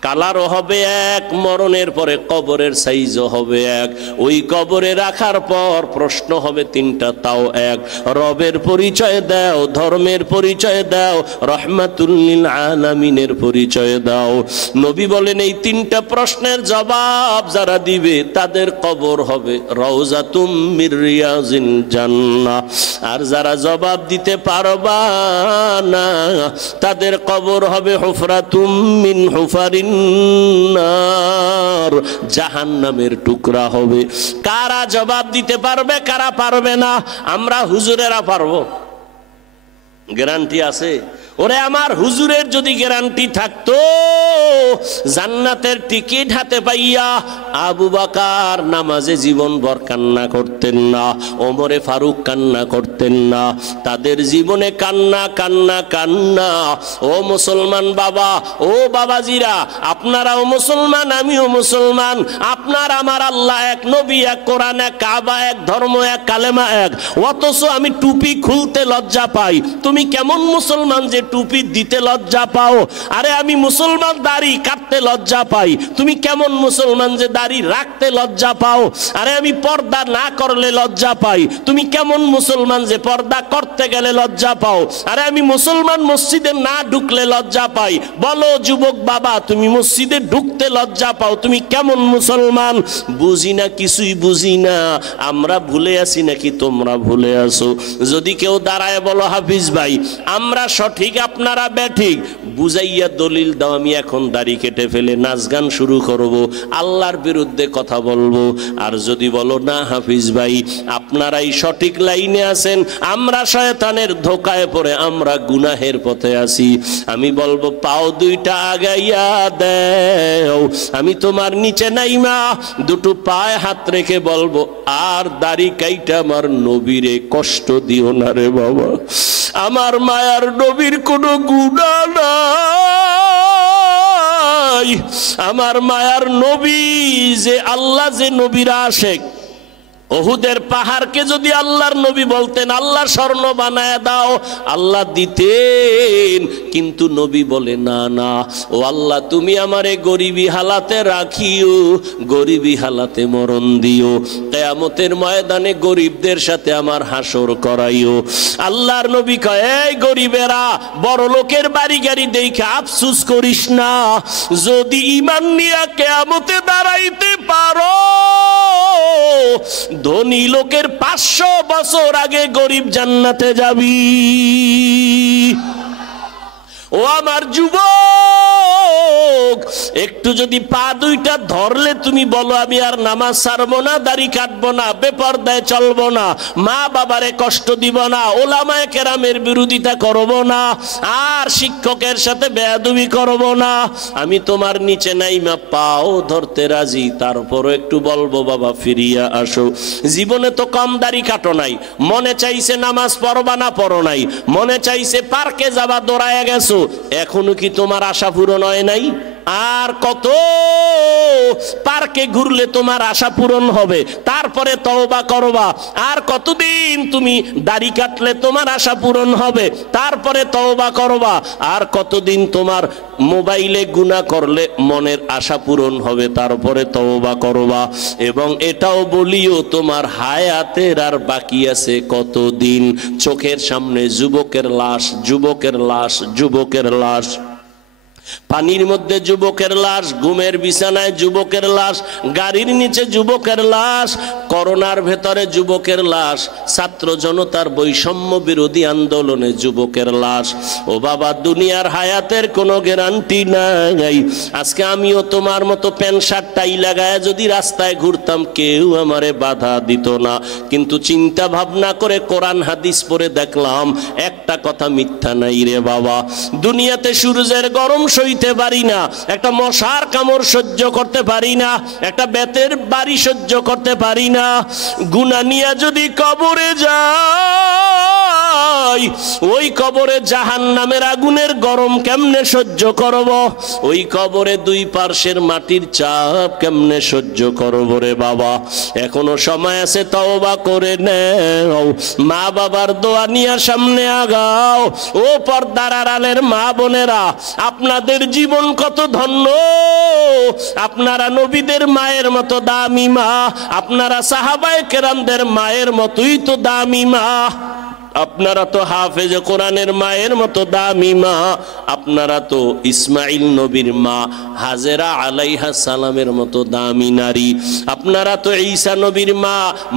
কালারও হবে এক, মরণের পরে কবরের সাইজও হবে এক, ওই কবরে রাখার পর প্রশ্ন হবে 3টা, তাও এক। রবের পরিচয় দাও, ধর্মের পরিচয় দাও, রহমাতুল লিল আলামিনের পরিচয় দাও। নবী বলেন এই 3টা প্রশ্নের জবাব যারা দিবে তাদের কবর হবে রওজাতুম মির রিয়াজিল জান্নাহ। আর যারা জবাব দিতে পারবা না তাদের কবর হবে হুফরাতুম মিন হুফারিন নার, জাহান্নামের টুকরা হবে। কারা জবাব দিতে পারবে, কারা পারবে না? আমরা হুজুরেরা পারবো, গ্যারান্টি আছে। ওরে আমার হুজুরের যদি গ্যারান্টি থাকতো জান্নাতের টিকিট হাতে পাইয়া আবু বকর নামাজে জীবনভর কান্না করতেন না, ওমরে ফারুক কান্না করতেন না, তাদের জীবনে কান্না কান্না কান্না। ও মুসলমান বাবা, ও বাবাজিরা, আপনারাও মুসলমান, আমিও মুসলমান, আপনার আমার আল্লাহ এক, নবী এক, কোরআন এক, কাবা এক, ধর্ম এক, কালেমা এক, অথচ আমি টুপি খুলতে লজ্জা পাই। তুমি কেমন মুসলমান যে টুপি দিতে লজ্জা পাও? আরে আমি মুসলমান, দাড়ি কাটতে লজ্জা পাই। তুমি কেমন মুসলমান যে দাড়ি রাখতে লজ্জা পাও? আরে আমি পর্দা না করলে লজ্জা পাই। তুমি কেমন মুসলমান যে পর্দা করতে গেলে লজ্জা পাও? আরে আমি মুসলমান, মসজিদে না ঢুকলে লজ্জা পাই। বলো যুবক বাবা, তুমি মসজিদে ঢুকতে লজ্জা পাও, তুমি কেমন মুসলমান? বুঝি না, কিছুই বুঝি না। আমরা ভুলে আছি নাকি তোমরা ভুলে আছো? যদি কেউ দাঁড়ায় বলো হাফিজ ভাই আমরা সঠিক আপনারা ব্যাঠিক, বুঝাইয়া দলিল দাও, আমি এখন দাড়ি কেটে ফেলে নাচ গান শুরু করব, আল্লাহর বিরুদ্ধে কথা বলবো। আর যদি বলো না হাফিজ ভাই আপনারাই সঠিক লাইনে আছেন, আমরা শয়তানের ধোকায় পড়ে আমরা গুনাহের পথে আছি, আমি বলবো পাও দুইটা আগাইয়া দেও, আমি তোমার নিচে নাইমা দুটো পায়ে হাত রেখে বলবো আর দাড়ি কাইটা আমার নবীরে কষ্ট দিও না রে বাবা। আমার মায়ার নবীর কোনো গুনাহ নাই। আমার মায়ার নবী যে আল্লাহ যে নবীর আশেক, ওহুদের পাহাড়কে যদি আল্লাহর নবী বলতেন আল্লাহ স্বর্ণ বানায় দাও, আল্লাহ দিতেন, কিন্তু নবী বলে না না, ও আল্লাহ তুমি আমারে গরিবী হালাতে রাখিও, গরিবী হালাতে মরণ দিও, কিয়ামতের ময়দানে গরিবদের সাথে আমার হাসর করাইও। আল্লাহর নবী কয় এই গরিবেরা বড় লোকের বাড়ি গাড়ি দেখে আফসোস করিস না, যদি ঈমান নিয়ে কিয়ামতে দাঁড়াইতে পারো ধনী লোকের 500 বছর আগে গরিব জান্নাতে যাবি। ও আমার যুবক, একটু যদি পা দুইটা ধরলে তুমি বলো আমি আর নামাজ ছাড়বো না, দাড়ি কাটবো না, বেপরদায় চলবো না, মা বাবারে কষ্ট দিব না, ওলামায়ে কেরামের বিরোধিতা করব না, আর শিক্ষকের সাথে বেয়াদবি করব না, আমি তোমার নিচে নাইমা পাও ধরতে রাজি, তারপরও একটু বলবো বাবা ফিরিয়া আসো। জীবনে তো কম দাড়ি কাটো নাই, মনে চাইছে নামাজ পড়বা না পড়ো নাই, মনে চাইছে পার্কে যাবা দৌড়ায় গেছো, এখনো কি তোমার আশা পূরণ হয় নাই? আর কত পার্কে ঘুরলে তোমার আশা পূরণ হবে? তারপরে তওবা করবা। আর কতদিন তুমি দাড়ি কাটলে তোমার আশা পূরণ হবে? তারপরে তওবা করবা। আর কতদিন তোমার মোবাইলে গুনাহ করলে মনের আশা পূরণ হবে? তারপরে তওবা করবা। এবং এটাও বলিও তোমার হায়াতের আর বাকি আছে কতদিন? চোখের সামনে যুবকের লাশ, যুবকের লাশ, যুবকের লাশ, পানির মধ্যে যুবকের লাশ, ঘুমের বিছানায় যুবকের লাশ, গাড়ির নিচে যুবকের লাশ, করোনার ভেতরে যুবকের লাশ, ছাত্র জনতার বৈষম্য বিরোধী আন্দোলনে যুবকের লাশ। ও বাবা, দুনিয়ার হায়াতের কোনো গ্যারান্টি নাই। আজকে আমিও তোমার মতো প্যান্ট শার্ট টাই লাগায় যদি রাস্তায় ঘুরতাম কেউ আমারে বাধা দিত না, কিন্তু চিন্তা ভাবনা করে কোরআন হাদিস পড়ে দেখলাম একটা কথা মিথ্যা নাই রে বাবা। দুনিয়াতে সূর্যের গরম সইতে পারি না, একটা মশার কামড় সহ্য করতে পারি না, একটা বেতের বাড়ি সহ্য করতে পারি না, গুনাহ নিয়ে যদি কবরে যাই ওই কবরে জাহান্নামের আগুনের গরম কেমনে সহ্য করব? ওই কবরে দুই পার্শ্বের মাটির চাপ কেমনে সহ্য করব রে বাবা? এখনো সময় আছে, তওবা করে নাও, মা বাবার দোয়া নিয়ে সামনে আগাও। ও পর্দার আড়ালের মা বোনেরা, আপনাদের জীবন কত ধন্য! আপনারা নবীদের মায়ের মতো দামি মা, আপনারা সাহাবায়ে কেরামদের মায়ের মতোই তো দামি মা, আপনারা তো হাফেজ কোরআনের মায়ের মতো দামি মা, আপনারা তো ইসমাইল নবীর মা হাজেরা আলাইহা সালামের মতো দামি নারী, আপনারা তো ঈসা নবীর মা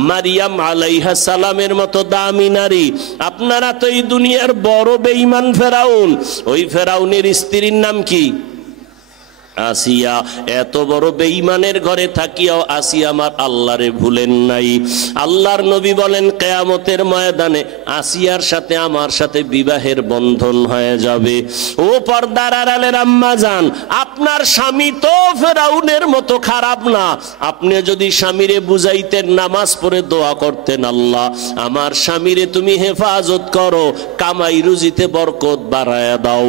মারিয়াম আলাইহা সালামের মতো দামি নারী, আপনারা তো এই দুনিয়ার বড় বেঈমান ফেরাউন, ওই ফেরাউনের স্ত্রীর নাম কি? আসিয়া এত বড় বেঈমানের ঘরে থাকিয়াও আসিয়া আমার আল্লাহরে ভুলেন নাই। আল্লাহর নবী বলেন কিয়ামতের ময়দানে আসিয়ার সাথে আমার সাথে বিবাহের বন্ধন হয়ে যাবে। ও পর্দার আড়ালের আম্মা জান, আপনার স্বামী তো ফেরাউনের মতো খারাপ না। আপনি যদি স্বামীরে বুঝাইতেন, নামাজ পড়ে দোয়া করতেন, আল্লাহ আমার স্বামীরে তুমি হেফাজত করো, কামাই রুজিতে বরকত বাড়ায়া দাও।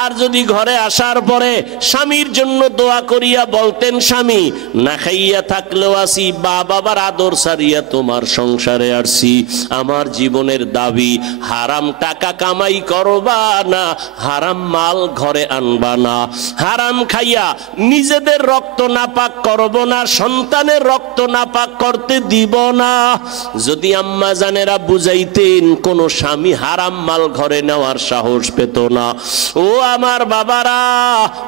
আর যদি ঘরে আসার পরে স্বামীর জন্য দোয়া করিয়া বলতেন, স্বামী না খাইয়া থাকলেও আসি, বাবার আদর সারিয়া তোমার সংসারে আসছি, আমার জীবনের দাবি হারাম টাকা কামাই করবা না, হারাম মাল ঘরে আনবা না, হারাম খাইয়া নিজেদের রক্ত নাপাক করব না, সন্তানের রক্ত নাপাক করতে দিব না। যদি আম্মা জানেরা বুঝাইতেন, কোন স্বামী হারাম মাল ঘরে নেওয়ার সাহস পেত না। ও আমার বাবারা,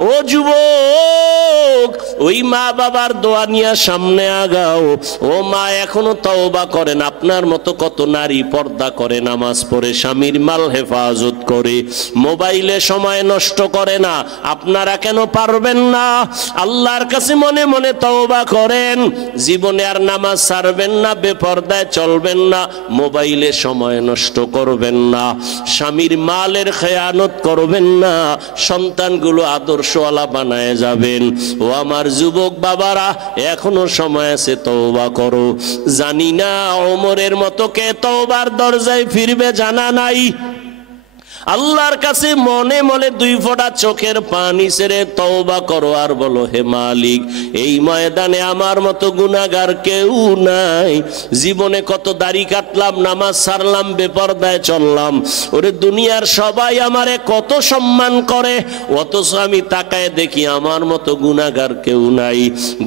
ও যুবক, ওই মা বাবার দোয়া নিয়ে সামনে আগাও। ও মা এখনো তওবা করেন, আপনার মতো কত নারী পর্দা করে, নামাজ পড়ে, স্বামীর মাল হেফাজত করে, মোবাইলে সময় নষ্ট করে না। আপনারা কেন পারবেন না? আল্লাহর কাছে মনে মনে তওবা করেন, জীবনে আর নামাজ ছাড়বেন না, বেপর্দায় চলবেন না, মোবাইলে সময় নষ্ট করবেন না, স্বামীর মালের খেয়ানত করবেন না, সন্তানগুলো আদর্শওয়ালা বানায় যাবেন। ও আমার যুবক বাবারা, এখনো সময় আছে, তওবা করো। জানি না ওমরের মতো কে তওবার দরজায় ফিরবে, জানা নাই। আল্লাহর কাছে মনে মনে দুই ফোঁটা চোখের পানি ছেড়ে তওবা করো আর বলো, হে মালিক, এই ময়দানে আমার মতো গুনাহগার কেউ নাই। জীবনে কত দাড়ি কাটলাম, নামাজ ছাড়লাম, বেপরদায় চললাম, ওরে দুনিয়ার সবাই আমারে কত সম্মান করে, অথচ আমি তাকায় দেখি আমার মতো গুনাহগার কেউ নাই।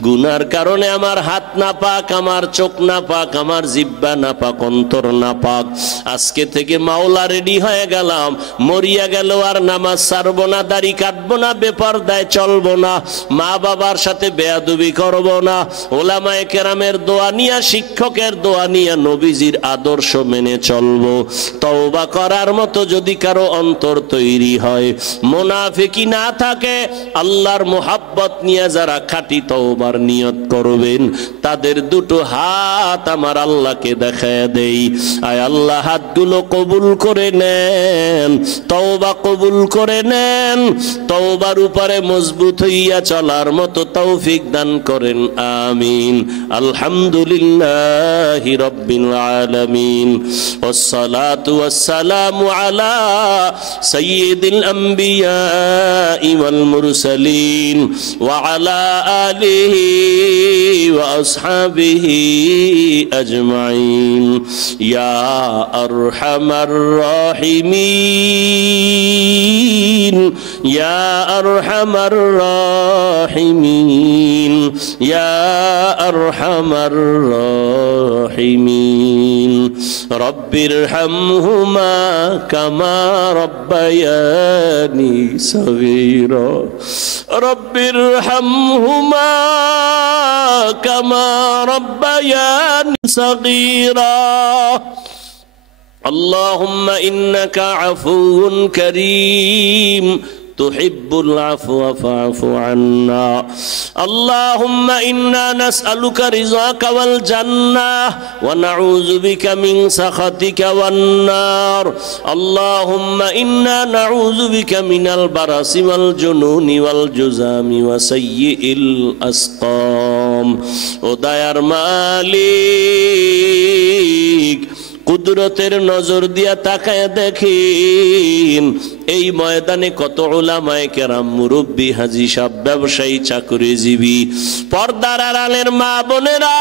গুনার কারণে আমার হাত না পাক, আমার চোখ না পাক, আমার জিহ্বা না পাক, অন্তর না পাক। আজকে থেকে মাওলা রেডি হয়ে গেলাম, মরিয়া গেল আর নামাজ ছাড়বো না, দাড়ি কাটবো না, বেপরদায় চলবো না, মা বাবার সাথে বেয়াদবি করবো না, ওলামায়ে কেরামের দোয়া নিয়া, শিক্ষকের দোয়া নিয়া, নবীজির আদর্শ মেনে চলবো। তওবা করার মতো যদি কারো অন্তর তৈরি হয়, মুনাফিকি না থাকে, আল্লাহর মোহাব্বত নিয়ে যারা খাঁটি তওবার নিয়ত করবেন, তাদের দুটো হাত আমার আল্লাহকে দেখায় দেই। আয় আল্লাহ, হাতগুলো কবুল করে নেন, তওবা কবুল করে নেন, তওবার উপরে মজবুত হইয়া চলার মতো তৌফিক দান করেন, আমিন। আলহামদুলিল্লাহি রাব্বিল আলামিন, ওয়াসসালাতু ওয়াসসালামু আলা সাইয়্যিদিল আম্বিয়া ওয়াল মুরসালিন ওয়া আলা আলিহি ওয়া আসহাবিহি আজমাইন। ইয়া আরহামার রাহিমিন, ইয়া আরহামার রাহিমিন, ইয়া আরহামার রাহিমিন। রব্বিরহামহুমা কামা রব্বায়ানি সগীরা, রব্বিরহামহুমা কামা রব্বায়ানি সগীরা। اللهم إنك عفو كريم تحب العفو فاعف عنا. اللهم إنا نسألك رضاك والجنة ونعوذ بك من سخطك والنار. اللهم إنا نعوذ بك من البرص والجنون والجذام وسيء الأسقام. وداير مالك কুদরতের নজর দিয়া তাকায় দেখেন, এই ময়দানে কত উলামায়ে কেরাম, মুরব্বী, হাজী সাহেব, ব্যবসায়ী, চাকরিজীবী, পর্দার আড়ালের মা বোনেরা,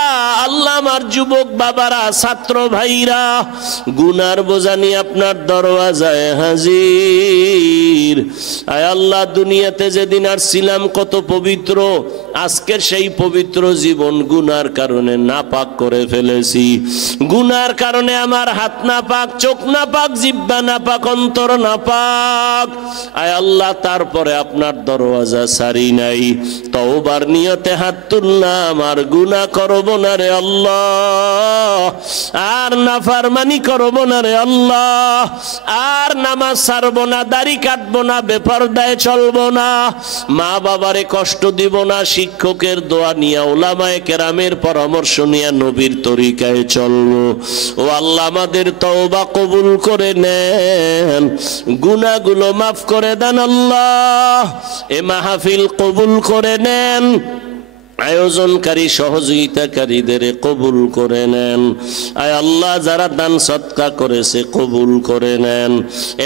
আল্লাহ আমার যুবক বাবারা, ছাত্র ভাইরা, গুনার বোঝা নিয়ে আপনার দরওয়াজায় হাজির। আয় আল্লাহ, দুনিয়াতে যেদিন আসছিলাম কত পবিত্র, আজকের সেই পবিত্র জীবন গুনার কারণে নাপাক করে ফেলেছি। গুনার কারণে আমার হাত না পাক, চোখ না পাক, জিহ্বা না পাক, অন্তর না পাক। আয় আল্লাহ, তারপরে আপনার দরওয়াজা সারি নাই, তওবার নিয়তে হাত তুললাম, আর গুনাহ করব না রে আল্লাহ, আর নাফরমানি করব না রে আল্লাহ, আর নামাজ ছাড়ব না, দাড়ি কাটব চলবো না, বেপরদায় চলবো না, মা বাবারে কষ্ট দিব না, শিক্ষকের দোয়া নিয়ে উলামায়ে কেরামের পরামর্শ নিয়ে নবীর তরিকায় চলবো। ও আল্লাহ আমাদের তওবা কবুল করে নেন, গুনাহগুলো মাফ করে দেন আল্লাহ, এ মাহফিল কবুল করে নেন, আয়োজনকারী সহযোগিতাকারীদের কবুল করে নেন। আয় আল্লাহ যারা দান সদকা করেছে কবুল করে নেন,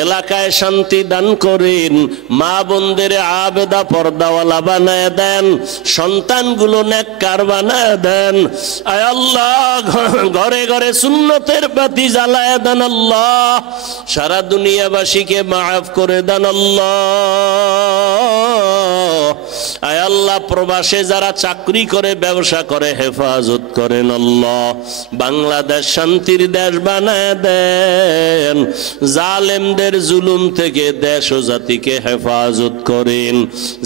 এলাকায় শান্তি দান করেন, মা বোনদের আবেদা পর্দাওয়ালা বানায় দেন, সন্তানগুলো নেককার বানায় দেন। আয় আল্লাহ ঘরে ঘরে সুন্নতের বাতি জ্বালায় দেন আল্লাহ, সারা দুনিয়াবাসীকে মাফ করে দেন আল্লাহ। আয় আল্লাহ প্রবাসে যারা চাকরি করে ব্যবসা করে হেফাজত করেন আল্লাহ, বাংলাদেশ শান্তির দেশ বানায় দেন, জালেমদের জুলুম থেকে দেশ ও জাতিকে হেফাজত করেন।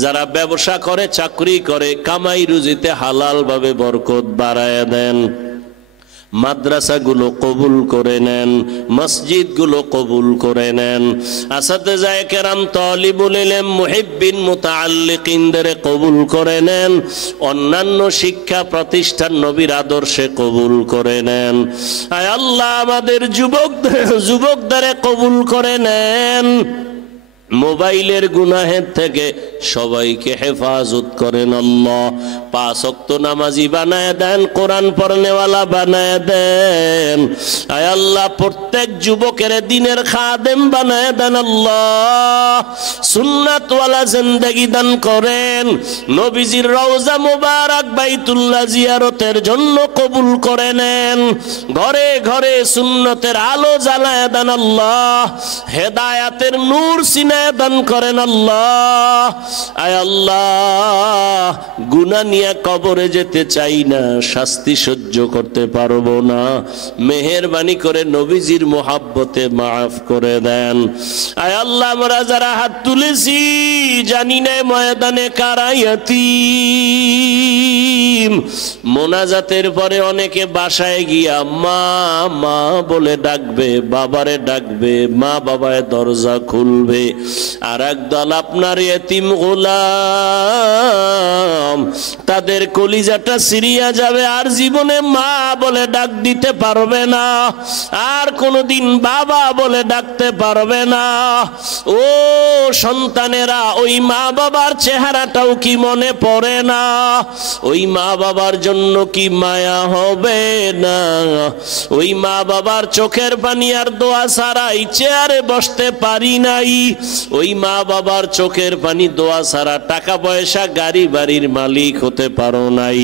যারা ব্যবসা করে চাকরি করে কামাই রুজিতে হালাল ভাবে বরকত বাড়ায় দেন, মাদ্রাসাগুলো কবুল করে নেন, মসজিদগুলো কবুল করে নেন, আসাতেজায়ে কেরাম তালিবুল ইলম মুহিব্বিন মুতাআল্লিকিনদের কবুল করে নেন, অন্যান্য শিক্ষা প্রতিষ্ঠান নবীর আদর্শে কবুল করে নেন। আয় আল্লাহ আমাদের যুবকদের কবুল করে নেন, মোবাইলের গুনাহের থেকে সবাইকে হেফাজত করেন আল্লাহ, 5 ওয়াক্ত নামাজি বানায় দেন, কোরআন পড়নেওয়ালা বানায় দেন। আয় আল্লাহ প্রত্যেক যুবকের দিনের খাদেম বানায় দেন আল্লাহ, সুন্নাতওয়ালা জিন্দেগি দান করেন, নবীজির রওজা মুবারক বাইতুল্লাহ জিয়ারতের জন্য কবুল করে নেন, ঘরে ঘরে সুন্নতের আলো জ্বালায় দেন আল্লাহ, হেদায়াতের নূর সিনায় দান করেন আল্লাহ। আয় আল্লাহ গুনাহ নিয়ে কবরে যেতে চাই না, শাস্তি সহ্য করতে পারবো না, মেহেরবানি করে নবীজির মোহাব্বতে মাফ করে দেন। আয় আল্লাহ আমরা যারা হাত তুলেছি জানি না ময়দানে কারা ইয়াতীম, মোনাজাতের পরে অনেকে বাসায় গিয়া মা মা বলে ডাকবে, বাবারে ডাকবে, মা বাবায় দরজা খুলবে, আর একদল আপনার ইতিম গোলাম তাদের কলিজাটা সিরিয়া যাবে, আর জীবনে মা বলে ডাক দিতে পারবে না, আর কোনোদিন বাবা বলে ডাকতে পারবে না। ও সন্তানেরা ওই মা বাবার চেহারাটাও কি মনে পড়ে না? ওই মা বাবার জন্য কি মায়া হবে না? ওই মা বাবার চোখের পানি আর দোয়া ছাড়াই চেয়ারে বসতে পারি নাই, ওই মা বাবার চোখের পানি দোয়া ছাড়া টাকা পয়সা গাড়ি বাড়ির মালিক হতে পারো নাই,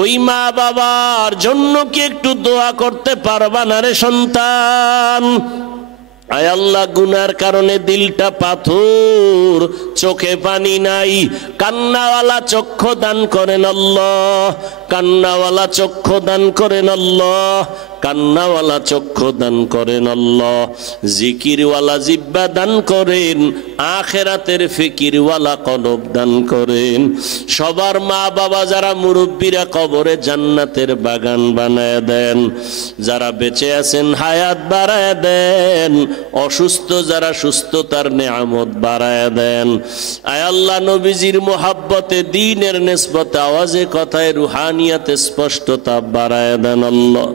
ওই মা বাবার জন্য কি একটু দোয়া করতে পারবা না রে সন্তান? আয় আল্লাহ গুনার কারণে দিলটা পাথর, চোখে পানি নাই, কান্নাওয়ালা চক্ষু দান করেন আল্লাহ, কান্নাওয়ালা চক্ষু দান করেন আল্লাহ, কান্নাওয়ালা চক্ষু দান করেন আল্লাহ, জিকিরওয়ালা জিহ্বা দান করেন, আখিরাতের ফিকিরওয়ালা কলব দান করেন। সবার মা বাবা যারা মুরব্বীরা কবরে জান্নাতের বাগান বানায় দেন, যারা বেঁচে আছেন হায়াত বাড়ায় দেন, অসুস্থ যারা সুস্থতার নেয়ামত বাড়ায় দেন। আয় আল্লাহ নবীজির মোহাব্বতে দ্বীনের নিসবতে আওয়াজে কথায় রুহানিয়াতে স্পষ্টতা বাড়ায় দেন আল্লাহ,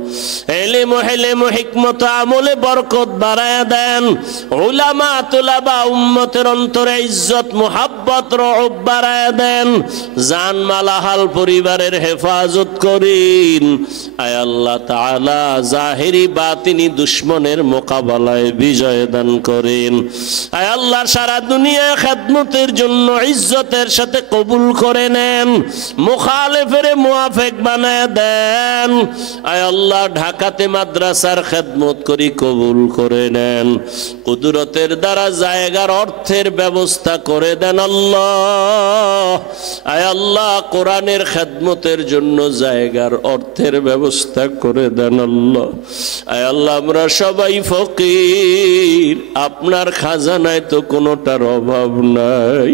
ইলম হিলম হিকমত আমলে বরকত বাড়ায় দেন, উলামা তুলাবা উম্মতের অন্তরে ইজ্জত মুহাব্বত রহব বাড়ায় দেন, জান মালাহাল পরিবারের হেফাজত করেন। আয় আল্লাহ তাআলা জাহিরি বাতিনি দুশমনের মোকাবেলায় বিজয় দান করেন। আয় আল্লাহ সারা দুনিয়া খেদমতের জন্য ইজ্জতের সাথে কবুল করে নেন, মুখালেফের মুআফিক বানায় দেন। আয় আল্লাহ ঢাকাতে মাদ্রাসার খেদমত করি কবুল করে নেন, কুদরতের দ্বারা জায়গার অর্থের ব্যবস্থা করে দেন আল্লাহ। আয় আল্লাহ কোরআনের খেদমতের জন্য জায়গার অর্থের ব্যবস্থা করে দেন আল্লাহ। আয় আল্লাহ আমরা সবাই ফকির, আপনার খাজানায় তো কোনোটার অভাব নাই।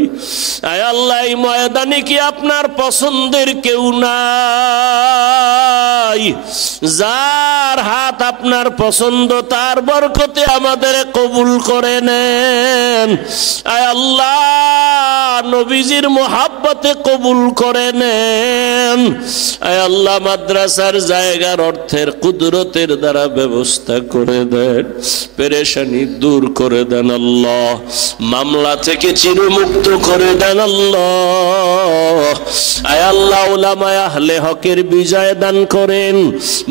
আয় আল্লাহ এই ময়দানে কি আপনার পছন্দের কেউ নাই? যার আপনার হাত আপনার পছন্দ, তার বরকতে আমাদের কবুল করে নেন। আয় আল্লাহ, নবীজির মোহাব্বতে কবুল করে নেন। আয় আল্লাহ, মাদ্রাসার জায়গার অর্থের কুদরতের দ্বারা ব্যবস্থা করে দেন, পেরেশানি দূর করে দেন আল্লাহ, মামলা থেকে চিরমুক্ত করে দেন আল্লাহ। আয় আল্লাহ, উলামায়ে আহলে হকের বিজয় দান করেন,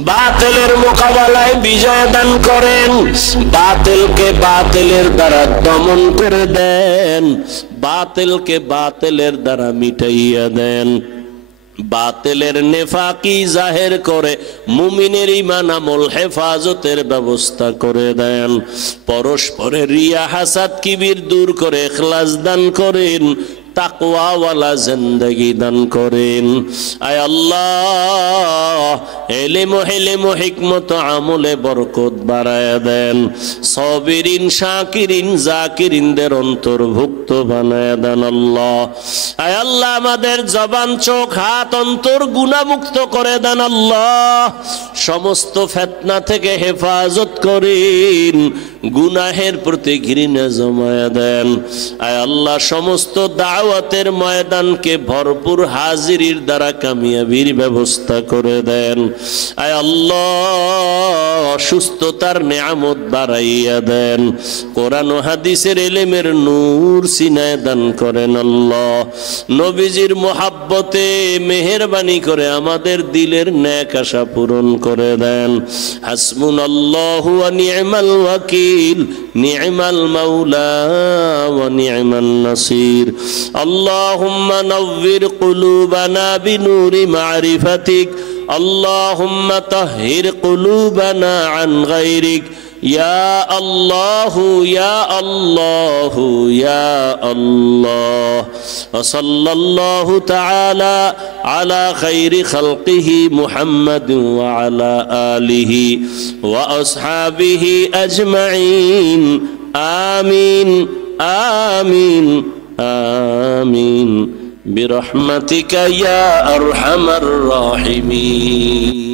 বাতিলের মোকাবেলায় বিজয় দান করেন, বাতিলকে বাতিলের দ্বারা দমন করে দেন, বাতিলকে বাতিলের দ্বারা মিটাইয়া দেন, বাতিলের নেফাকি জাহের করে মুমিনের ঈমান আমল হেফাজতের ব্যবস্থা করে দেন, পরস্পরের রিয়া হাসাদ কিবির দূর করে ইখলাস দান করেন, তাকওয়াওয়ালা জিন্দেগি দান করেন। আয় আল্লাহ, ইলম ও হিকমত আমলে বরকত বাড়ায়া দেন, সাবিরিন শাকিরিন জাকিরিনদের অন্তর্ভুক্ত বানায়া দেন আল্লাহ। আয় আল্লাহ, আমাদের জবান চোখ হাত অন্তর গুনাহমুক্ত করে দেন আল্লাহ, সমস্ত ফিতনা থেকে হেফাজত করেন, গুনাহের প্রতি ঘৃণা জমায়া দেন। আয় আল্লাহ, সমস্ত দাওয়াতের ময়দানকে ভরপুর হাজিরির দ্বারা কামিয়াবির ব্যবস্থা করে দেন। আয় আল্লাহ, সুস্থতার নেয়ামত বাড়াইয়া দেন, কোরআন ও হাদিসের ইলমের নূর সিনায় দান করেন আল্লাহ। নবীজির মোহাব্বতে মেহেরবানি করে আমাদের দিলের নেক আশা পূরণ করে দেন। হাসবুনাল্লাহু ওয়া নি'মাল ওয়াকিল, নি'মাল মাওলা ওয়া নি'মান নাসির। আল্লাহুম্মা নাওয়ির কুলুবানা বিনুরি মারিফাতিক, আল্লাহুম্মা তাহহির কুলুবানা আন গায়রিক, ইয়া আল্লাহু ইয়া আল্লাহু ইয়া আল্লাহ। ওয়া সাল্লাল্লাহু তাআলা আলা খায়রি খালকিহি মুহাম্মাদিন ওয়া আলা আলিহি ওয়া আসহাবিহি আজমাইন। আমিন আমিন আমিন বিরহমাতিকা ইয়া আরহামার রাহিমিন।